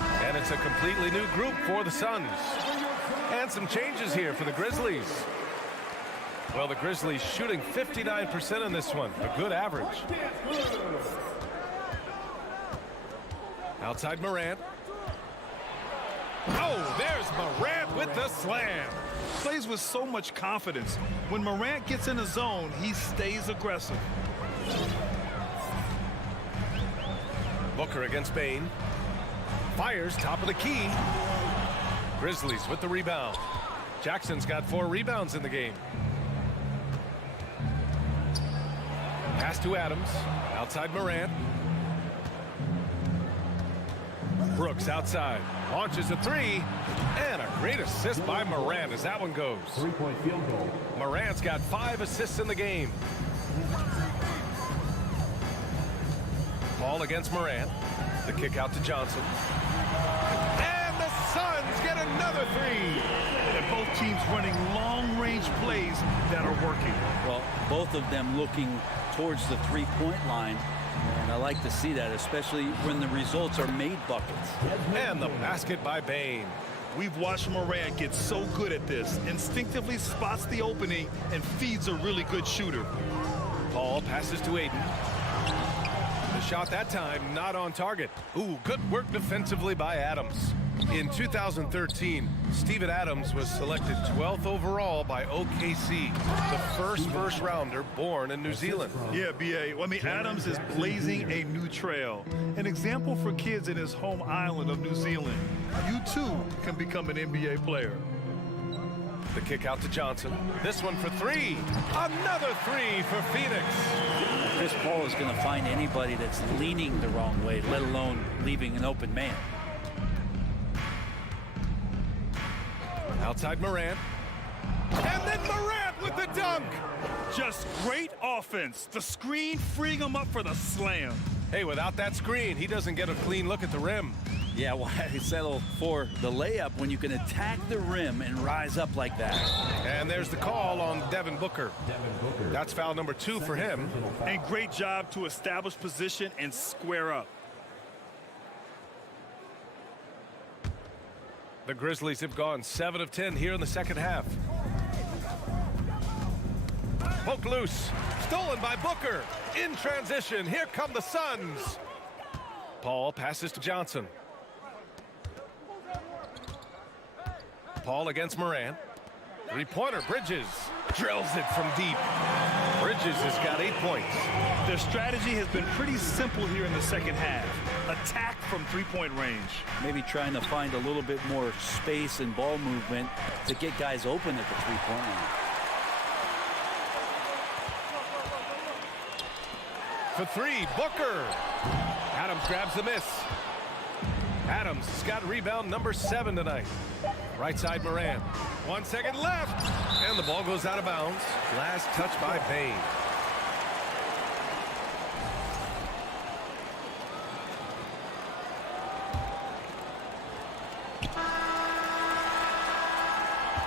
And it's a completely new group for the Suns. And some changes here for the Grizzlies. Well, the Grizzlies shooting 59% in this one, a good average. Outside Morant. Oh, there's Morant with the slam. Plays with so much confidence. When Morant gets in the zone, he stays aggressive. Booker against Bane. Fires top of the key. Grizzlies with the rebound. Jackson's got 4 rebounds in the game. Pass to Adams. Outside Morant. Brooks outside. Launches a 3. And a great assist by Morant as that one goes. 3-point field goal. Morant's got 5 assists in the game. Ball against Morant. The kick out to Johnson. And the Suns get another 3. And both teams running long-range plays that are working. Well, both of them looking towards the three-point line. And I like to see that, especially when the results are made buckets. And the basket by Bane. We've watched Morant get so good at this. Instinctively spots the opening and feeds a really good shooter. Paul passes to Aiden. The shot that time not on target. Ooh, good work defensively by Adams. In 2013, Steven Adams was selected 12th overall by OKC, the first rounder born in New Zealand. Yeah, BA. I mean, Adams is blazing a new trail. An example for kids in his home island of New Zealand. You too can become an NBA player. The kick out to Johnson. This one for 3. Another 3 for Phoenix. Chris Paul is going to find anybody that's leaning the wrong way, let alone leaving an open man. Outside Morant. And then Morant with the dunk. Just great offense. The screen freeing him up for the slam. Hey, without that screen, he doesn't get a clean look at the rim. Yeah, why settle for the layup when you can attack the rim and rise up like that? And there's the call on Devin Booker. That's foul number 2 for him. And great job to establish position and square up. The Grizzlies have gone 7 of 10 here in the second half. Poke loose. Stolen by Booker. In transition. Here come the Suns. Paul passes to Johnson. Paul against Morant. 3-pointer. Bridges drills it from deep. Bridges has got 8 points. Their strategy has been pretty simple here in the second half. Attack from 3-point range. Maybe trying to find a little bit more space and ball movement to get guys open at the 3-point line. For 3, Booker. Adams grabs the miss. Adams has got rebound number 7 tonight. Right side Moran. 1 second left. And the ball goes out of bounds. Last touch by Bain.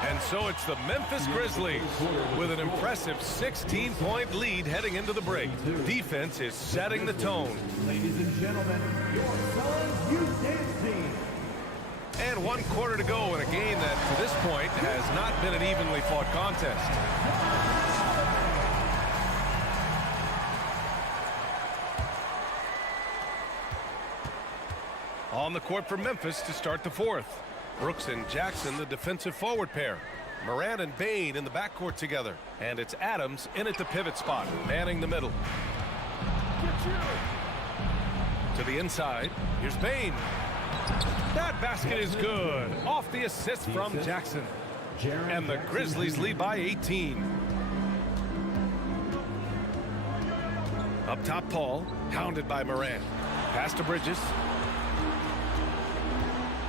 And so it's the Memphis Grizzlies with an impressive 16-point lead heading into the break. Defense is setting the tone. Ladies and gentlemen, your Suns Youth Dance Team. And 1 quarter to go in a game that, to this point, has not been an evenly fought contest. On the court for Memphis to start the 4th. Brooks and Jackson, the defensive forward pair. Moran and Bain in the backcourt together. And it's Adams in at the pivot spot, manning the middle. To the inside, here's Bain. That basket is good. Off the assist from Jackson. And the Grizzlies lead by 18. Up top, Paul, hounded by Moran. Pass to Bridges.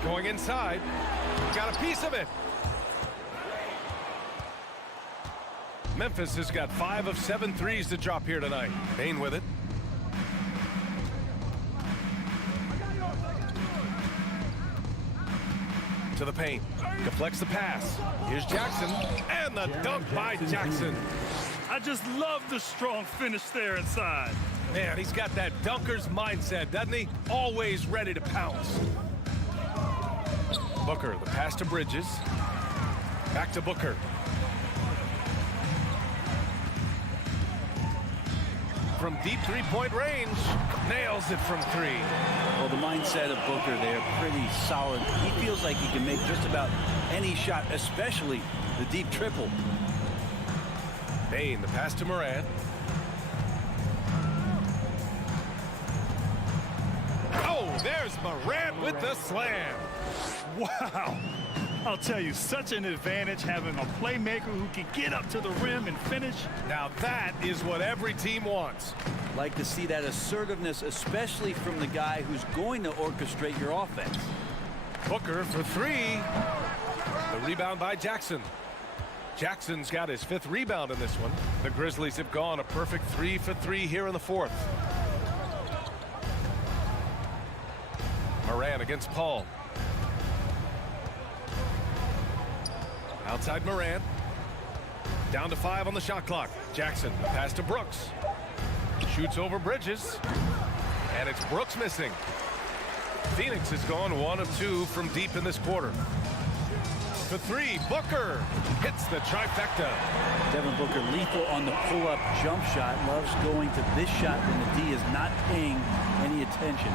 Going inside. Got a piece of it. Memphis has got 5 of 7 threes to drop here tonight. Bain with it. To the paint. Deflects the pass. Here's Jackson. And the dunk by Jackson. I just love the strong finish there inside. Man, he's got that dunker's mindset, doesn't he? Always ready to pounce. Booker, the pass to Bridges. Back to Booker. From deep three-point range. Nails it from 3. Well, the mindset of Booker there, pretty solid. He feels like he can make just about any shot, especially the deep triple. Bain, the pass to Moran. Oh, there's Moran with the slam. Wow. I'll tell you, such an advantage having a playmaker who can get up to the rim and finish. Now that is what every team wants. Like to see that assertiveness, especially from the guy who's going to orchestrate your offense. Booker for 3. The rebound by Jackson. Jackson's got his 5th rebound in this one. The Grizzlies have gone a perfect 3 for 3 here in the 4th. Moran against Paul. Outside Moran. Down to 5 on the shot clock. Jackson, pass to Brooks. Shoots over Bridges. And it's Brooks missing. Phoenix has gone 1 of 2 from deep in this quarter. For 3, Booker hits the trifecta. Devin Booker lethal on the pull-up jump shot. Loves going to this shot when the D is not paying any attention.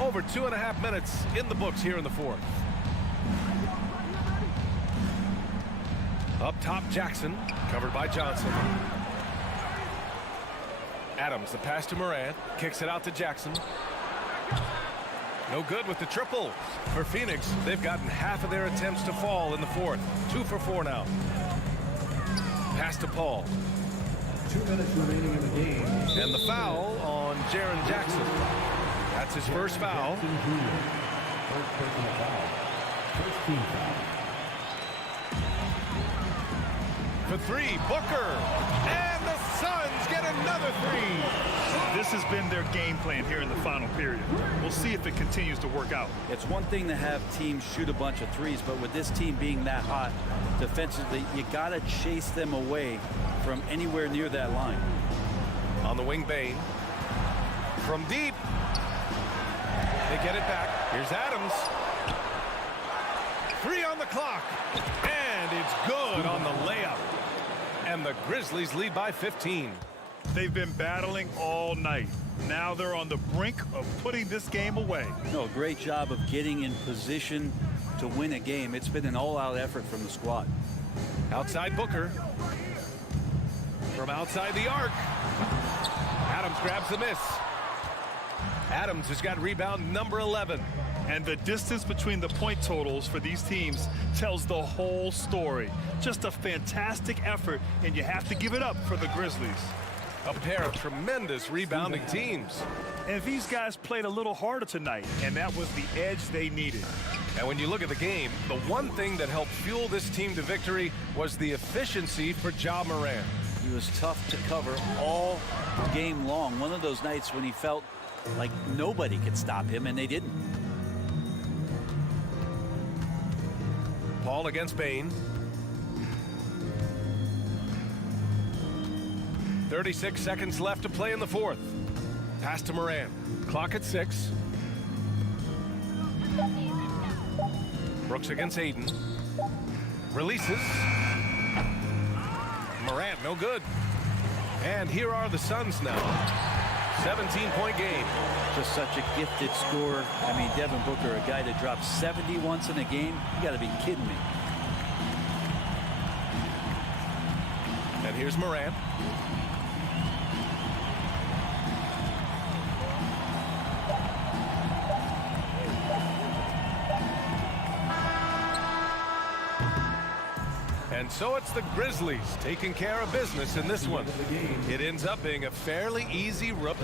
Over 2.5 minutes in the books here in the 4th. Up top, Jackson, covered by Johnson. Adams, the pass to Moran, kicks it out to Jackson. No good with the triple. For Phoenix, they've gotten half of their attempts to fall in the 4th. 2 for 4 now. Pass to Paul. 2 minutes remaining in the game. And the foul on Jaren Jackson. That's his first foul. First personal foul. First team foul. For 3, Booker. And the Suns get another 3. This has been their game plan here in the final period. We'll see if it continues to work out. It's one thing to have teams shoot a bunch of threes, but with this team being that hot defensively, you got to chase them away from anywhere near that line. On the wing, Bain. From deep. They get it back. Here's Adams. 3 on the clock. And it's good on the layup. And the Grizzlies lead by 15. They've been battling all night. Now they're on the brink of putting this game away. No, great job of getting in position to win a game. It's been an all-out effort from the squad. Outside Booker. From outside the arc. Adams grabs the miss. Adams has got rebound number 11. And the distance between the point totals for these teams tells the whole story. Just a fantastic effort, and you have to give it up for the Grizzlies. A pair of tremendous rebounding teams. And these guys played a little harder tonight, and that was the edge they needed. And when you look at the game, the one thing that helped fuel this team to victory was the efficiency for Ja Morant. He was tough to cover all game long. One of those nights when he felt like nobody could stop him, and they didn't. Paul against Bain. 36 seconds left to play in the fourth. Pass to Morant. Clock at 6. Brooks against Aiden. Releases. Morant, no good. And here are the Suns now. 17-point game. Just such a gifted scorer. I mean, Devin Booker, a guy that drops 70 once in a game. You got to be kidding me. And here's Morant. And so it's the Grizzlies taking care of business in this one. It ends up being a fairly easy rub.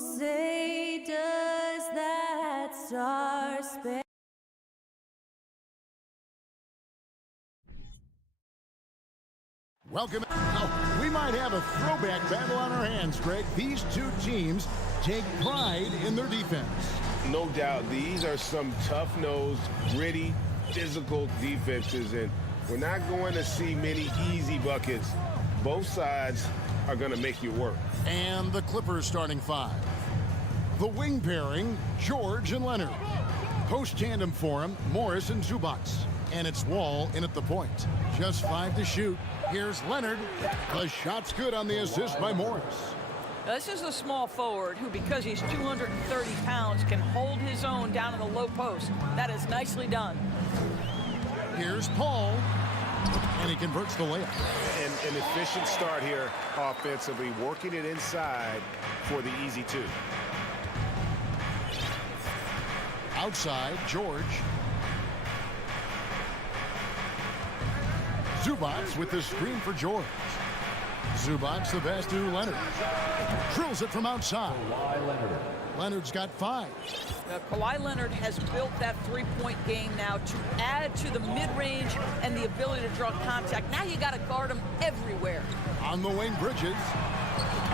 say does that star-spangled Welcome. Oh, we might have a throwback battle on our hands, Greg. These two teams take pride in their defense. No doubt, these are some tough-nosed, gritty, physical defenses, and we're not going to see many easy buckets. Both sides are going to make you work. And the Clippers starting five. The wing pairing, George and Leonard. Post tandem for him, Morris and Zubac. And it's Wall in at the point. Just 5 to shoot. Here's Leonard. The shot's good on the assist by Morris. Now, this is a small forward who, because he's 230 pounds, can hold his own down in the low post. That is nicely done. Here's Paul. And he converts the layup. An efficient start here offensively, working it inside for the easy two. Outside, George. Zubac with the screen for George. Zubac the pass to Leonard. Drills it from outside. Leonard's got 5. Now, Kawhi Leonard has built that three-point game now to add to the mid-range and the ability to draw contact. Now you got to guard him everywhere. On the wing, Bridges.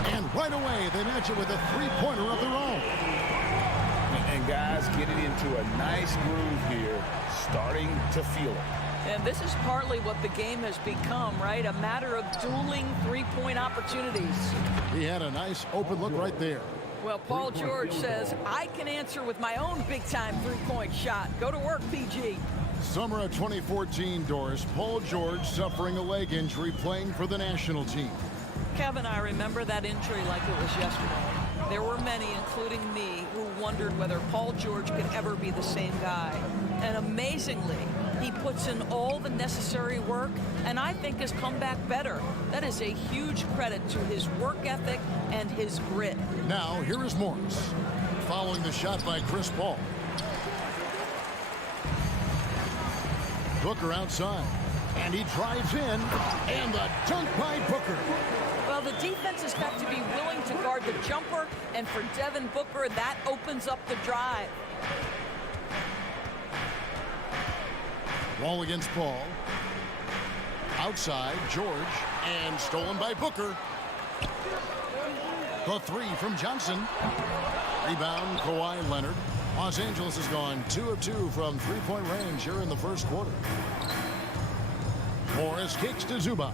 And right away, they match it with a three-pointer of their own. And guys getting into a nice groove here, starting to feel it. And this is partly what the game has become, right? A matter of dueling three-point opportunities. He had a nice open look right there. Well, Paul George says, I can answer with my own big-time three-point shot. Go to work, PG. Summer of 2014, Doris. Paul George suffering a leg injury playing for the national team. Kevin, I remember that injury like it was yesterday. There were many, including me, who wondered whether Paul George could ever be the same guy. And amazingly, he puts in all the necessary work and I think has come back better. That is a huge credit to his work ethic and his grit. Now, here is Morris, following the shot by Chris Paul. Booker outside, and he drives in, and the dunk by Booker. Well, the defense has got to be willing to guard the jumper, and for Devin Booker, that opens up the drive. Wall against Paul. Outside, George, and stolen by Booker. The three from Johnson. Rebound, Kawhi Leonard. Los Angeles has gone 2 of 2 from three-point range here in the first quarter. Morris kicks to Zubac.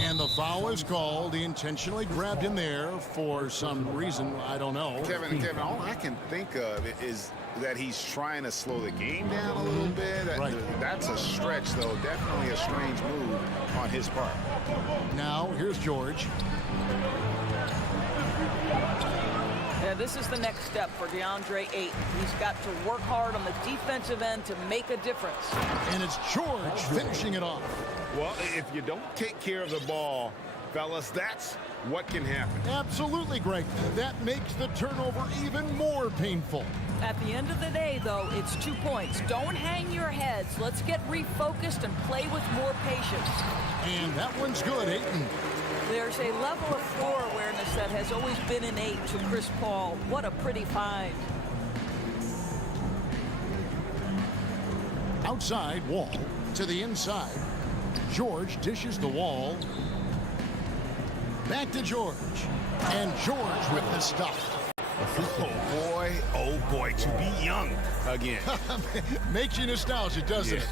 And the foul is called. He intentionally grabbed him there for some reason. I don't know. Kevin, all I can think of is that he's trying to slow the game down a little bit. Right. That's a stretch, though. Definitely a strange move on his part. Now, here's George. Yeah, this is the next step for DeAndre Ayton. He's got to work hard on the defensive end to make a difference. And it's George finishing it off. Well, if you don't take care of the ball, fellas, that's what can happen. Absolutely, Greg. That makes the turnover even more painful. At the end of the day, though, it's 2 points. Don't hang your heads. Let's get refocused and play with more patience. And that one's good, Ayton. There's a level of floor awareness that has always been innate to Chris Paul. What a pretty find. Outside, Wall to the inside. George dishes the Wall. Back to George. And George with the stuff. Oh boy, to be young again. Makes you nostalgic, doesn't it?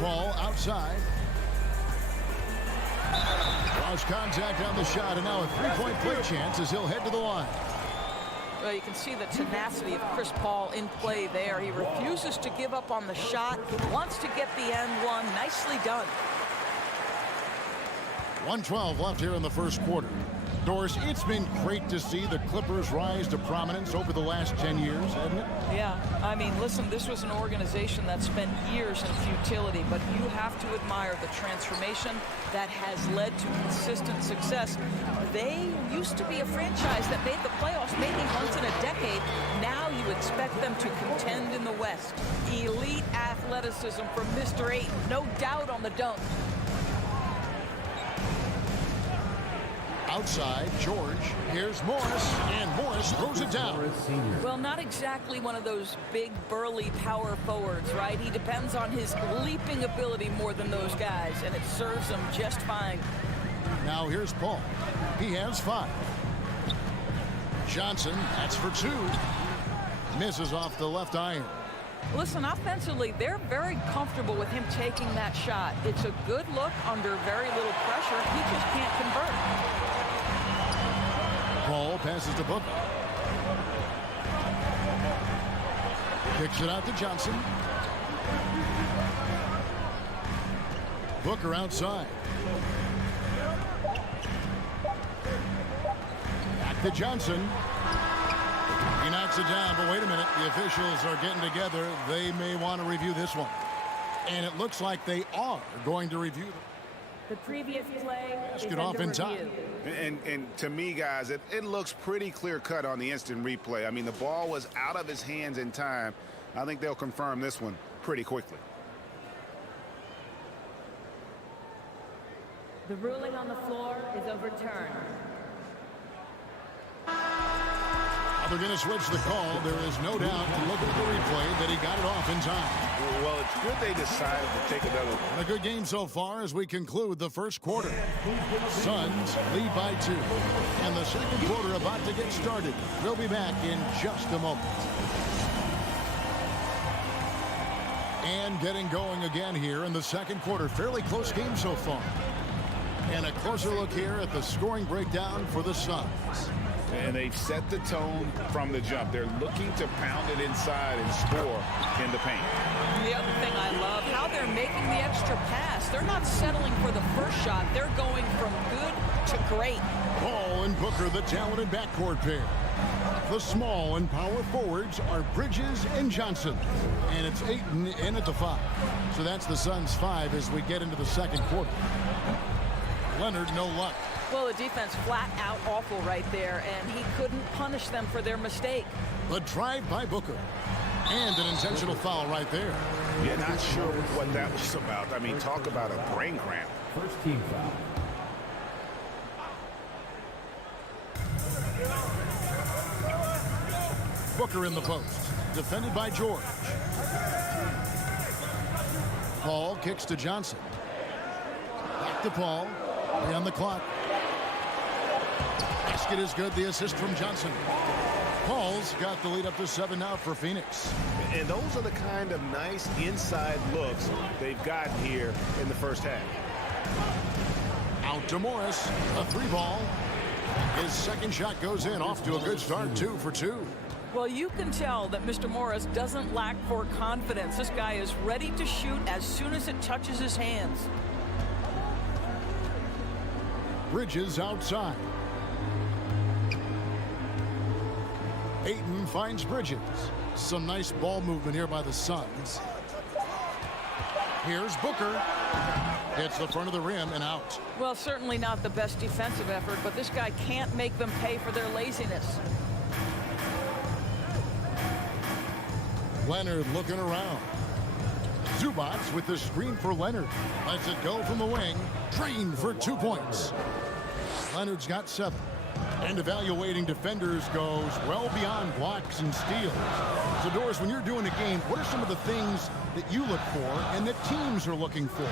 Ball outside. Lost contact on the shot, and now a three-point play chance as he'll head to the line. Well, you can see the tenacity of Chris Paul in play there. He refuses to give up on the shot, wants to get the end one. Nicely done. 1:12 left here in the first quarter. Doris, it's been great to see the Clippers rise to prominence over the last 10 years, hasn't it? Yeah, I mean, listen, this was an organization that spent years in futility, but you have to admire the transformation that has led to consistent success. They used to be a franchise that made the playoffs maybe once in a decade. Now you expect them to contend in the West. Elite athleticism from Mr. Ayton, no doubt on the dunk. outside. George. Here's Morris, and Morris throws it down. Well, not exactly one of those big, burly power forwards, right? He depends on his leaping ability more than those guys, and it serves him just fine. Now here's Paul. He has 5. Johnson, that's for 2. Misses off the left iron. Listen, offensively, they're very comfortable with him taking that shot. It's a good look under very little pressure. He just can't convert. Paul passes to Booker. Kicks it out to Johnson. Booker outside. Back to Johnson. He knocks it down, but wait a minute. The officials are getting together. They may want to review this one. And it looks like they are going to review the previous play. Basket off in time. And to me, guys, it looks pretty clear-cut on the instant replay. I mean, the ball was out of his hands in time. I think they'll confirm this one pretty quickly. The ruling on the floor is overturned. They're going to switch the call. There is no doubt, looking at the replay, that he got it off in time. Well, it's good they decided to take another one. A good game so far as we conclude the first quarter. Suns lead by 2. And the second quarter about to get started. We'll be back in just a moment. And getting going again here in the second quarter. Fairly close game so far. And a closer look here at the scoring breakdown for the Suns. And they've set the tone from the jump. They're looking to pound it inside and score in the paint. The other thing I love, how they're making the extra pass. They're not settling for the first shot. They're going from good to great. Paul and Booker, the talented backcourt pair. The small and power forwards are Bridges and Johnson. And it's Ayton in at the 5. So that's the Suns' 5 as we get into the second quarter. Leonard, no luck. Well, the defense flat out awful right there, and he couldn't punish them for their mistake. The drive by Booker. And an intentional foul right there. Yeah, not sure what that was about. I mean, talk about a brain cramp. First team foul. Booker in the post. Defended by George. Paul kicks to Johnson. Back to Paul. On the clock. Basket is good. The assist from Johnson. Paul's got the lead up to 7 now for Phoenix. And those are the kind of nice inside looks they've gotten here in the first half. Out to Morris. A 3-ball. His second shot goes in. Off to a good start. 2 for 2. Well, you can tell that Mr. Morris doesn't lack for confidence. This guy is ready to shoot as soon as it touches his hands. Bridges outside. Ayton finds Bridges. Some nice ball movement here by the Suns. Here's Booker. Hits the front of the rim and out. Well, certainly not the best defensive effort, but this guy can't make them pay for their laziness. Leonard looking around. Zubats with the screen for Leonard. Lets it go from the wing. Drained for 2 points. Leonard's got 7. And evaluating defenders goes well beyond blocks and steals. So, Doris, when you're doing a game, what are some of the things that you look for and that teams are looking for?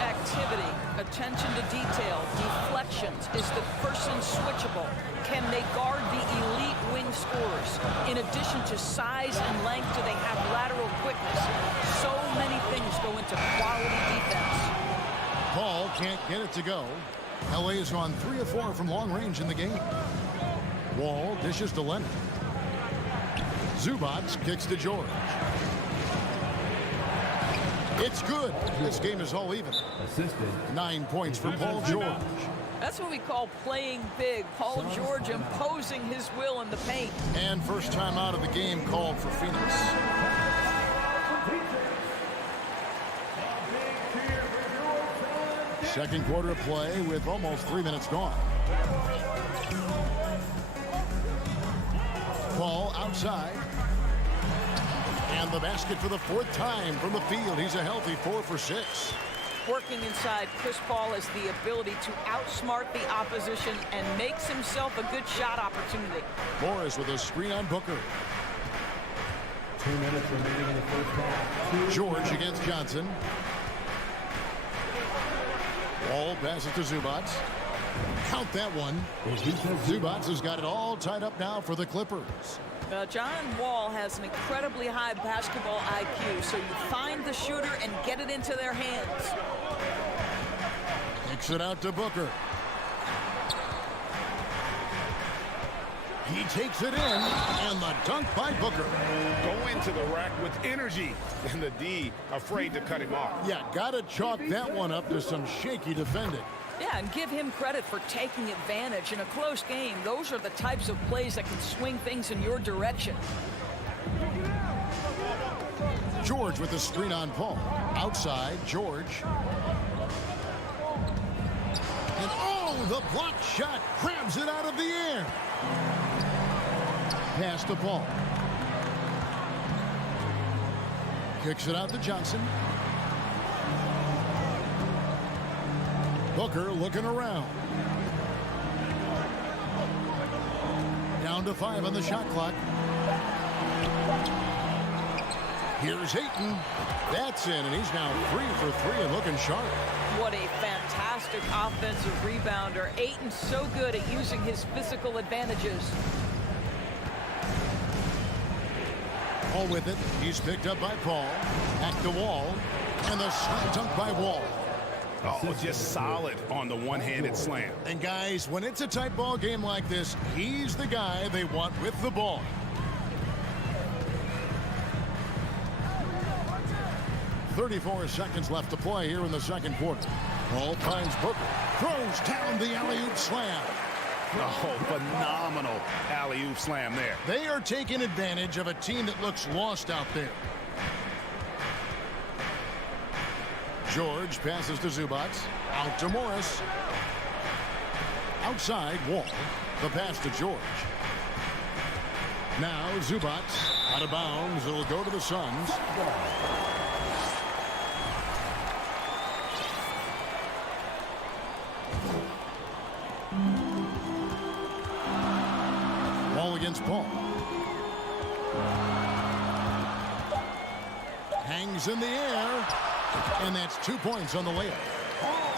Activity, attention to detail, deflections. Is the person switchable? Can they guard the elite wing scorers? In addition to size and length, do they have lateral quickness? So many things go into quality defense. Paul can't get it to go. LA is on 3 of 4 from long range in the game. Wall dishes to Leonard. Zubats kicks to George. It's good. This game is all even. Assisted. 9 points for Paul George. That's what we call playing big. Paul George imposing his will in the paint. And first time out of the game called for Phoenix. Second quarter of play with almost 3 minutes gone. Paul outside. And the basket for the 4th time from the field. He's a healthy 4 for 6. Working inside, Chris Paul has the ability to outsmart the opposition and makes himself a good shot opportunity. Morris with a screen on Booker. 2 minutes remaining in the first half. George against Johnson. Wall passes to Zubac. Count that one. Zubac has got it all tied up now for the Clippers. John Wall has an incredibly high basketball IQ, so you find the shooter and get it into their hands. Kicks it out to Booker. He takes it in, and the dunk by Booker. Go into the rack with energy, and the D afraid to cut him off. Yeah, gotta chalk that one up to some shaky defending. Yeah, and give him credit for taking advantage. In a close game, those are the types of plays that can swing things in your direction. George with the screen on Paul. Outside, George. And oh, the block shot grabs it out of the air. Pass to Paul. Kicks it out to Johnson. Booker looking around. Down to 5 on the shot clock. Here's Ayton. That's in, and he's now 3 for 3 and looking sharp. What a fantastic offensive rebounder. Ayton's so good at using his physical advantages. Paul with it. He's picked up by Paul. Back to Wall. And the slam dunk by Wall. Oh, just solid on the one-handed slam. And guys, when it's a tight ball game like this, he's the guy they want with the ball. .34 seconds left to play here in the second quarter. Paul finds Booker. Throws down the alley-oop slam. Oh, phenomenal alley-oop slam there. They are taking advantage of a team that looks lost out there. George passes to Zubac. Out to Morris. Outside, Wall. The pass to George. Now Zubac out of bounds. It'll go to the Suns. Wall against Paul. Hangs in the air. And that's 2 points on the layup.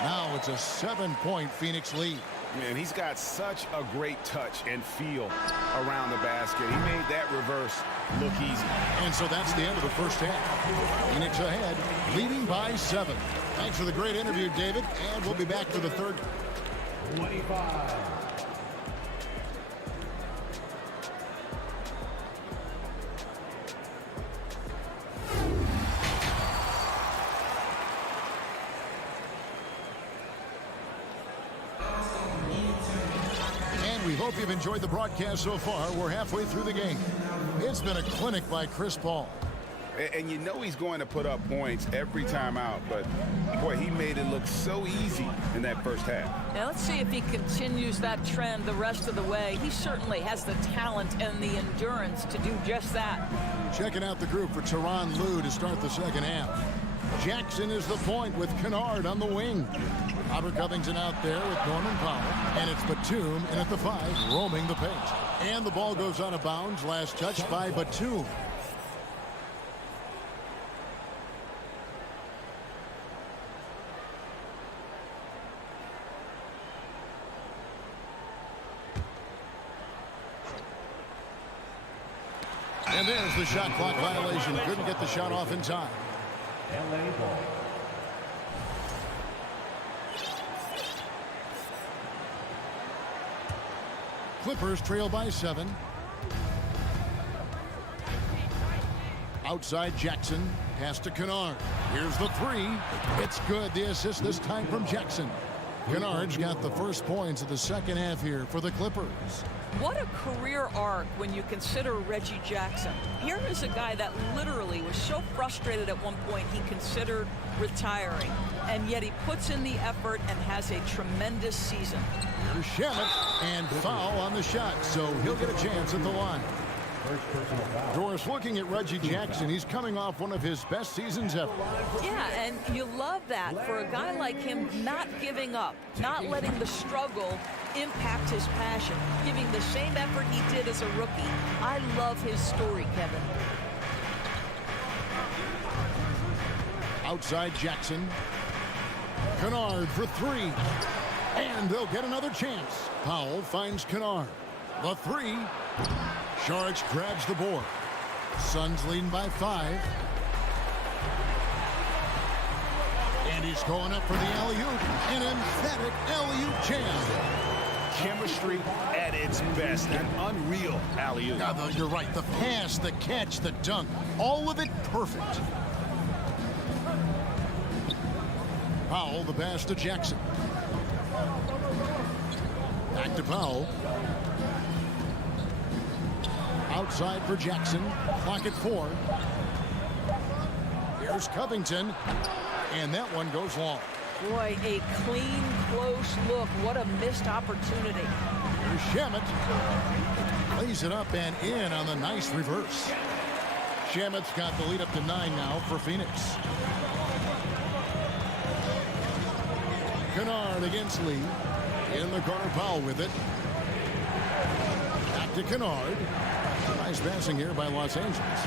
Now it's a 7-point Phoenix lead. Man, he's got such a great touch and feel around the basket. He made that reverse look easy. And so that's the end of the first half. Phoenix ahead, leading by 7. Thanks for the great interview, David. And we'll be back for the third. 25. We hope you've enjoyed the broadcast so far. We're halfway through the game. It's been a clinic by Chris Paul. And you know he's going to put up points every time out, but boy, he made it look so easy in that first half. Now let's see if he continues that trend the rest of the way. He certainly has the talent and the endurance to do just that. Checking out the group for Tyronn Lue to start the second half. Jackson is the point with Kennard on the wing. Robert Covington out there with Norman Powell. And it's Batum in at the 5, roaming the paint. And the ball goes out of bounds. Last touch by Batum. And there's the shot clock violation. Couldn't get the shot off in time. LA ball. Clippers trail by 7. Outside Jackson. Pass to Kennard. Here's the 3. It's good. The assist this time from Jackson. Kennard's got the first points of the second half here for the Clippers. What a career arc when you consider Reggie Jackson. Here is a guy that literally was so frustrated at one point he considered retiring. And yet he puts in the effort and has a tremendous season. Here's Shamet, and foul on the shot, so he'll get a chance at the line. Doris, looking at Reggie Jackson, he's coming off one of his best seasons ever. Yeah, and you love that for a guy like him, not giving up, not letting the struggle impact his passion, giving the same effort he did as a rookie. I love his story, Kevin. Outside Jackson. Kennard for three. And they'll get another chance. Powell finds Kennard. The three. Sharks grabs the board. Suns leading by 5. And he's going up for the alley-oop. An emphatic alley-oop jam. Chemistry at its best. An unreal alley-oop. Yeah, you're right. The pass, the catch, the dunk. All of it perfect. Powell, the pass to Jackson. Back to Powell. Outside for Jackson. Clock at 4. Here's Covington. And that one goes long. Boy, a clean, close look. What a missed opportunity. Here's Shamet. Lays it up and in on the nice reverse. Shamet's got the lead up to 9 now for Phoenix. Kennard against Lee. In the corner, Powell with it. Back to Kennard. Nice passing here by Los Angeles.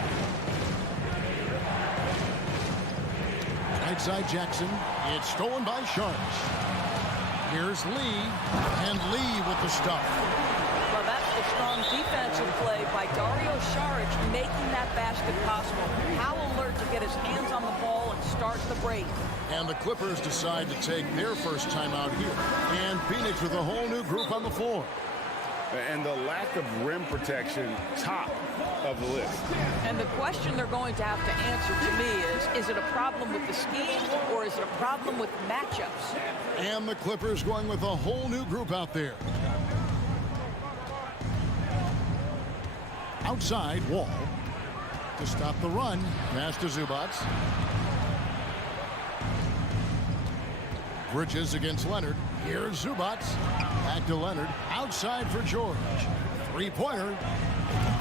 Right side Jackson. It's stolen by Sharks. Here's Lee. And Lee with the stuff. Well, that's the strong defensive play by Dario Saric, making that basket possible. How alert to get his hands on the ball and start the break. And the Clippers decide to take their first time out here. And Phoenix with a whole new group on the floor. And the lack of rim protection, top of the list. And the question they're going to have to answer to me is it a problem with the scheme or is it a problem with matchups? And the Clippers going with a whole new group out there. Outside, Wall. To stop the run, pass to Zubats. Bridges against Leonard. Here's Zubats. Back to Leonard. Outside for George. Three-pointer.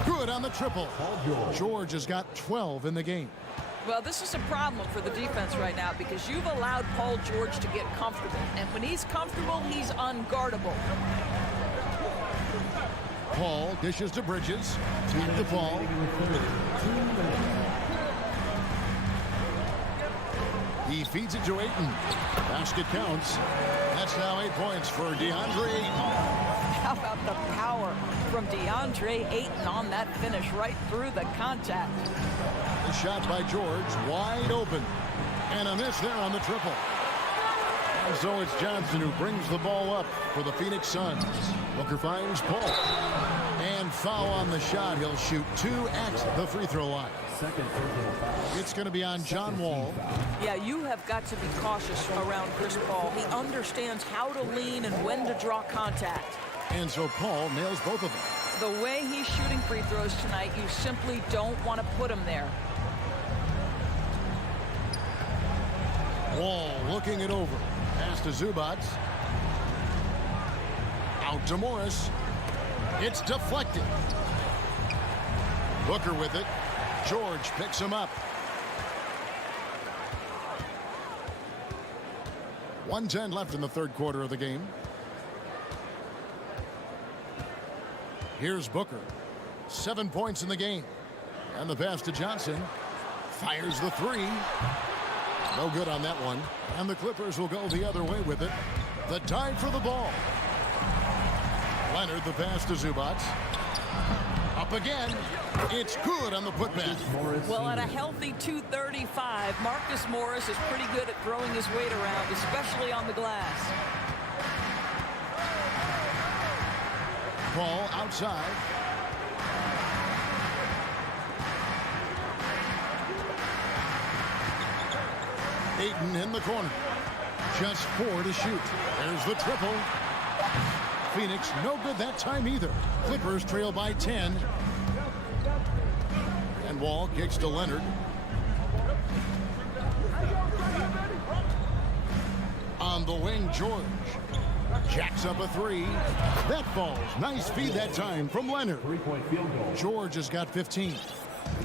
Good on the triple. George has got 12 in the game. Well, this is a problem for the defense right now because you've allowed Paul George to get comfortable. And when he's comfortable, he's unguardable. Paul dishes to Bridges. Back to Paul. He feeds it to Ayton. Basket counts. That's now 8 points for DeAndre Ayton. How about the power from DeAndre Ayton on that finish right through the contact. The shot by George, wide open. And a miss there on the triple. And so it's Johnson who brings the ball up for the Phoenix Suns. Booker finds Paul. And foul on the shot. He'll shoot 2 at the free throw line. It's going to be on John Wall. Yeah, you have got to be cautious around Chris Paul. He understands how to lean and when to draw contact. And so Paul nails both of them. The way he's shooting free throws tonight, you simply don't want to put him there. Wall looking it over. Pass to Zubats. Out to Morris. It's deflected. Booker with it. George picks him up. 1:10 left in the third quarter of the game. Here's Booker. 7 points in the game. And the pass to Johnson. Fires the three. No good on that one. And the Clippers will go the other way with it. The dive for the ball. Leonard, the pass to Zubats. Up again. It's good on the putback. Well, at a healthy 235, Marcus Morris is pretty good at throwing his weight around, especially on the glass. Ball outside. Ayton in the corner. Just 4 to shoot. There's the triple. Phoenix no good that time either. Clippers trail by 10. And Wall kicks to Leonard. On the wing, George. Jacks up a three. That falls. Nice feed that time from Leonard. Three-point field goal. George has got 15.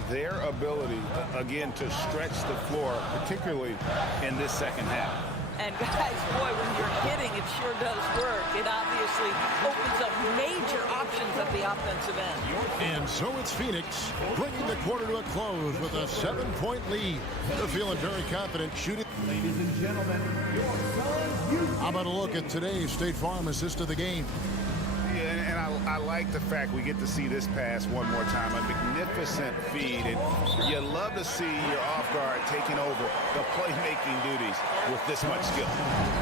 Their ability, again, to stretch the floor, particularly in this second half. And guys, boy, when you're hitting, it sure does work. It obviously opens up major options at the offensive end. And so it's Phoenix bringing the quarter to a close with a 7-point lead. They're feeling very confident shooting. Ladies and gentlemen, your Suns. How about a look at today's State Farm assist of the game? Yeah, and I like the fact we get to see this pass one more time. A magnificent feed, and you love to see your off guard taking over the playmaking duties with this much skill.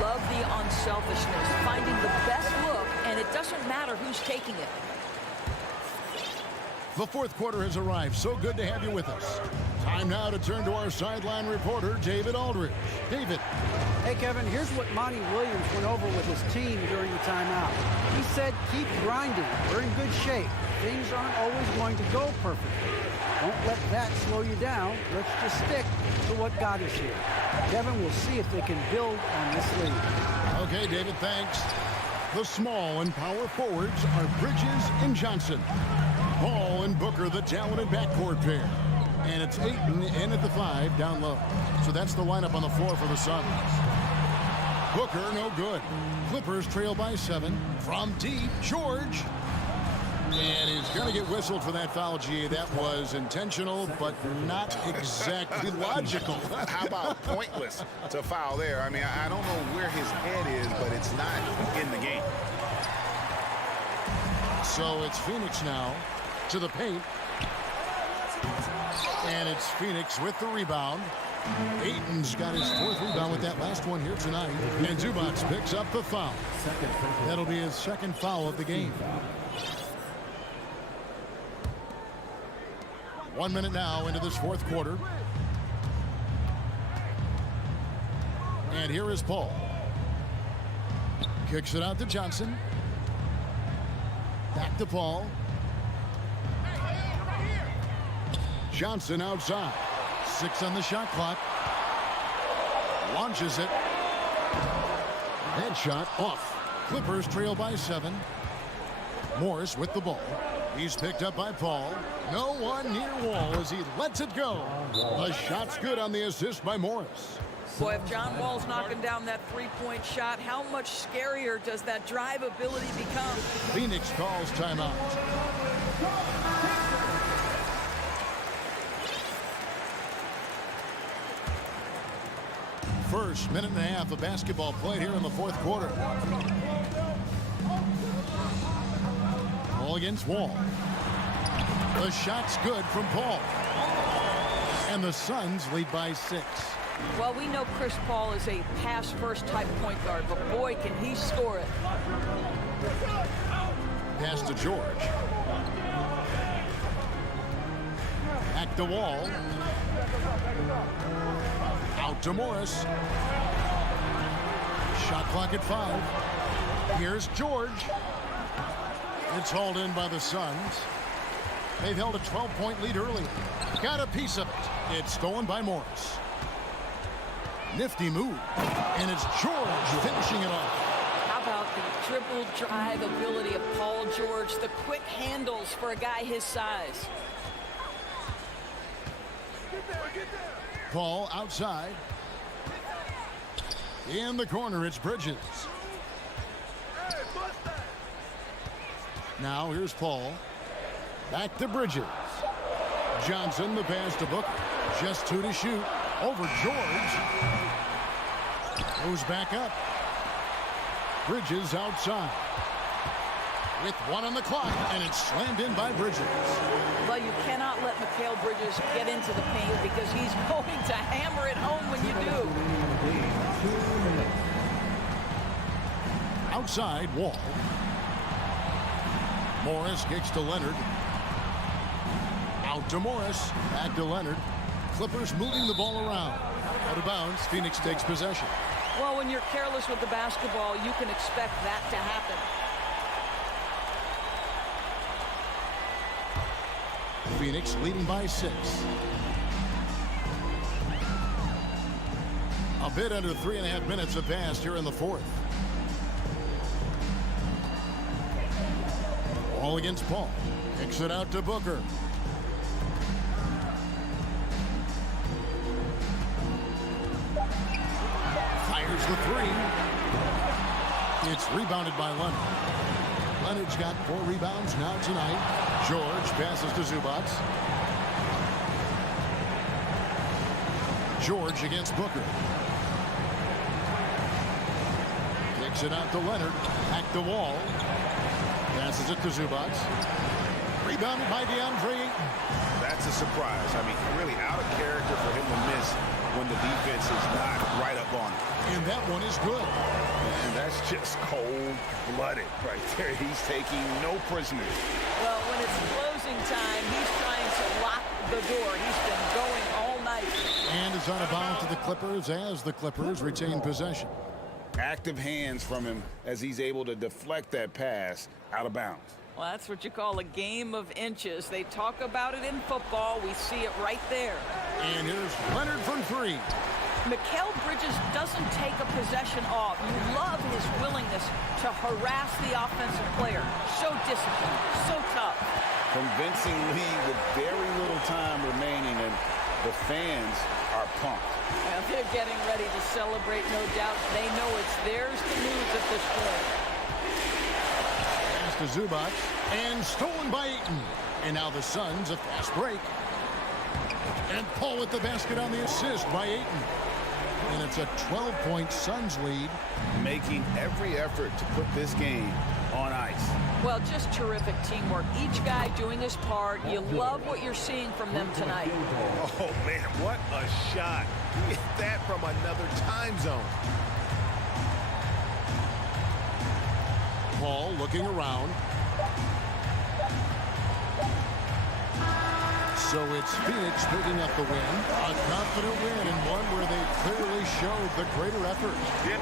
Love the unselfishness, finding the best look, and it doesn't matter who's taking it. The fourth quarter has arrived. So good to have you with us. Time now to turn to our sideline reporter, David Aldridge. David. Hey, Kevin, here's what Monty Williams went over with his team during the timeout. He said, keep grinding. We're in good shape. Things aren't always going to go perfectly. Don't let that slow you down. Let's just stick to what got us here. Kevin, we'll see if they can build on this lead. Okay, David, thanks. The small and power forwards are Bridges and Johnson. Paul and Booker, the talented backcourt pair. And it's Ayton in at the 5 down low. So that's the lineup on the floor for the Suns. Booker, no good. Clippers trail by 7. From deep, George. And he's going to get whistled for that foul, G. That was intentional, but not exactly logical. How about pointless to foul there? I mean, I don't know where his head is, but it's not in the game. So it's Phoenix now to the paint. And it's Phoenix with the rebound. Ayton's got his 4th rebound with that last one here tonight. And Zubac picks up the foul. That'll be his 2nd foul of the game. 1 minute now into this 4th quarter. And here is Paul. Kicks it out to Johnson. Back to Paul. Johnson outside. 6 on the shot clock. Launches it. Head shot off. Clippers trail by 7. Morris with the ball. He's picked up by Paul. No one near Wall as he lets it go. The shot's good on the assist by Morris. Boy, if John Wall's knocking down that three-point shot, how much scarier does that drive ability become? Phoenix calls timeout. First minute and a half of basketball played here in the 4th quarter. Ball against Wall. The shot's good from Paul. And the Suns lead by 6. Well, we know Chris Paul is a pass-first type point guard, but boy, can he score it. Pass to George. Back to Wall. Out to Morris. Shot clock at 5. Here's George. It's hauled in by the Suns. They've held a 12-point lead early. Got a piece of it. It's stolen by Morris. Nifty move. And it's George finishing it off. How about the dribble drive ability of Paul George, the quick handles for a guy his size. Paul outside. In the corner, it's Bridges. Now here's Paul. Back to Bridges. Johnson, the pass to Booker. Just 2 to shoot. Over George. Goes back up. Bridges outside. With 1 on the clock, and it's slammed in by Bridges. Well, you cannot let Mikal Bridges get into the paint because he's going to hammer it home when you do. Outside, Wall. Morris kicks to Leonard. Out to Morris. Back to Leonard. Clippers moving the ball around. Out of bounds, Phoenix takes possession. Well, when you're careless with the basketball, you can expect that to happen. Phoenix leading by 6. A bit under 3.5 minutes have passed here in the 4th. Ball against Paul. Kicks it out to Booker. Fires the three. It's rebounded by Leonard. Leonard's got 4 rebounds now tonight. George passes to Zubac. George against Booker. Kicks it out to Leonard. Back the wall. Passes it to Zubac. Rebounded by DeAndre Ayton. That's a surprise. I mean, really out of character for him to miss when the defense is not right up on him. And that one is good. And that's just cold-blooded right there. He's taking no prisoners. Well, when it's closing time, he's trying to lock the door. He's been going all night. And is out of bounds to the Clippers as the Clippers retain possession. Active hands from him as he's able to deflect that pass out of bounds. Well, that's what you call a game of inches. They talk about it in football. We see it right there. And here's Leonard from 3. Mikal Bridges doesn't take a possession off. You love his willingness to harass the offensive player. So disciplined, so tough. Convincing lead with very little time remaining, and the fans are pumped. Well, they're getting ready to celebrate, no doubt. They know it's theirs to lose at this point. Pass to Zubac, and stolen by Ayton. And now the Suns a fast break. And Paul with the basket on the assist by Ayton. And it's a 12-point Suns lead. Making every effort to put this game on ice. Well, just terrific teamwork. Each guy doing his part. You love what you're seeing from them tonight. Oh, man, what a shot. He hit that from another time zone. Paul looking around. So it's Phoenix picking up the win. A confident win and one where they clearly showed the greater effort. Yeah.